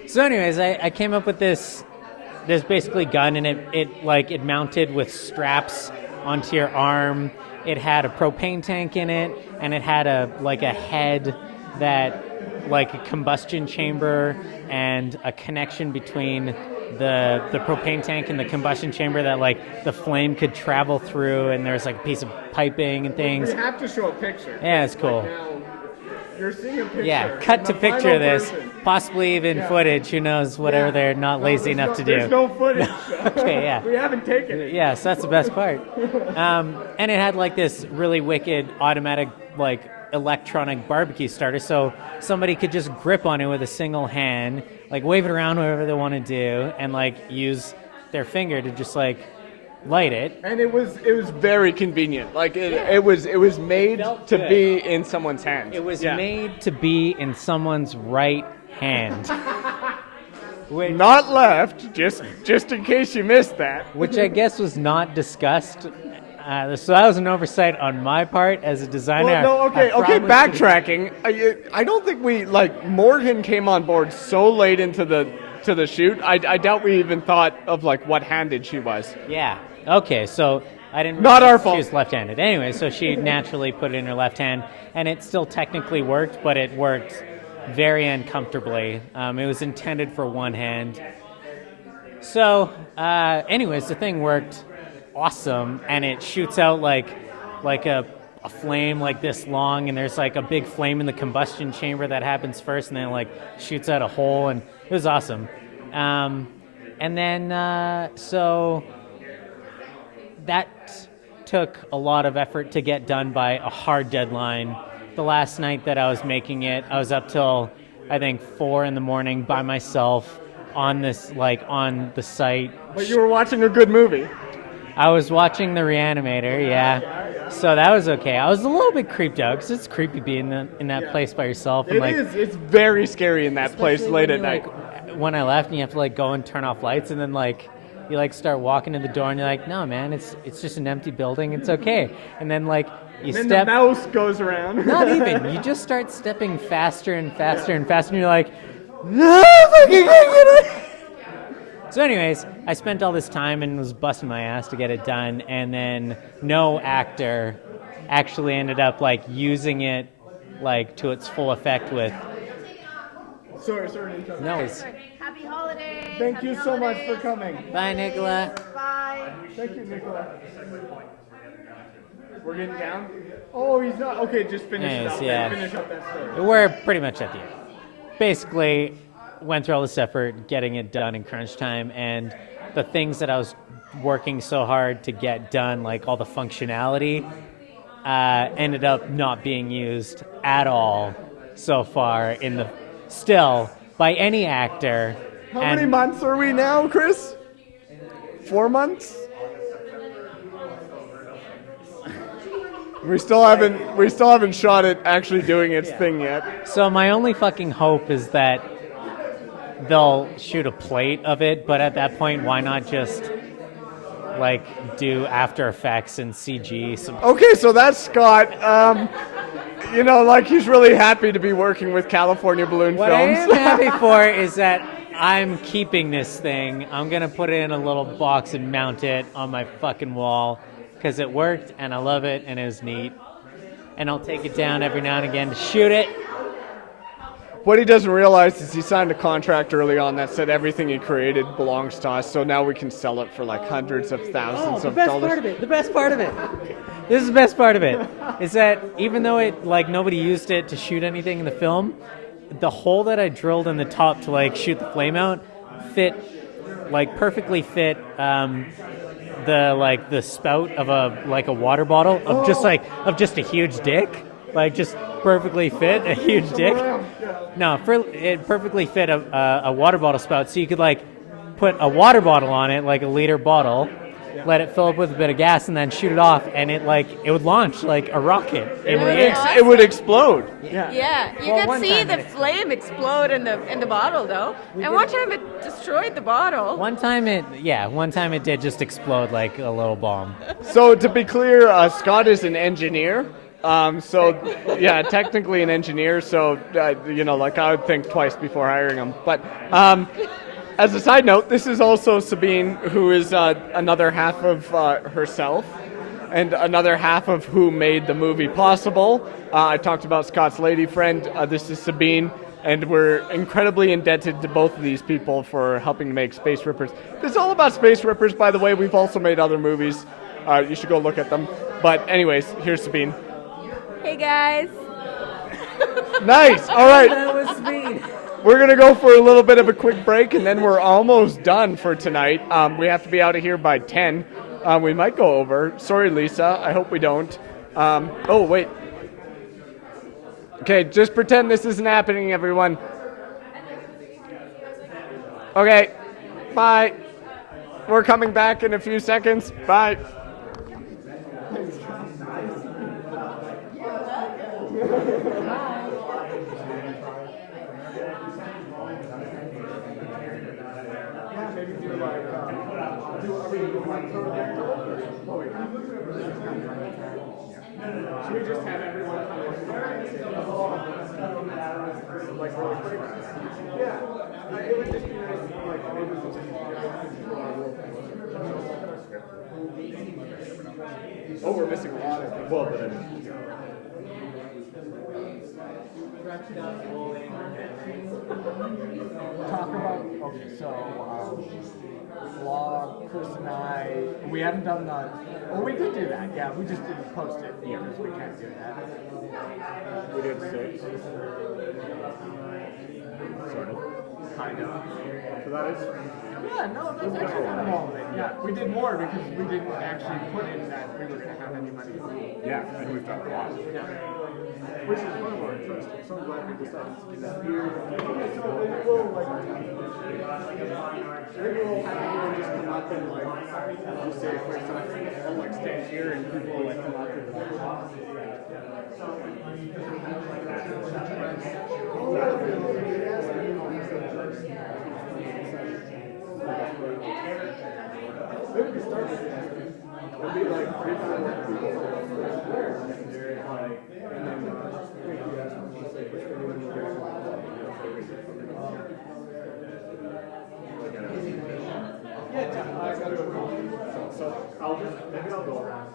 So anyways, I came up with this basically gun, and it mounted with straps onto your arm. It had a propane tank in it, and it had a head that a combustion chamber and a connection between the propane tank and the combustion chamber that the flame could travel through, and there's a piece of piping and things. We have to show a picture. Yeah, it's cool. Now, you're seeing a picture. Yeah, cut to The picture final this. version. Possibly even footage. Who knows? Whatever they're not lazy enough to do. There's no footage. Okay, yeah. We haven't taken it. Yeah, so that's the best part. And it had this really wicked automatic electronic barbecue starter, so somebody could just grip on it with a single hand, like wave it around wherever they want to do, and like use their finger to just like light it. And it was very convenient. Like it was made Felt to good. be in someone's hand. It was made to be in someone's right hand. Not left, just in case you missed that. Which I guess was not discussed. So that was an oversight on my part as a designer. Well, no, okay, I promise backtracking. I don't think we, like, Morgan came on board so late into the shoot. I doubt we even thought of, like, what handed she was. Yeah. Okay, so I didn't Not realize our fault. She was left-handed. Anyway, so she naturally put it in her left hand, and it still technically worked, but it worked very uncomfortably. It was intended for one hand. So, anyways, the thing worked awesome, and it shoots out like a flame like this long, and there's like a big flame in the combustion chamber that happens first, and then like shoots out a hole, and it was awesome. And then so that took a lot of effort to get done by a hard deadline. The last night that I was making it, I was up till I think 4 a.m. by myself on this, like, on the site. But you were watching a good movie. I was watching The Reanimator, yeah. So that was okay. I was a little bit creeped out because it's creepy being in that place by yourself. And It's very scary in that place late at night. When I left, and you have to like go and turn off lights, and then like you like start walking to the door, and you're like, no, man, it's just an empty building. It's okay. And then like you then step. the mouse goes around. Not even. You just start stepping faster and faster and faster, and you're like, no, fucking get it. So anyways, I spent all this time and was busting my ass to get it done, and then no actor actually ended up like using it like to its full effect with. Sorry to interrupt. No, it's. Happy holidays. Thank you so much for coming. Bye, Nicola. Bye. Thank you, Nicola. We're getting down? Oh, he's not. Okay, just finish it Anyways, up. yeah. Finish up that story. We're pretty much at the end. Basically, went through all this effort getting it done in crunch time, and the things that I was working so hard to get done, like all the functionality, ended up not being used at all so far still by any actor. How many months are we now, Chris? 4 months? We still haven't shot it actually doing its thing yet. So my only fucking hope is that they'll shoot a plate of it, but at that point, why not just like do After Effects and CG? Okay, so that's Scott. Like he's really happy to be working with California Balloon What I Films. am happy for is that I'm keeping this thing. I'm gonna put it in a little box and mount it on my fucking wall because it worked and I love it and it was neat. And I'll take it down every now and again to shoot it. What he doesn't realize is he signed a contract early on that said everything he created belongs to us, so now we can sell it for like hundreds of thousands of dollars. The best part of it. This is the best part of it. Is that even though it like nobody used it to shoot anything in the film, the hole that I drilled in the top to like shoot the flame out perfectly fit the spout of a water bottle of just a huge dick. Like just perfectly fit a huge dick. No, it perfectly fit a water bottle spout, so you could like put a water bottle on it, like a liter bottle, let it fill up with a bit of gas, and then shoot it off, and it would launch like a rocket in the air. It would explode. Yeah, you could see the flame explode in the bottle though. And one time it destroyed the bottle. One time it did just explode like a little bomb. So to be clear, Scott is an engineer. Technically an engineer. So I would think twice before hiring him. But as a side note, this is also Sabine, who is another half of herself, and another half of who made the movie possible. I talked about Scott's lady friend. This is Sabine, and we're incredibly indebted to both of these people for helping to make Space Rippers. This is all about Space Rippers, by the way. We've also made other movies. You should go look at them. But anyways, here's Sabine. Hey guys. Nice. All right. That was me. We're going to go for a little bit of a quick break, and then we're almost done for tonight. We have to be out of here by 10. We might go over. Sorry, Lisa. I hope we don't. Oh, wait. Okay, just pretend this isn't happening, everyone. Okay, bye. We're coming back in a few seconds. Bye. Should we just have everyone come over and say, like, really quick? Yeah, it would just be nice, like, maybe we just Oh, we're missing a lot of things. Well, but I mean, Talk about, okay, so, vlog, Chris and I, we haven't done the, well, we did do that, yeah, we just didn't post it because we can't do that. we did 6. Sort of. Kind of. So that is. Yeah, no, that's actually kind of all of it. Yeah, we did more because we didn't actually put in that we were going to have anybody. Yeah, and we've done a lot. Yeah. Which is far more interesting. So I'm glad we decided to do that here. So maybe we'll like, maybe we'll have everyone just come up and like, just say a quick something, or like stand here and people will like come up and like talk. Maybe we start with that. It'll be like 3 people and then thank you guys for the sake of yeah, I gotta go. So maybe I'll go around.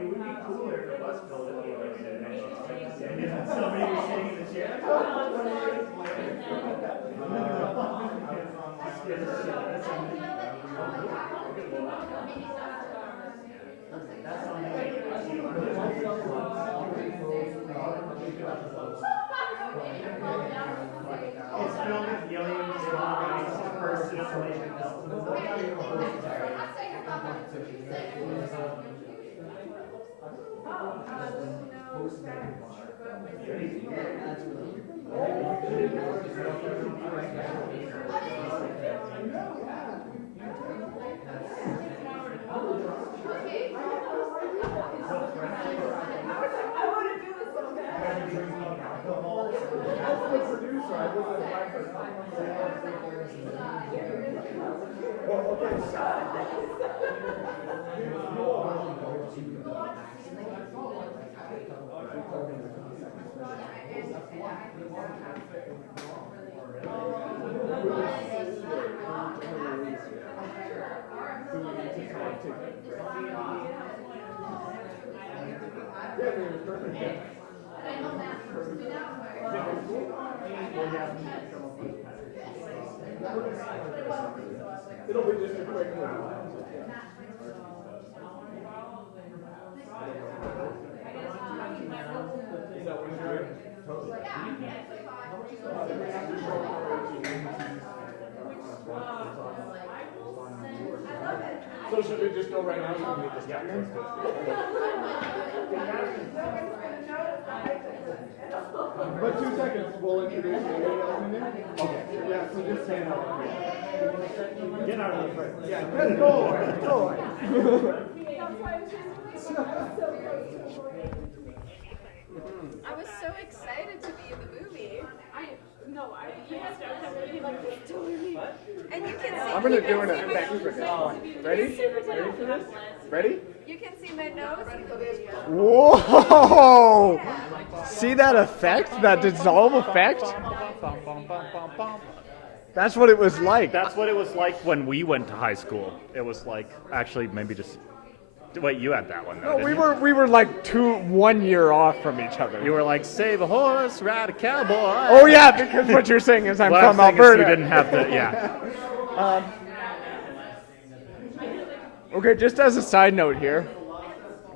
It would be cooler if it was filled with people like and somebody was sitting in the chair. It's filled with aliens, personally. It'll be just a quick one. Is that what you're doing? Totally. So should we just go right now? So we just But 2 seconds, we'll introduce you. Okay. Yeah, so just stand up. Get out of the front. Yeah, let's go. Let's go. I was so excited to be in the movie. And you can see. I'm gonna do an effect for this one. Ready? Ready for this? Ready? You can see my nose in the video. Whoa! See that effect? That dissolve effect? That's what it was like. That's what it was like when we went to high school. It was like, actually, maybe just. Wait, you had that one though. No, didn't we were like 1 year off from each other. You were like, save a horse, ride a cowboy. Oh yeah, because what you're saying is I'm from Alberta. You didn't have the, yeah. Okay, just as a side note here,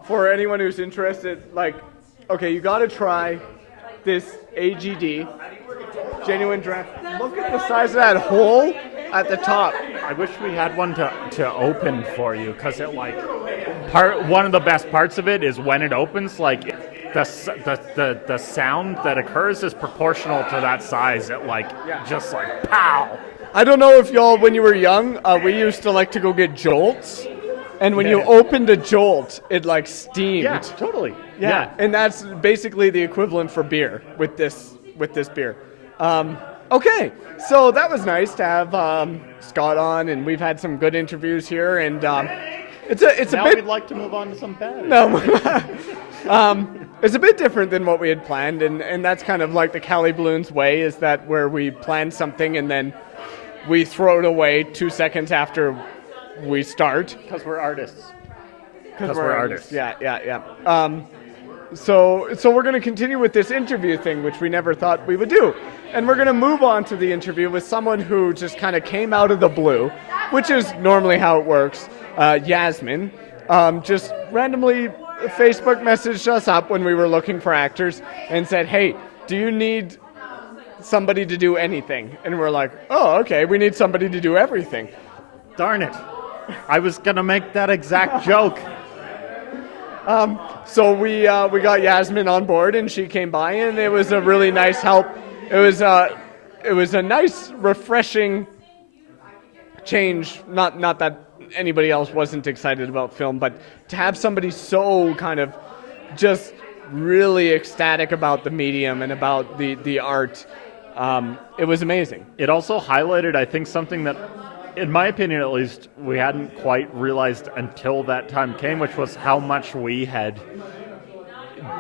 for anyone who's interested, like, okay, you gotta try this AGD, genuine draft. Look at the size of that hole at the top. I wish we had one to open for you, because it like, one of the best parts of it is when it opens, like, the sound that occurs is proportional to that size. It like, just like, pow. I don't know if y'all, when you were young, we used to like to go get jolts. And when you opened a jolt, it like steamed. Yeah, totally. Yeah, and that's basically the equivalent for beer with this beer. Okay, so that was nice to have Scott on, and we've had some good interviews here, and it's a Now bit. we'd like to move on to some bad. No, it's a bit different than what we had planned, and that's kind of like the Cali Balloons way, is that where we plan something and then we throw it away 2 seconds after we start. Because we're artists. Because we're artists. Yeah. So we're going to continue with this interview thing, which we never thought we would do. And we're going to move on to the interview with someone who just kind of came out of the blue, which is normally how it works. Yasmin just randomly Facebook messaged us up when we were looking for actors and said, hey, do you need somebody to do anything? And we're like, oh, okay, we need somebody to do everything. Darn it. I was going to make that exact joke. So we got Yasmin on board, and she came by, and it was a really nice help. It was a nice, refreshing change. Not that anybody else wasn't excited about film, but to have somebody so kind of just really ecstatic about the medium and about the art, it was amazing. It also highlighted, I think, something that, in my opinion at least, we hadn't quite realized until that time came, which was how much we had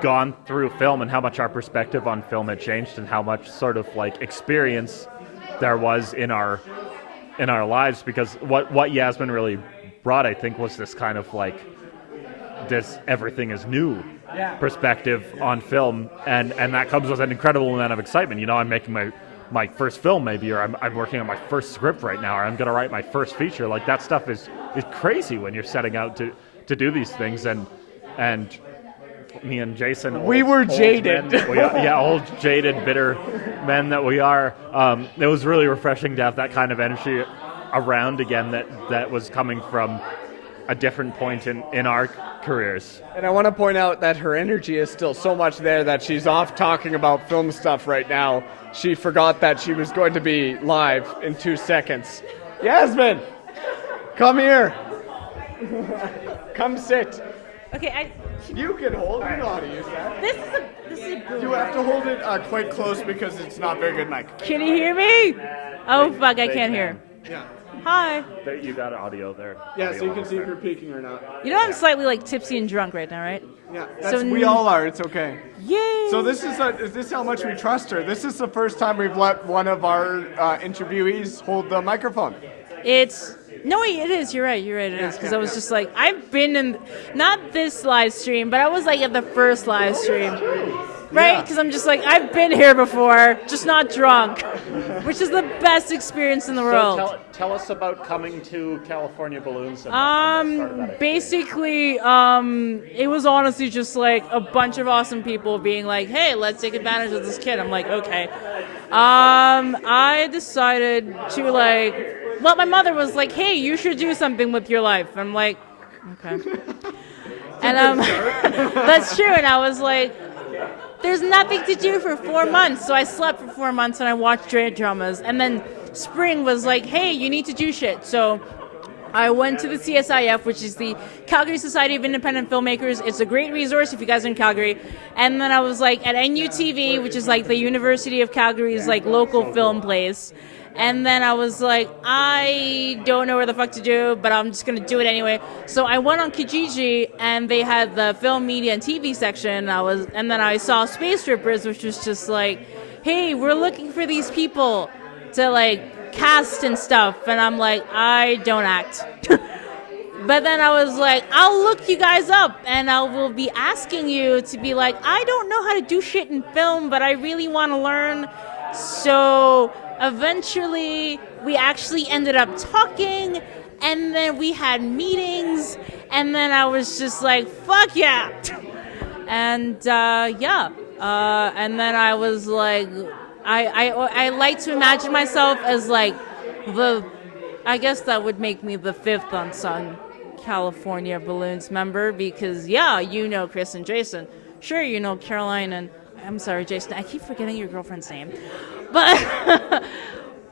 gone through film and how much our perspective on film had changed and how much sort of like experience there was in our lives, because what Yasmin really brought, I think, was this kind of like this everything is new perspective on film, and that comes with an incredible amount of excitement. You know, I'm making my first film maybe, or I'm working on my first script right now, or I'm going to write my first feature. Like, that stuff is crazy when you're setting out to do these things, and me and Jason, we were jaded. Old jaded, bitter men that we are. It was really refreshing to have that kind of energy around again that was coming from a different point in our careers. And I want to point out that her energy is still so much there that she's off talking about film stuff right now. She forgot that she was going to be live in 2 seconds. Yasmin, come here. Come sit. Okay, You can hold it. You know how to use that. This is a You have to hold it quite close because it's not very good mic. Can you hear me? Oh fuck, I can't hear. Yeah. Hi. You got audio there. Yeah, so you can see if you're peeking or not. You know I'm slightly like tipsy and drunk right now, right? Yeah, we all are. It's okay. Yay! So this is how much we trust her. This is the first time we've let one of our interviewees hold the microphone. No, it is. You're right. It is. Because I was just like, I've been in, not this live stream, but I was like at the first live stream. Right? Because I'm just like, I've been here before, just not drunk, which is the best experience in the world. So tell us about coming to California Balloons. Basically, it was honestly just like a bunch of awesome people being like, hey, let's take advantage of this kid. I'm like, okay. I decided to my mother was like, hey, you should do something with your life. I'm like, okay. And that's true. And I was like, there's nothing to do for 4 months. So I slept for 4 months and I watched dramas. And then spring was like, hey, you need to do shit. So I went to the CSIF, which is the Calgary Society of Independent Filmmakers. It's a great resource if you guys are in Calgary. And then I was like at NUTV, which is like the University of Calgary's like local film place. And then I was like, I don't know where the fuck to do, but I'm just going to do it anyway. So I went on Kijiji, and they had the film, media, and TV section. And then I saw Space Rippers, which was just like, hey, we're looking for these people to like cast and stuff. And I'm like, I don't act. But then I was like, I'll look you guys up, and I will be asking you to be like, I don't know how to do shit in film, but I really want to learn. So eventually, we actually ended up talking, and then we had meetings, and then I was just like, fuck yeah. And and then I was like, I like to imagine myself as like I guess that would make me the 5th unsung California Balloons member, because you know Chris and Jason. Sure, you know Caroline and, I'm sorry, Jason, I keep forgetting your girlfriend's name. But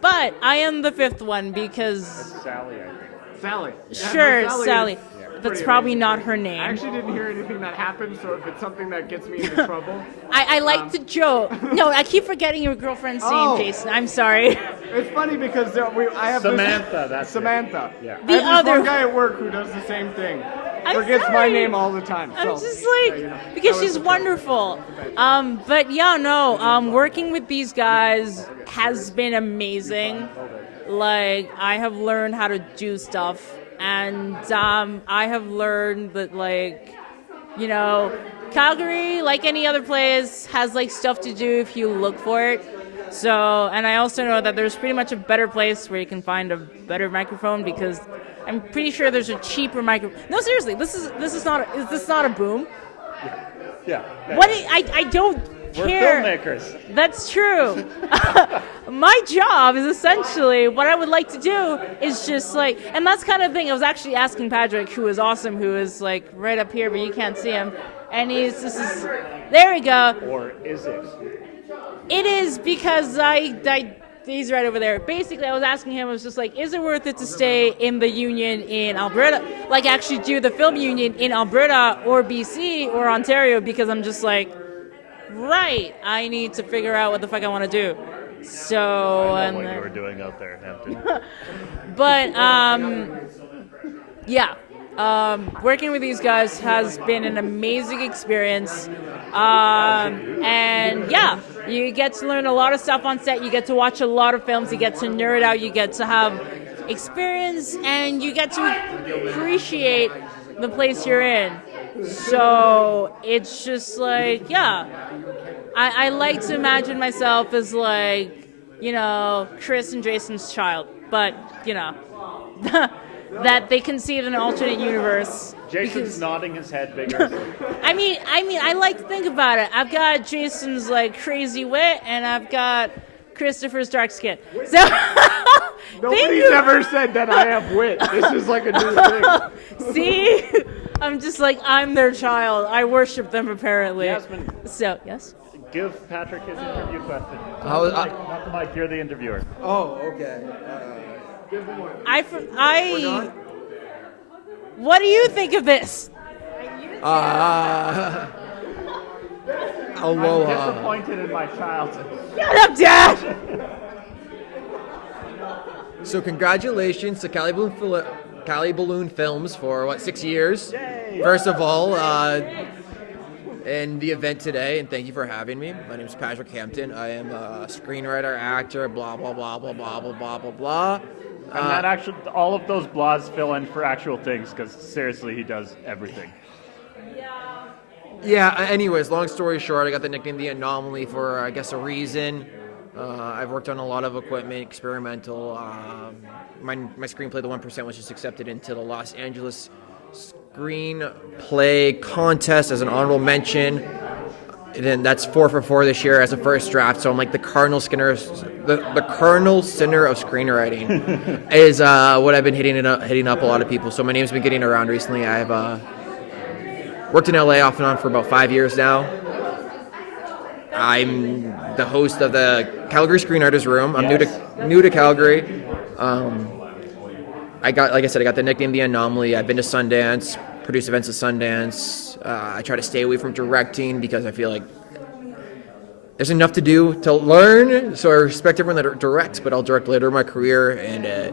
but I am the 5th one because Sally, I think. Sally. Sure, no, Sally. is That's pretty probably amazing. not her name. I actually didn't hear anything that happened, so if it's something that gets me into trouble. I like to joke. No, I keep forgetting your girlfriend's Oh. name, Jason. I'm sorry. It's funny because I have Samantha, that's it. Samantha. Yeah. I The have this other- one guy at work who does the same thing. I'm Forgets my sorry. name all the time. I'm so, just like, you know, because that was she's the joke. wonderful. But yeah, no, working with these guys has been amazing. Like, I have learned how to do stuff, and I have learned that, like, you know, Calgary, like any other place, has like stuff to do if you look for it. So, and I also know that there's pretty much a better place where you can find a better microphone, because I'm pretty sure there's a cheaper microphone. No, seriously, is this not a boom? Yeah. What? I don't We're care. filmmakers. That's true. My job is essentially, what I would like to do is just like, and that's kind of thing. I was actually asking Patrick, who is awesome, who is like right up here, but you can't see him. And there we go. Or is it? It is, because he's right over there. Basically, I was asking him, I was just like, is it worth it to stay in the union in Alberta? Like, actually do the film union in Alberta or BC or Ontario? Because I'm just like, right, I need to figure out what the fuck I want to do. So, I know what you were doing out there, Hampton. but, working with these guys has been an amazing experience. And yeah, you get to learn a lot of stuff on set. You get to watch a lot of films. You get to nerd out. You get to have experience, and you get to appreciate the place you're in. So it's just like, yeah, I like to imagine myself as like, you know, Chris and Jason's child, but you know, that they conceive an alternate universe. Jason's nodding his head vigorously. I mean, I like to think about it. I've got Jason's like crazy wit, and I've got Christopher's dark skin. So Nobody's ever said that I have wit. This is like a new thing. See, I'm just like, I'm their child. I worship them apparently. Yasmin, So yes. give Patrick his interview question. How- Not the mic, you're the interviewer. Oh, okay. What do you think of this? Aloha. I'm disappointed in my child. Shut up, Dad! So congratulations to Cali Balloon Films for 6 years. First of all, and the event today, and thank you for having me. My name is Patrick Hampton. I am a screenwriter, actor, blah blah blah blah blah blah blah blah blah. And that actually, all of those blahs fill in for actual things, because seriously, he does everything. Yeah. Anyways, long story short, I got the nickname The Anomaly for, I guess, a reason. I've worked on a lot of equipment, experimental. My screenplay, The 1%, was just accepted into the Los Angeles Screenplay Contest as an honorable mention. And then that's 4 for 4 this year as a first draft. So I'm like the Cardinal Sinner of screenwriting is what I've been hitting up a lot of people. So my name's been getting around recently. I've worked in LA off and on for about 5 years now. I'm the host of the Calgary Screenwriters Room. I'm new to Calgary. Like I said, I got the nickname The Anomaly. I've been to Sundance, produced events at Sundance. I try to stay away from directing because I feel like there's enough to do to learn. So I respect everyone that directs, but I'll direct later in my career, and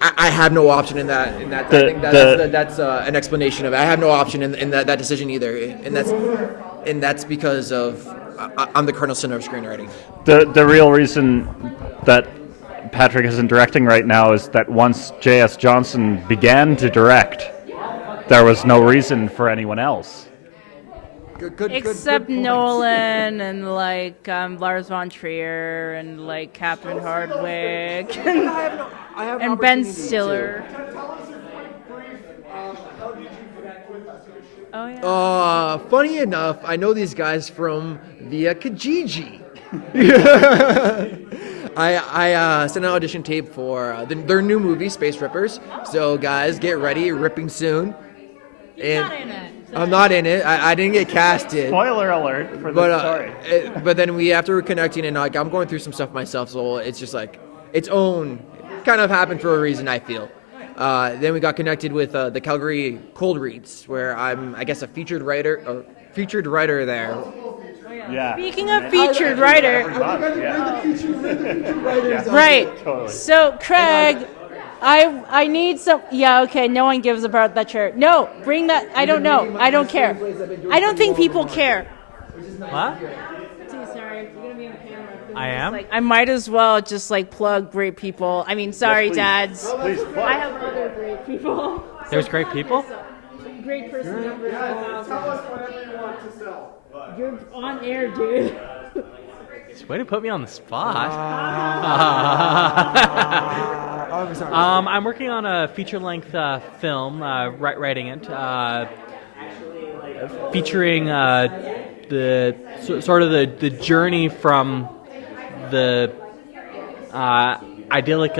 I have no option in that. I think that's an explanation of it. I have no option in that decision either, and that's because of I'm the Colonel Sinner of screenwriting. The real reason that Patrick isn't directing right now is that once J.S. Johnson began to direct, there was no reason for anyone else. Except Nolan and like Lars von Trier and like Catherine Hardwicke and Ben Stiller. Oh yeah. Funny enough, I know these guys from via Kijiji. I sent an audition tape for their new movie, Space Rippers. So guys, get ready, ripping soon. You're not in it. I'm not in it. I didn't get casted. Spoiler alert for the story. But then after connecting and like I'm going through some stuff myself, so it's just like its own kind of happened for a reason, I feel. Then we got connected with the Calgary Cold Reads, where I'm, I guess, a featured writer there. Yeah. Speaking of featured writer, right? Totally. So Craig, I need some. Yeah, okay. No one gives about that chair. No, bring that. I don't know. I don't care. I don't think people care. What? Sorry, you're gonna be on camera. I am? Like, I might as well just like plug great people. I mean, sorry, please. dads. Please plug. I have other great people. There's great people? Great person number. Tell us whatever you want to sell. You're on air, dude. Way to put me on the spot. I'm working on a feature-length film, writing it, featuring the journey from the idyllic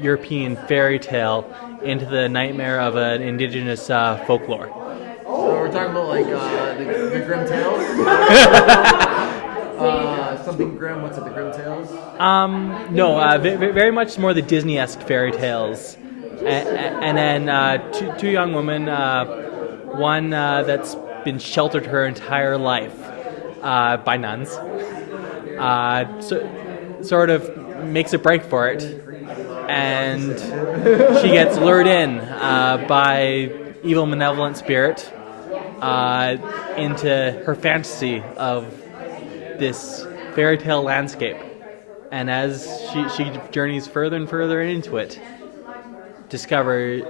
European fairy tale into the nightmare of an indigenous folklore. So we're talking about like the Grim Tales. Something grim. What's it? The Grim Tales. No, very much more the Disney-esque fairy tales, and then two young women, one that's been sheltered her entire life by nuns, so sort of makes a break for it, and she gets lured in by evil, malevolent spirit into her fantasy of this fairy tale landscape, and as she journeys further and further into it, discover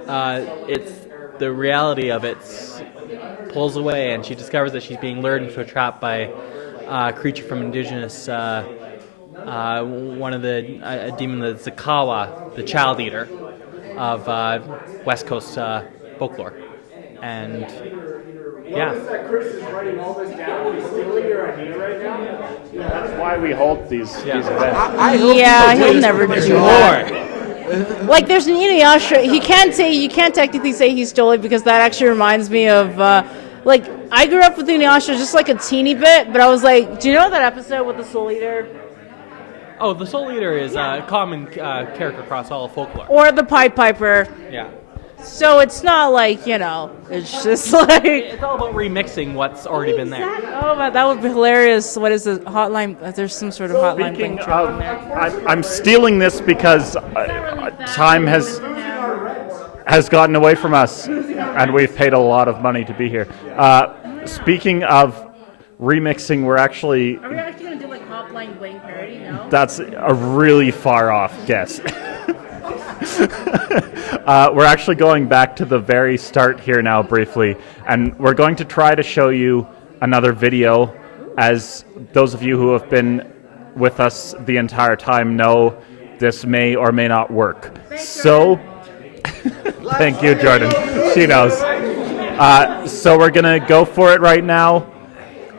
it's the reality of it pulls away, and she discovers that she's being lured into a trap by a creature from indigenous one of a demon, the Zakawa, the child eater of West Coast folklore, and yeah. Chris is writing all this down. He's stealing your idea right now. That's why we hold these events. Yeah, he'll never do more. Like, there's an Inuyasha. You can't technically say he stole it, because that actually reminds me of, like, I grew up with Inuyasha just like a teeny bit, but I was like, do you know that episode with the Soul Eater? Oh, the Soul Eater is a common character across all of folklore. Or the Pied Piper. Yeah. So it's not like, it's just like... It's all about remixing what's already been there. Oh, that would be hilarious. What is the hotline? There's some sort of hotline thing Speaking trick of, in there. I'm stealing this because time has gotten away from us, and we've paid a lot of money to be here. Speaking of remixing, we're actually... Are we actually going to do like hotline bling parody? No? That's a really far off guess. We're actually going back to the very start here now briefly, and we're going to try to show you another video. As those of you who have been with us the entire time know, this may or may not work. So, thank you, Jordan. She knows. So we're going to go for it right now.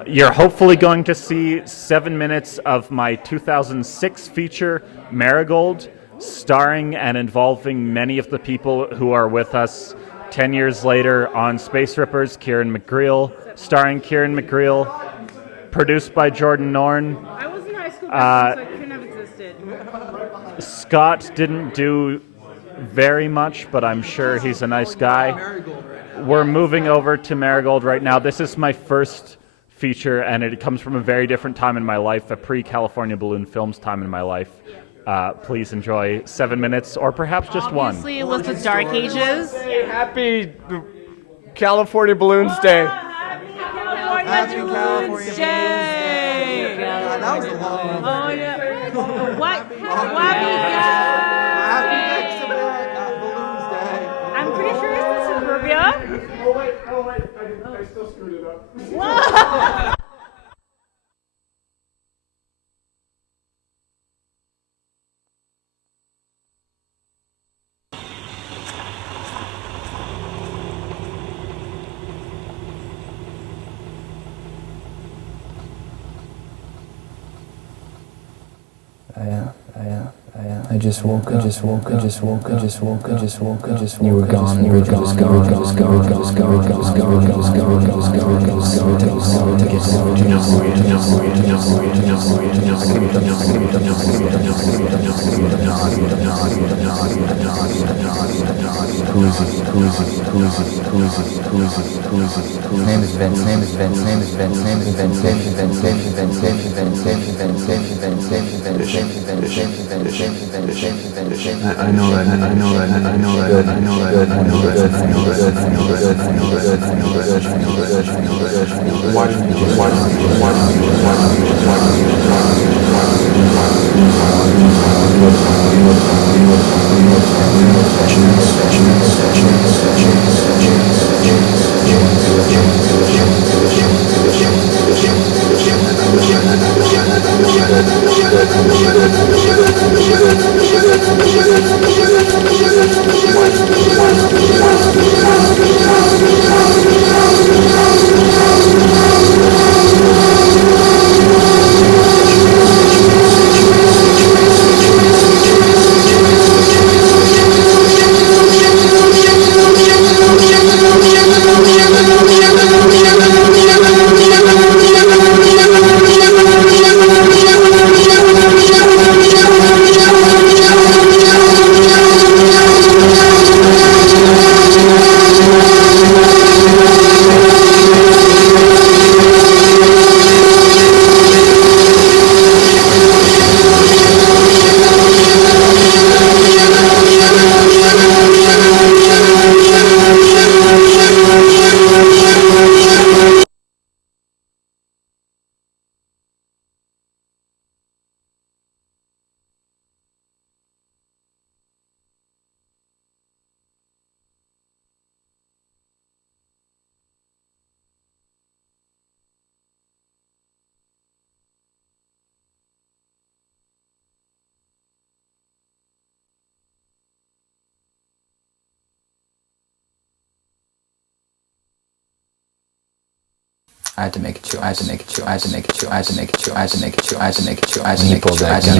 You're hopefully going to see 7 minutes of my 2006 feature, Marigold, starring and involving many of the people who are with us 10 years later on Space Rippers. Kieran McGreal, starring Kieran McGreal, produced by Jordan Norn. I was in high school back then, so it couldn't have existed. Scott didn't do very much, but I'm sure he's a nice guy. We're moving over to Marigold right now. This is my first feature, and it comes from a very different time in my life, a pre-California Balloon Films time in my life. Please enjoy 7 minutes, or perhaps just one. Obviously, it was the Dark Ages. Happy California Balloons Day. Happy Balloons Day. That was a long one. Oh, yeah. What? I'm pretty sure it's the Suburbia. Oh wait, I still screwed it up. What? I just woke up. You were gone. You were gone. Who is he? His name is Vince. I know that. I had to make it true. When he pulled that gun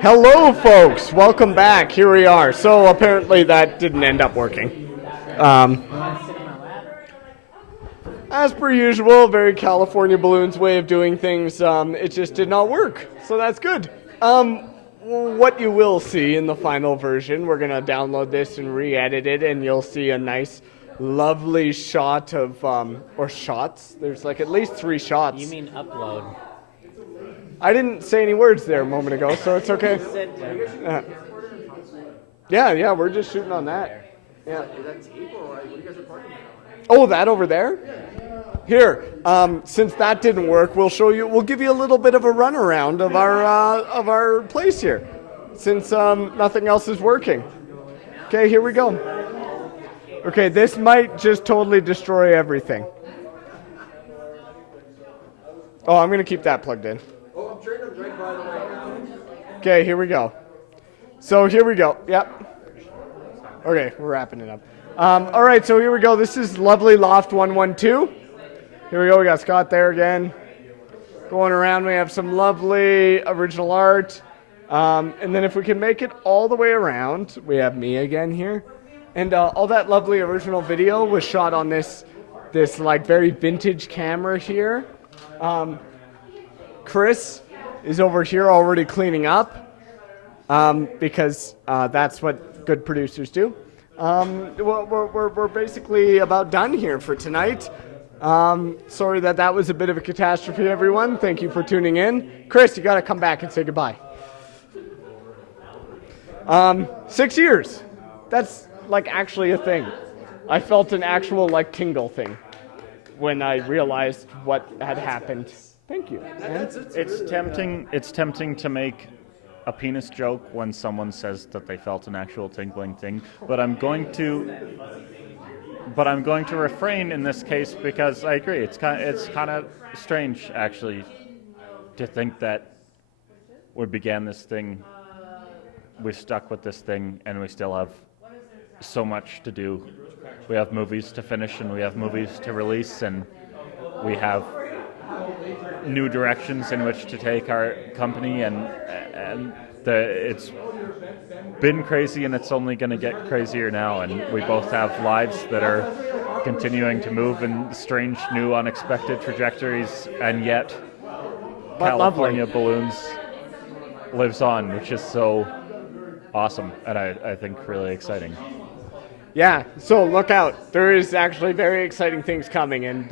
Hello, folks. Welcome back. Here we are. So apparently that didn't end up working. As per usual, very California Balloons way of doing things. It just did not work. So that's good. What you will see in the final version, we're going to download this and re-edit it, and you'll see a nice, lovely shot of, or shots. There's like at least 3 shots. You mean upload? I didn't say any words there a moment ago, so it's okay. Yeah, we're just shooting on that. Yeah. Oh, that over there? Here, since that didn't work, we'll give you a little bit of a runaround of our place here, since nothing else is working. Okay, here we go. Okay, this might just totally destroy everything. Oh, I'm gonna keep that plugged in. Okay, here we go. So here we go. Yep. Okay, we're wrapping it up. All right, so here we go. This is lovely Loft 112. Here we go. We got Scott there again. Going around, we have some lovely original art. And then if we can make it all the way around, we have me again here. And all that lovely original video was shot on this like very vintage camera here. Chris is over here already cleaning up because that's what good producers do. We're basically about done here for tonight. Sorry that was a bit of a catastrophe, everyone. Thank you for tuning in. Chris, you got to come back and say goodbye. 6 years. That's like actually a thing. I felt an actual like tingle thing when I realized what had happened. Thank you. It's tempting to make a penis joke when someone says that they felt an actual tingling thing, but I'm going to refrain in this case because I agree. It's kind of strange actually to think that we began this thing, we stuck with this thing, and we still have so much to do. We have movies to finish, and we have movies to release, and we have new directions in which to take our company, and it's been crazy, and it's only going to get crazier now, and we both have lives that are continuing to move in strange, new, unexpected trajectories, and yet California Balloons lives on, which is so awesome, and I think really exciting. Yeah, so look out. There is actually very exciting things coming, and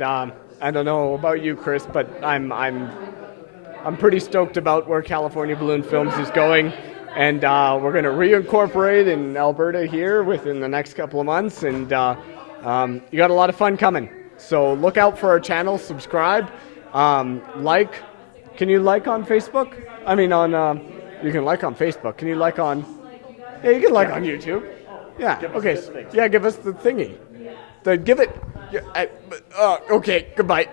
I don't know about you, Chris, but I'm pretty stoked about where California Balloon Films is going, and we're going to reincorporate in Alberta here within the next couple of months, and you got a lot of fun coming. So look out for our channel, subscribe, like. Can you like on Facebook? I mean, you can like on Facebook. Can you like on? Yeah, you can like on YouTube. Yeah. Okay. Yeah, give us the thingy. Give it. Okay. Goodbye.